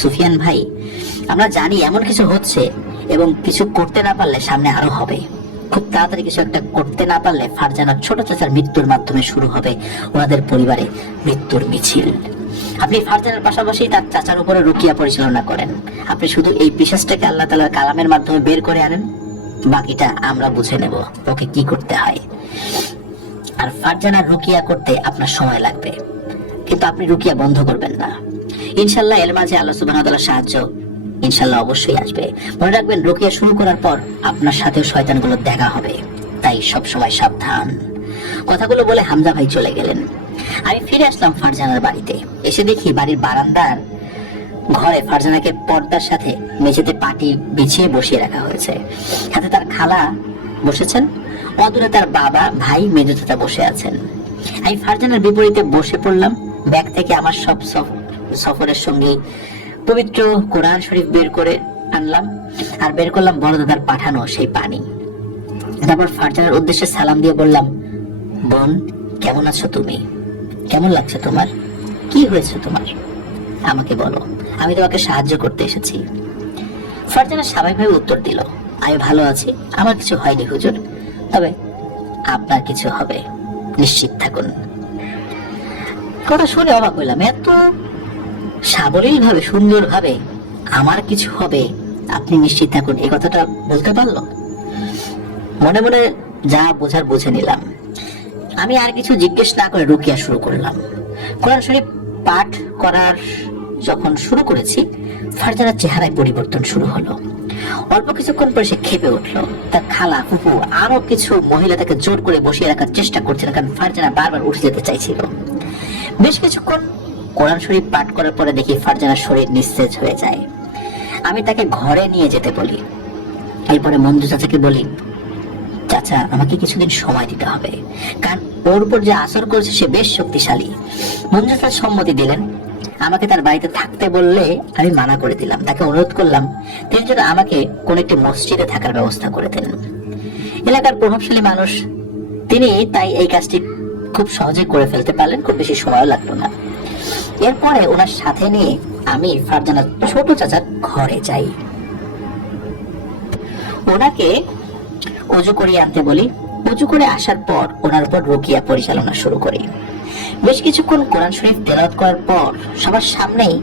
সুফিয়ান ভাই, আমরা জানি এমন কিছু হচ্ছে এবং কিছু করতে না পারলে সামনে আরো হবে। খুব তাড়াতাড়ি কিছু একটা করতে না পারলে ফারজানার ছোট চাচার মৃত্যুর মাধ্যমে শুরু হবে ওনাদের পরিবারে মৃত্যুর মিছিল। আপনি ফারজানার পাশাপাশি তার চাচার উপরে রুকিয়া পরিচালনা করেন। আপনি শুধু এই পিশাচটাকে আল্লাহ তাআলার কালামের মাধ্যমে বের করে আনেন, বাকিটা আমরা বুঝে নেব ওকে কি করতে হয়। আর ফারজানার রুকিয়া করতে আপনার সময় লাগবে, কিন্তু আপনি রুকিয়া বন্ধ করবেন না। ইনশাআল্লাহ এর মাঝে আল্লাহ সুবহানাহু ওয়া তাআলার সাহায্য ইনশাআল্লাহ অবশ্যই আসবে। মনে রাখবেন, রুকিয়া শুরু করার পর আপনার সাথেও শয়তানগুলো দেখা হবে, তাই সব সময় সাবধান। কথাগুলো বলে হামজা ভাই চলে গেলেন। আমি ফিরে আসলাম ফারজানার বাড়িতে। এসে দেখি বাড়ির বারান্দার ঘরে ফারজানাকে পর্দার সাথে মেঝেতে পাটি বিছিয়ে বসিয়ে রাখা হয়েছে। সাথে তার খালা বসেছেন, অদূরে তার বাবা, ভাই, মেজো চাচা বসে আছেন। আমি ফারজানার বিপরীতে বসে পড়লাম। ব্যাগ থেকে আমার সব সফরের সঙ্গে পবিত্র কোরআন শরীফ বের করে আনলাম, আর বের করলাম বড় দাদার পাঠানো সেই পানি। তারপর ফারজানার উদ্দেশ্যে সালাম দিয়ে বললাম, বোন, কেমন আছো তুমি? কেমন লাগছে তোমার? কি হয়েছে তোমার? আমাকে বলো, আমি তোমাকে সাহায্য করতে এসেছি। ফারজানা স্বাভাবিকভাবে উত্তর দিল, আমি ভালো আছি, আমার কিছু হয়নি হুজুর, তবে আপনার কিছু হবে, নিশ্চিত থাকুন। কথা শুনে অবাক হইলাম, এত সাবলীল ভাবে, সুন্দর ভাবে আমার কিছু হবে, আপনি নিশ্চিত থাকুন, এই কথাটা বলতে পারলো। মনে মনে যা বোঝার বুঝে নিলাম। আমি আর কিছু জিজ্ঞেস না করে রুকিয়া শুরু করলাম। কোরআন শরীফ পাঠ করার যখন শুরু করেছি, ফারজানার চেহারায় পরিবর্তন শুরু হলো। অল্প কিছুক্ষণ পরে সে খেপে উঠলো। তার খালা, ফুফু, আরো কিছু মহিলা তাকে জোর করে বসিয়ে রাখার চেষ্টা করছিল, কারণ ফারজানা বারবার উঠে যেতে চাইছিল। বেশ কিছুক্ষণ কোরআন শরীফ পাঠ করার পরে দেখি ফারজানার শরীর নিস্তেজ হয়ে যায়। আমি তাকে ঘরে নিয়ে যেতে বলি। এরপরে মঞ্জু চাচাকে বলি, চাচা, আমাকে কিছুদিন সময় দিতে হবে, কারণ ওর উপর যে আসর করেছে সে বেশ শক্তিশালী। মঞ্জু চাচা সম্মতি দিলেন। আমাকে তার বাড়িতে থাকতে বললে আমি মানা করে দিলাম। তাকে অনুরোধ করলাম তিনি যেন আমাকে কোন একটি মসজিদে থাকার ব্যবস্থা করে দেন। এলাকার প্রভাবশালী মানুষ তিনি, তাই এই কাজটি খুব সহজে করে ফেলতে পারলেন, খুব বেশি সময়ও লাগলো না। এরপরে ওনার সাথে নিয়ে আমি ফারজানার ছোট চাচার ঘরে যাই। ওনাকে ওযু করিয়ে আনতে বলি। ওযু করে আসার পর ওনার উপর রুকিয়া পরিচালনা শুরু করি। বেশ কিছুক্ষণ কোরআন শরীফ তেলাওয়াত করার পর সবার সামনেই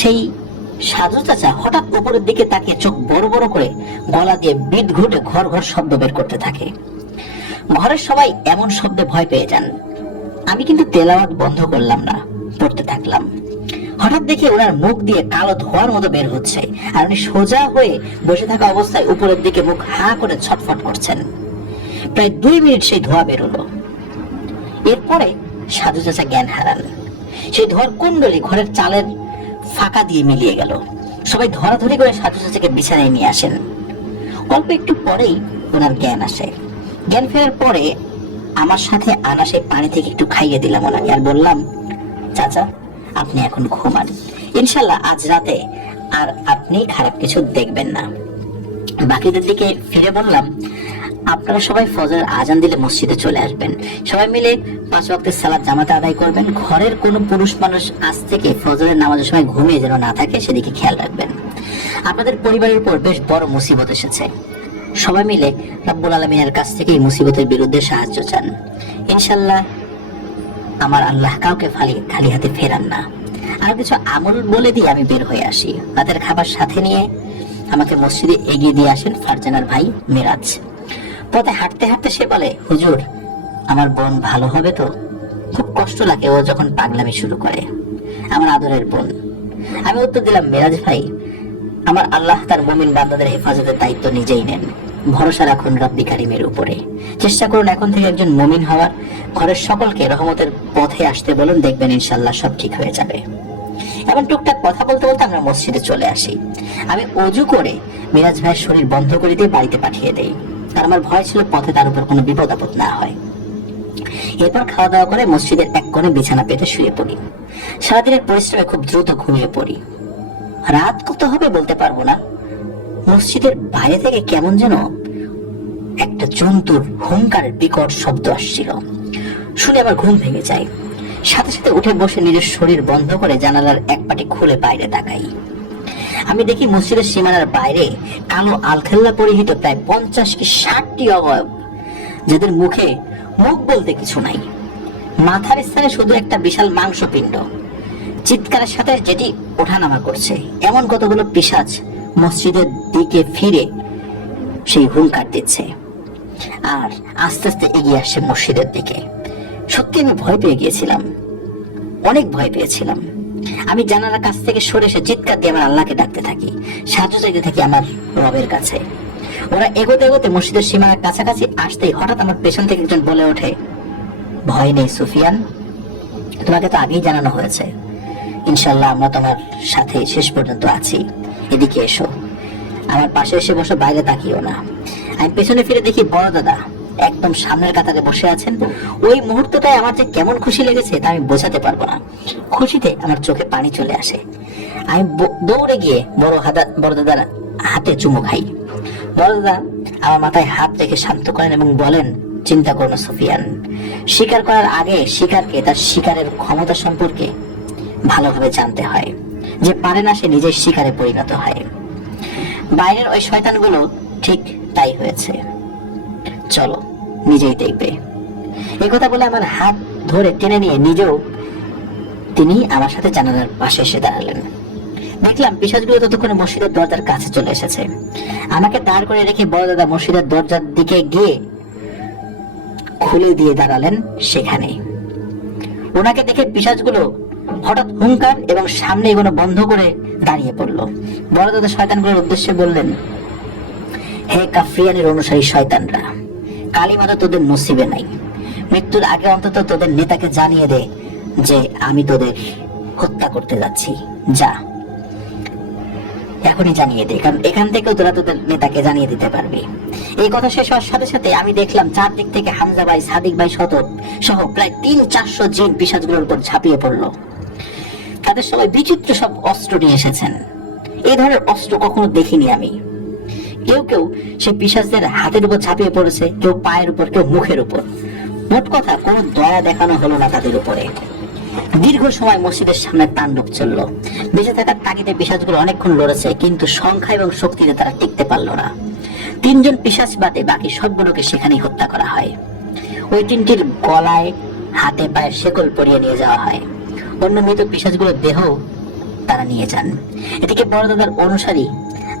সেই সাধু চাচা হঠাৎ উপরের দিকে তাকিয়ে চোখ বড় বড় করে গলা দিয়ে বিদ ঘুটে ঘর ঘর শব্দ বের করতে থাকে। ঘরের সবাই এমন শব্দে ভয় পেয়ে যান। আমি কিন্তু তেলাওয়াত বন্ধ করলাম না, পড়তে থাকলাম। হঠাৎ দেখি ওনার মুখ দিয়ে কালো ধোঁয়ার মতো বের হচ্ছে, আর উনি সোজা হয়ে বসে থাকা অবস্থায় উপরের দিকে মুখ হা করে ছটফট করছেন। প্রায় 2 মিনিট সেই ধোঁয়া বেরোলো। এরপরে সাধু চাচা জ্ঞান হারান। সেই ধোঁয়ার কুণ্ডলি ঘরের চালের ফাঁকা দিয়ে মিলিয়ে গেল। সবাই ধরাধরি করে সাধু চাচাকে বিছানায় নিয়ে আসেন। অল্প একটু পরেই ওনার জ্ঞান আসে। জ্ঞান ফেরার পরে আমার সাথে আনা সেই পানি থেকে একটু খাইয়ে দিলাম ওনাকে, আর বললাম, চাচা আপনি এখন ঘুমান, ইনশাল্লাহ আজ রাতে আর আপনি খারাপ কিছু দেখবেন না। বাকিদের দিকে ফিরে বললাম, আপনারা সবাই ফজরের আজান দিলে মসজিদে চলে আসবেন, সবাই মিলে 5 ওয়াক্তের সালাত জামাতে আদায় করবেন। ঘরের কোনো পুরুষ মানুষ আজ থেকে ফজরের নামাজের সময় ঘুমিয়ে যেন না থাকে সেদিকে খেয়াল রাখবেন। আপনাদের পরিবারের উপর বেশ বড় মুসিবত এসেছে, সবাই মিলে রব্বুল আলামিনের কাছ থেকে এই মুসিবতের বিরুদ্ধে সাহায্য চান। ইনশাল্লাহ আমার আল্লাহ কাউকে খালি হাতে ফেরান না। আর কিছু আমল বলে দিয়ে আমি বের হয়ে আসি। রাতের খাবার সাথে নিয়ে আমাকে মসজিদে এগিয়ে দিয়ে আসেন ফারজানার ভাই মিরাজ। পথে হাঁটতে হাঁটতে সে বলে, হুজুর আমার বোন ভালো হবে তো? খুব কষ্ট লাগে ও যখন পাগলামি শুরু করে, আমার আদরের বোন। আমি উত্তর দিলাম, মিরাজ ভাই, আমার আল্লাহ তার মুমিন বান্দাদের হেফাজতের দায়িত্ব নিজেই নেন। ভরসা রাখুন রব্বি কারিমের উপরে। চেষ্টা করুন এখন থেকে একজন মুমিন হওয়ার। ঘরের সকলকে রহমতের পথে আসতে বলুন, দেখবেন ইনশাল্লাহ সব ঠিক হয়ে যাবে। এমন টুকটাক কথা বলতে বলতে আমরা মসজিদে চলে আসি। আমি অজু করে মিরাজ ভাইয়ের শরীর বন্ধ করে দিয়ে বাড়িতে পাঠিয়ে দেই, আর আমার ভয় ছিল পথে তার উপর কোনো বিপদ আপদ না হয়। এরপর খাওয়া দাওয়া করে মসজিদের এক কোণে বিছানা পেতে শুয়ে পড়ি। সারাদিনের পরিশ্রমে খুব দ্রুত ঘুমিয়ে পড়ি। রাত কত হবে বলতে পারবো না। মসজিদের বাইরে থেকে কেমন যেন একটা জন্তুর হুঙ্কারের বিকট শব্দ আসছিল। শুনে আমার ঘুম ভেঙে যায়। সাথে সাথে উঠে বসে নিজের শরীর বন্ধ করে জানালার এক পাটি খুলে বাইরে তাকাই। আমি দেখি মসজিদের সীমানার বাইরে কালো আলখেল্লা পরিহিত প্রায় 50 কি 60টি অবয়ব, যাদের মুখে মুখ বলতে কিছু নাই। মাথার স্থানে শুধু একটা বিশাল মাংসপিণ্ড। চিৎকারের সাথে যেটি ওঠানামা করছে, এমন কতগুলো পিশাচ মসজিদের দিকে ফিরে সেই হুঙ্কার দিচ্ছে আর আস্তে আস্তে এগিয়ে আসছে মসজিদের দিকে। সত্যি আমি ভয় পেয়ে গিয়েছিলাম, অনেক ভয় পেয়েছিলাম। আমি জানালার কাছ থেকে সরে এসে চিৎকার দিয়ে আমার আল্লাহকে ডাকতে থাকি, সাহায্য চাইতে থাকি আমার রবের কাছে। ওরা এগোতে এগোতে মসজিদের সীমানার কাছাকাছি আসতেই হঠাৎ আমার পেছন থেকে একজন বলে ওঠে, ভয় নেই সুফিয়ান, তোমাকে তো আগেই জানানো হয়েছে, ইনশাল্লাহ আমরা তোমার সাথে শেষ পর্যন্ত আছি। এদিকে এসো, আমার পাশে এসে বসো, বাইরে তাকিও না। আমি পেছনে ফিরে দেখি বড় দাদা একদম সামনের কাতারে বসে আছেন। ওই মুহূর্তটাই আমার যে কেমন খুশি লেগেছে তা আমি বোঝাতে পারবো না। খুশিতে আমার চোখে পানি চলে আসে। আমি দৌড়ে গিয়ে বড় দাদার হাতে চুমু খাই। বড় দাদা আমার মাথায় হাত রেখে শান্ত করেন এবং বলেন, চিন্তা করো না সুফিয়ান, শিকার করার আগে শিকারকে তার শিকারের ক্ষমতা সম্পর্কে ভালোভাবে জানতে হয়। যে পারে না সে নিজের শিকারে পরিণত হয়। বাইরের ওই শয়তানগুলো ঠিক তাই হয়েছে, চলো নিজেই দেখবে। এই কথা বলে আমার হাত ধরে টেনে নিয়ে নিজেও তিনি আমার সাথে জানালার পাশে এসে দাঁড়ালেন। দেখলাম পিশাচগুলো ততক্ষণে মসজিদের দরজার কাছে চলে এসেছে। আমাকে দাঁড় করে রেখে বড় দাদা মসজিদের দরজার দিকে গিয়ে খুলে দিয়ে দাঁড়ালেন সেখানে। ওনাকে দেখে পিশাচগুলো হঠাৎ হুঙ্কার এবং সামনে এগোনো বন্ধ করে দাঁড়িয়ে পড়লো। বড় দাদা শয়তানগুলোর উদ্দেশ্যে বললেন, হে কাফরিয়ানের অনুসারী শয়তানরা, কালিমা তো তোদের নসিবে নাই। মৃত্যুর আগে অন্তত তোদের নেতাকে জানিয়ে দে যে আমি তোদের হত্যা করতে যাচ্ছি। যা, এখনই জানিয়ে দে, কারণ এখান থেকেও তোরা তোদের নেতাকে জানিয়ে দিতে পারবি। এই কথা শেষ হওয়ার সাথে সাথে আমি দেখলাম চারদিক থেকে হামজা ভাই, সাদিক ভাই সহ প্রায় 300-400 জিন পিশাচগুলোর উপর ঝাঁপিয়ে পড়লো। তাদের সবাই বিচিত্র সব অস্ত্র নিয়ে এসেছেন। এই ধরনের অস্ত্র কখনো দেখিনি আমি। কেউ কেউ সেই পিশাচদের হাতের উপর ঝাঁপিয়ে পড়েছে, কেউ পায়ের উপর, কেউ মুখের উপর। মোট কথা কোনো দয়া দেখানো হলো না তাদের উপরে। দীর্ঘ সময় মসজিদের সামনে তাণ্ডব চলল। বেঁচে থাকার তাগিদে পিশাচগুলো অনেকক্ষণ লড়েছে, কিন্তু সংখ্যা এবং শক্তিতে তারা টিকতে পারল না। 3 জন পিশাচ বাদে বাকি সবগুলোকে সেখানেই হত্যা করা হয়। ওই 3টির গলায় হাতে পায়ে শেকল পরিয়ে নিয়ে যাওয়া হয়। অন্য মৃত পিশাচগুলোর দেহ তারা নিয়ে যান। এদিকে বড় দাদার অনুসারী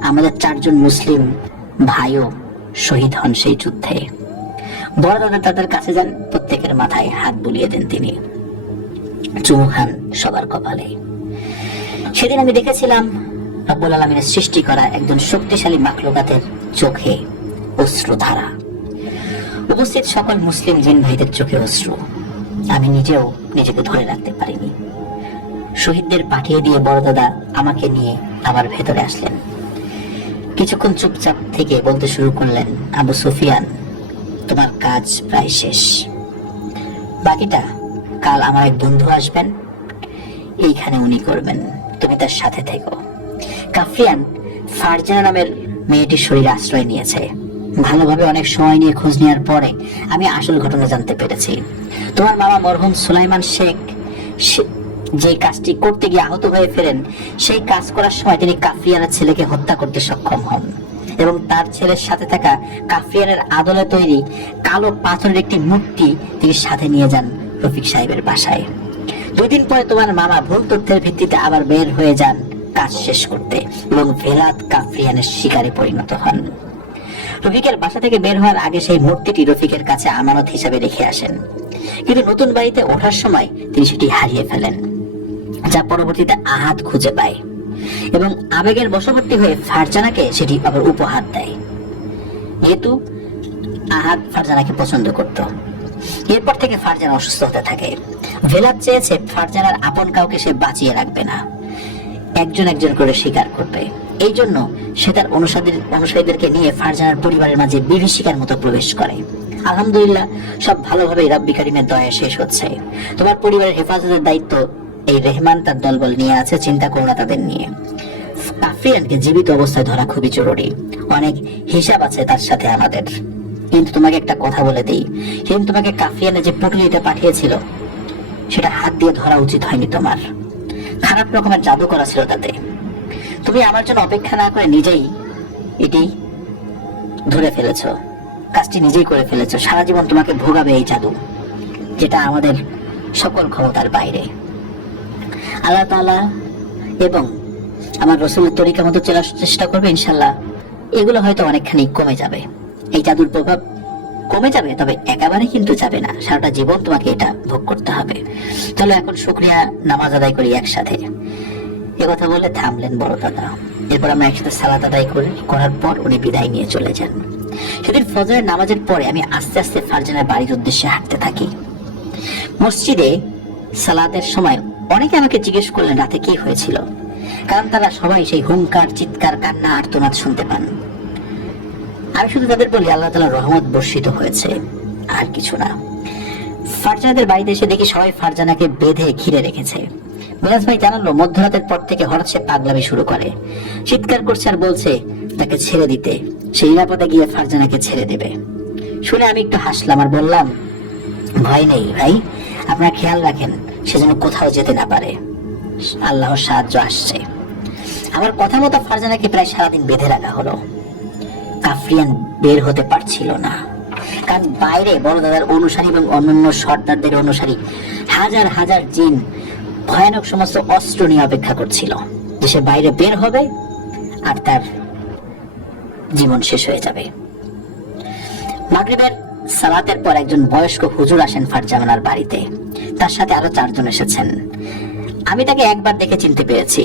আমাদের 4 জন মুসলিম ভাইও শহীদ হন সেই যুদ্ধে। বড় দাদা তাদের কাছে যান, প্রত্যেকের মাথায় হাত বুলিয়ে দেন তিনি, চুমু খান সবার কপালে। সেদিন আমি দেখেছিলাম রব্বুল আলামিনের সৃষ্টি করা একজন শক্তিশালী মাখলুকাতের চোখে অশ্রুধারা। উপস্থিত সকল মুসলিম জিন ভাইদের চোখে অশ্রু। আমি নিজেও নিজেকে ধরে রাখতে পারিনি। শহীদদের পাঠিয়ে দিয়ে বড় দাদা আমাকে নিয়ে আবার ভেতরে আসলেন। কিছুক্ষণ চুপচাপ থেকে বলতে শুরু করলেন, আবু সুফিয়ান, তোমার কাজ প্রায় শেষ। বাকিটা কাল আমার এক বন্ধু আসবেন, এইখানে উনি করবেন, তুমি তার সাথে থেকো। কাফরিয়ান ফারজানা নামের মেয়েটির শরীরে আশ্রয় নিয়েছে। ভালোভাবে অনেক সময় নিয়ে খোঁজ নেওয়ার পরে আমি আসল ঘটনা জানতে পেরেছি। তোমার মামা মরহুম সুলাইমান শেখ যে কাজটি করতে গিয়ে আহত হয়ে ফেরেন, সেই কাজ করার সময় তিনি কাফরিয়ানের ছেলেকে হত্যা করতে সক্ষম হন এবং তার ছেলের সাথে থাকা কাফরিয়ানের আদলে তৈরি কালো পাথরের একটি মূর্তি তিনি সাথে নিয়ে যান রফিক সাহেবের বাসায়। 2 দিন পরে তোমার মামা ভুল তথ্যের ভিত্তিতে আবার বের হয়ে যান কাজ শেষ করতে এবং ভেলাত কাফরিয়ানের শিকারে পরিণত হন। রফিকের বাসা থেকে বের হওয়ার আগে সেই মূর্তিটি রফিকের কাছে আমানত হিসাবে রেখে আসেন, কিন্তু নতুন বাড়িতে ওঠার সময় তিনি সেটি হারিয়ে ফেলেন, যা পরবর্তীতে আহাত খুঁজে পায় এবং আবেগের বশবর্তী হয়ে ফারজানাকে সেটি আবার উপহার দেয়, যেহেতু আহাত ফারজানাকে পছন্দ করত। এরপর থেকে ফারজানা অসুস্থ হতে থাকে। ভেলাত চেয়েছে ফারজানার আপন কাউকে সে বাঁচিয়ে রাখবে না, একজন একজন করে স্বীকার করবে। এই জন্য সে তার অনুসারীদেরকে নিয়ে ফারজানার পরিবারের মাঝে বিভীষিকার মতো প্রবেশ করে। আলহামদুলিল্লাহ, সব ভালোভাবেই রাব্বি কারিমের দয়া শেষ হচ্ছে। তোমার পরিবারের হেফাজতের দায়িত্ব এই রেহমান তার দলবল নিয়ে আছে, চিন্তা করো না তাদের নিয়ে। কাফরিয়ানকে জীবিত অবস্থায় ধরা খুবই জরুরি, অনেক হিসাব আছে তার সাথে আমাদের। কিন্তু তোমাকে একটা কথা বলে দিই, সেদিন তোমাকে কাফরিয়ানে যে পুটুলিতে পাঠিয়েছিল সেটা হাত দিয়ে ধরা উচিত হয়নি তোমার। খারাপ রকমের জাদু করা ছিল তাতে। তুমি আমার জন্য অপেক্ষা না করে নিজেই এটি ধরে ফেলেছ, কাজটি নিজেই করে ফেলেছ। সারা জীবন তোমাকে ভোগাবে এই জাদু, যেটা আমাদের সকল ক্ষমতার বাইরে। আল্লাহ তাআলা এবং আমার রসুলের তরিকা মতো চলার চেষ্টা করবে, ইনশাল্লাহ এগুলো হয়তো অনেকখানি কমে যাবে, এই জাদুর প্রভাব কমে যাবে, তবে একেবারে কিন্তু যাবে না। সারাটা জীবন তোমাকে এটা ভোগ করতে হবে। চলো এখন শুকরিয়া নামাজ আদায় করি একসাথে। কথা বলে থামলেন বড় দাদা। এরপর আমরা একসাথে সালাত আদায় করার পর উনি বিদায় নিয়ে চলে যান। সেদিন ফজরের নামাজের পরে আমি আস্তে আস্তে ফারজানার বাড়ির উদ্দেশ্যে হাঁটতে থাকি। মসজিদে সালাতের সময় অনেকে আমাকে জিজ্ঞেস করলেন রাতে কি হয়েছিল, কারণ তারা সবাই সেই হুঙ্কার, চিৎকার, কান্না, আর্তনাদ শুনতে পান। আমি শুধু তাদের বলি আল্লাহ তাআলার রহমত বর্ষিত হয়েছে, আর কিছু না। ফারজানাদের বাড়িতে এসে দেখি সবাই ফারজানাকে বেঁধে ঘিরে রেখেছে। মিরাজ ভাই জানালো মধ্যরাতের পর থেকে হঠাৎ সে পাগলামি শুরু করে, চিৎকার করছে আর বলছে তাকে ছেড়ে দিতে, সে নিরাপদে গিয়ে ফারজানাকে ছেড়ে দেবে। শুনে আমি একটু হাসলাম আর বললাম, ভয় নেই ভাই, আপনারা খেয়াল রাখেন সে যেন কোথাও যেতে না পারে, আল্লাহর সাহায্য আসছে। আমার কথা মতো ফারজানাকে প্রায় সারাদিন বেঁধে রাখা হলো। কাফরিয়ান বের হতে পারছিল না, কারণ বাইরে বড় দাদার অনুসারী এবং অন্যান্য সর্দারদের অনুসারী হাজার হাজার জিন ভয়ানক সমস্ত অস্ত্র নিয়ে অপেক্ষা করছিল যে সে বাইরে বের হবে আর তার জীবন শেষ হয়ে যাবে। মাগরিবের সালাতের পর একজন বয়স্ক হুজুর আসেন ফারজানার বাড়িতে, তার সাথে আরো 4 জন এসেছেন। আমি তাকে একবার দেখে চিনতে পেরেছি।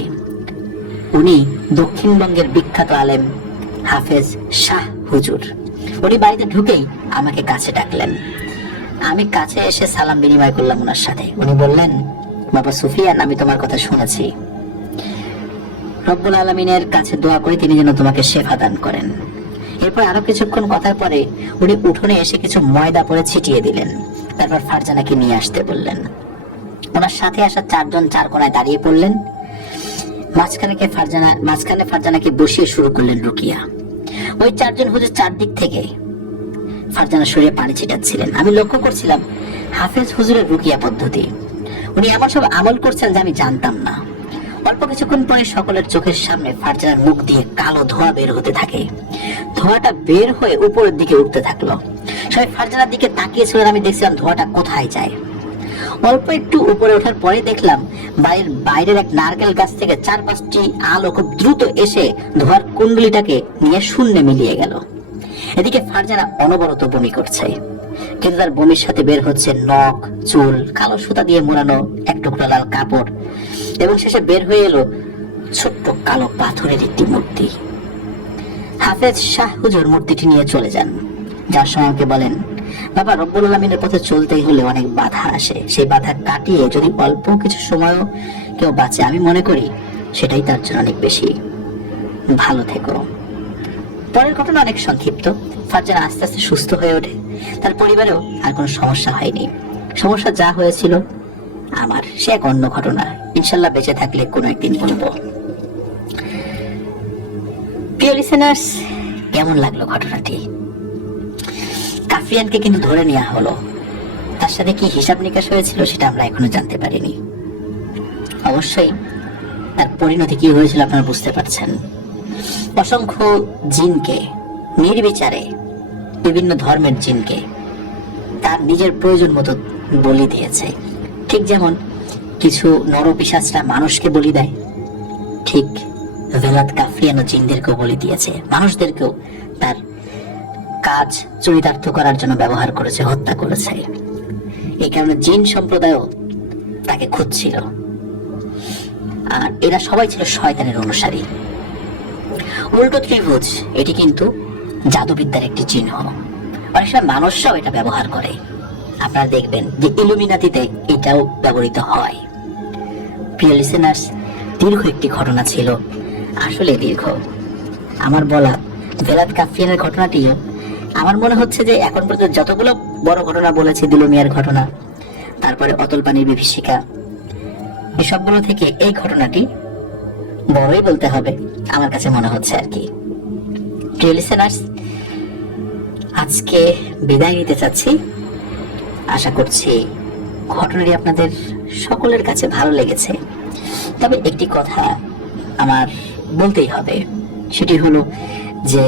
উনি দক্ষিণবঙ্গের বিখ্যাত আলেম হাফেজ শাহ হুজুর। উনি বাড়িতে ঢুকেই আমাকে কাছে ডাকলেন। আমি কাছে এসে সালাম বিনিময় করলাম ওনার সাথে। উনি বললেন, বাবা সুফিয়ান, আমি তোমার কথা শুনেছি। রব্বুল আলামিনের কাছে দোয়া করি তিনি যেন তোমাকে শেফা দান করেন। এরপর আরো কিছুক্ষণ কথার পরে উনি উঠোনে এসে কিছু ময়দা পরে ছিটিয়ে দিলেন, তারপর ফারজানাকে নিয়ে আসতে বললেন। ওনার সাথে আসা 4 জন 4 কোণায় দাঁড়িয়ে পড়লেন। মাঝখানে ফারজানাকে বসিয়ে শুরু করলেন রুকিয়া। ওই 4 জন হুজুর চারদিক থেকে ফারজানার শরীরে পানি ছিটাচ্ছিলেন। আমি লক্ষ্য করছিলাম হাফেজ হুজুরের রুকিয়া পদ্ধতি। উনি এমন সব আমল করছেন যা আমি জানতাম না। অল্প কিছুক্ষণ পরে সকলের চোখের সামনে ফারজানার মুখ দিয়ে কালো ধোঁয়া বের হতে থাকে। ধোঁয়াটা বের হয়ে উপরের দিকে উঠতে থাকলো। সবাই ফারজানার দিকে তাকিয়েছিলেন। আমি দেখছিলাম ধোঁয়াটা কোথায় যায়। অল্প একটু উপরে ওঠার পরে দেখলাম বাড়ির বাইরের এক নারকেল গাছ থেকে 4-5টি আলো খুব দ্রুত এসে ধোঁয়ার কুণ্ডলিটাকে নিয়ে শূন্যে মিলিয়ে গেল। এদিকে ফারজানা অনবরত বমি করছে। কিন্তু তার বমির সাথে বের হচ্ছে নখ, চুল, কালো সুতা দিয়ে মোড়ানো এক টুকরা লাল কাপড়, এবং শেষে বের হয়ে এলো ছোট্ট কালো পাথরের একটি মূর্তি। হাফেজ শাহ হুজুর মূর্তিটি নিয়ে চলে যান। যার সময় আমাকে বলেন, বাবা, রব্বুল আলামিনের পথে চলতেই হলে অনেক বাধা আসে, সেই বাধা কাটিয়ে যদি অল্প কিছু সময়ও কেউ বাঁচে, আমি মনে করি সেটাই তার জন্য অনেক বেশি। ভালো থেকো। পরের ঘটনা অনেক সংক্ষিপ্ত। ফারজানা আস্তে আস্তে সুস্থ হয়ে ওঠে। তার পরিবারেও আর কোনো সমস্যা হয়নি। সমস্যা যা হয়েছিল আমার, সে এক অন্য ঘটনা। ইনশাল্লাহ বেঁচে থাকলে কোনো একদিন বলবো। প্রিয় লিসেনার্স, কেমন লাগলো ঘটনাটি? কাফরিয়ানকে কিন্তু ধরে নেওয়া হলো। তার সাথে কি হিসাব নিকাশ হয়েছিল সেটা আমরা এখনো জানতে পারিনি। অবশ্যই তার পরিণতি কি হয়েছিল আপনারা বুঝতে পারছেন। অসংখ্য জিনকে নির্বিচারে, বিভিন্ন ধর্মের জিনকে তার নিজের প্রয়োজন মতো বলি দিয়েছে। ঠিক যেমন কিছু নরপিশাচরা মানুষকে বলি দেয়, ঠিক ভেলাত কাফরিয়ান ও জিনদেরকেও বলি দিয়েছে। মানুষদেরকেও তার কাজ চরিতার্থ করার জন্য ব্যবহার করেছে, হত্যা করেছে। এই কারণে জিন সম্প্রদায়ও তাকে খুঁজছিল। আর এরা সবাই ছিল শয়তানের অনুসারী। উল্টো ত্রিভুজ, এটি কিন্তু জাদুবিদ্যার একটি চিহ্ন। অনেক সময় মানুষরাও এটা ব্যবহার করে। আপনারা দেখবেন যে ইলুমিনাতিতে এটাও ব্যবহৃত হয়। প্রিয় লিসেনার্স, দীর্ঘ একটি ঘটনা ছিল, আসলে দীর্ঘ। আমার বলা ভেলাত কাফরিয়ানের ঘটনাটিও আমার মনে হচ্ছে যে এখন পর্যন্ত যতগুলো বড় ঘটনা বলেছে, দিলু মিয়ার ঘটনা, তারপরে অতল পানির বিভীষিকা, এসবগুলো থেকে এই ঘটনাটি বড়ই বলতে হবে আমার কাছে মনে হচ্ছে আর কি। প্রিয় লিসেনার্স, আজকে বিদায় নিতে চাচ্ছি। আশা করছি ঘটনাটি আপনাদের সকলের কাছে ভালো লেগেছে। তবে একটি কথা আমার বলতেই হবে, সেটি হলো যে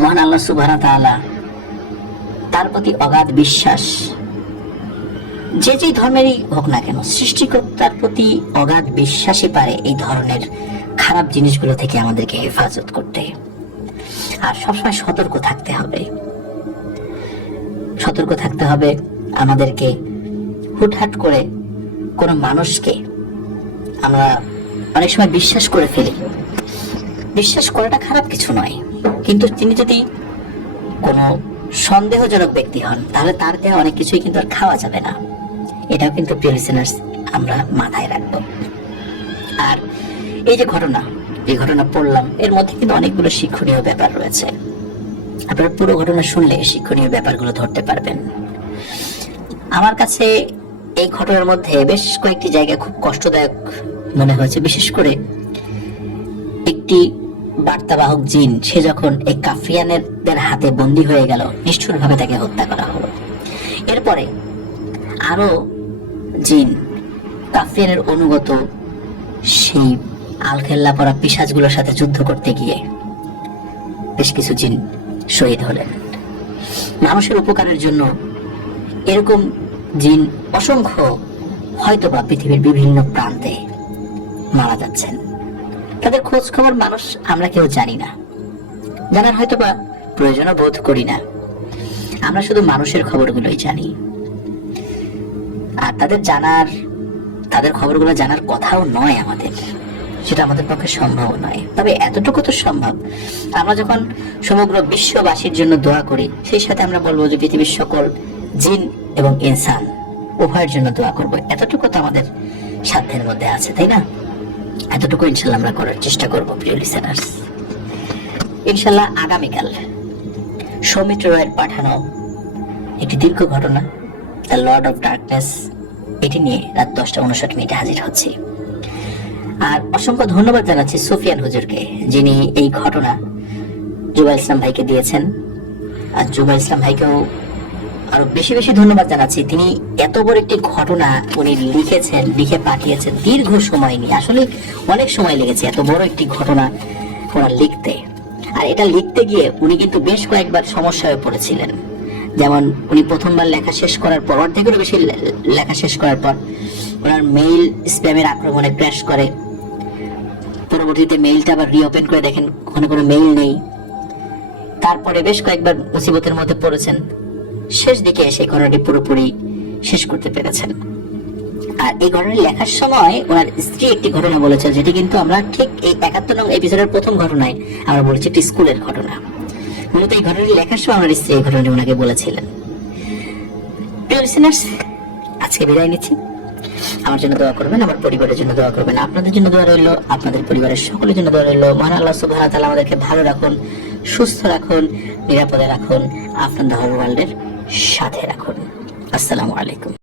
মহান আল্লাহ সুবহানাহু ওয়া তাআলা, তার প্রতি অগাধ বিশ্বাস যে যে ধর্মেরই হোক না কেন, সৃষ্টিকর্তার প্রতি অগাধ বিশ্বাসই পারে এই ধরনের খারাপ জিনিসগুলো থেকে আমাদেরকে হেফাজত করতে। আর সবসময় সতর্ক থাকতে হবে। সতর্ক থাকতে হবে আমাদেরকে। হুটহাট করে কোনো মানুষকে আমরা অনেক সময় বিশ্বাস করে ফেলি। বিশ্বাস করাটা খারাপ কিছু নয়, কিন্তু তিনি যদি কোনো সন্দেহজনক ব্যক্তি হন, তাহলে তার দেওয়া অনেক কিছুই কিন্তু আর খাওয়া যাবে না। এটাও কিন্তু প্রিয় লিসেনার্স আমরা মাথায় রাখবো। আর এই যে ঘটনা পড়লাম, এর মধ্যে কিন্তু অনেকগুলো শিক্ষণীয় ব্যাপার রয়েছে। আপনারা পুরো ঘটনা শুনলে শিক্ষণীয় ব্যাপারগুলো ধরতে পারবেন। আমার কাছে এই ঘটনার মধ্যে বেশ কয়েকটি জায়গা খুব কষ্টদায়ক মনে হয়েছে। বিশেষ করে একটি বার্তাবাহক জিন, সে যখন এই কাফরিয়ানদের হাতে বন্দী হয়ে গেল, নিষ্ঠুরভাবে তাকে হত্যা করা হলো। এরপরে আরো জিন, কাফরিয়ানের অনুগত সেই আলখেল্লা পরা পিশাচগুলোর সাথে যুদ্ধ করতে গিয়ে বেশ কিছু জিন শহীদ হলেন। মানুষের উপকারের জন্য এরকম জিন অসংখ্য হয়তোবা পৃথিবীর বিভিন্ন প্রান্তে মারা যাচ্ছেন। তাদের খোঁজ খবর মানুষ আমরা কেউ জানি না, জানার হয়তোবা প্রয়োজনও বোধ করি না। আমরা শুধু মানুষের খবরগুলোই জানি। আর তাদের খবরগুলো জানার কথাও নয় আমাদের, সেটা আমাদের পক্ষে সম্ভব নয়। তবে এতটুকু তো সম্ভব, আমরা যখন সমগ্র বিশ্ববাসীর জন্য দোয়া করি, সেই সাথে আমরা বলবো যে পৃথিবীর সকল জিন এবং ইনসান উভয়ের জন্য দোয়া করব। এতটুকু তো আমাদের সাধ্যের মধ্যে আছে, তাই না? এতটুকু ইনশাল্লাহ আমরা করার চেষ্টা করবো প্রিয় লিসেনার্স। ইনশাল্লাহ আগামীকাল সৌমিত্র রায়ের পাঠানো একটি দীর্ঘ ঘটনা, দ্য লর্ড অফ ডার্কনেস, এটি নিয়ে রাত 10:59 হাজির হচ্ছি। আর অসংখ্য ধন্যবাদ জানাচ্ছি সুফিয়ান হুজুরকে, যিনি এই ঘটনা জুবাইর ইসলাম ভাইকে দিয়েছেন। আর জুবাইর ইসলাম ভাইকেও আরো বেশি বেশি ধন্যবাদ জানাচ্ছি। তিনি এত বড় একটি ঘটনা উনি লিখে পাঠিয়েছেন দীর্ঘ সময় নিয়ে। আসলে অনেক সময় লেগেছে এত বড় একটি ঘটনা ওনার লিখতে। আর এটা লিখতে গিয়ে উনি কিন্তু বেশ কয়েকবার সমস্যা হয়ে পড়েছিলেন। যেমন উনি প্রথমবার লেখা শেষ করার পর, অর্ধেকেরও বেশি লেখা শেষ করার পর ওনার মেইল স্প্যামের আক্রমণে ক্র্যাশ করে। পরবর্তীতে মেইলটা আবার রিওপেন করে দেখেন ওখানে কোনো মেইল নেই। তারপরে বেশ কয়েকবার মুসিবতের মধ্যে পড়েছেন। শেষ দিকে এসে ঘটনাটি পুরোপুরি শেষ করতে পেরেছেন। আর এই ঘটনাটি লেখার সময় ওনার স্ত্রী একটি ঘটনা বলেছে, যেটি কিন্তু আমরা ঠিক এই 71 নং এপিসোডের প্রথম ঘটনায় আমরা বলেছি একটি স্কুলের ঘটনা। মূলত এই ঘটনাটি লেখার সময় আমার স্ত্রী এই ঘটনাটি ওনাকে বলেছিলেন। প্রিয় লিসেনার্স, আজকে বিদায় নিচ্ছি। আমার জন্য দোয়া করবেন, আমার পরিবারের জন্য দোয়া করবেন, আপনাদের জন্য দোয়া রইল, আপনাদের পরিবারের সকলের জন্য দোয়া রইল। মহান আল্লাহ সুবহানাহু ওয়া তাআলা আমাদেরকে ভালো রাখুন, সুস্থ রাখুন, নিরাপদে রাখুন, আপনার ওয়ার্ল্ডের সাথে রাখুন। আসসালামু আলাইকুম।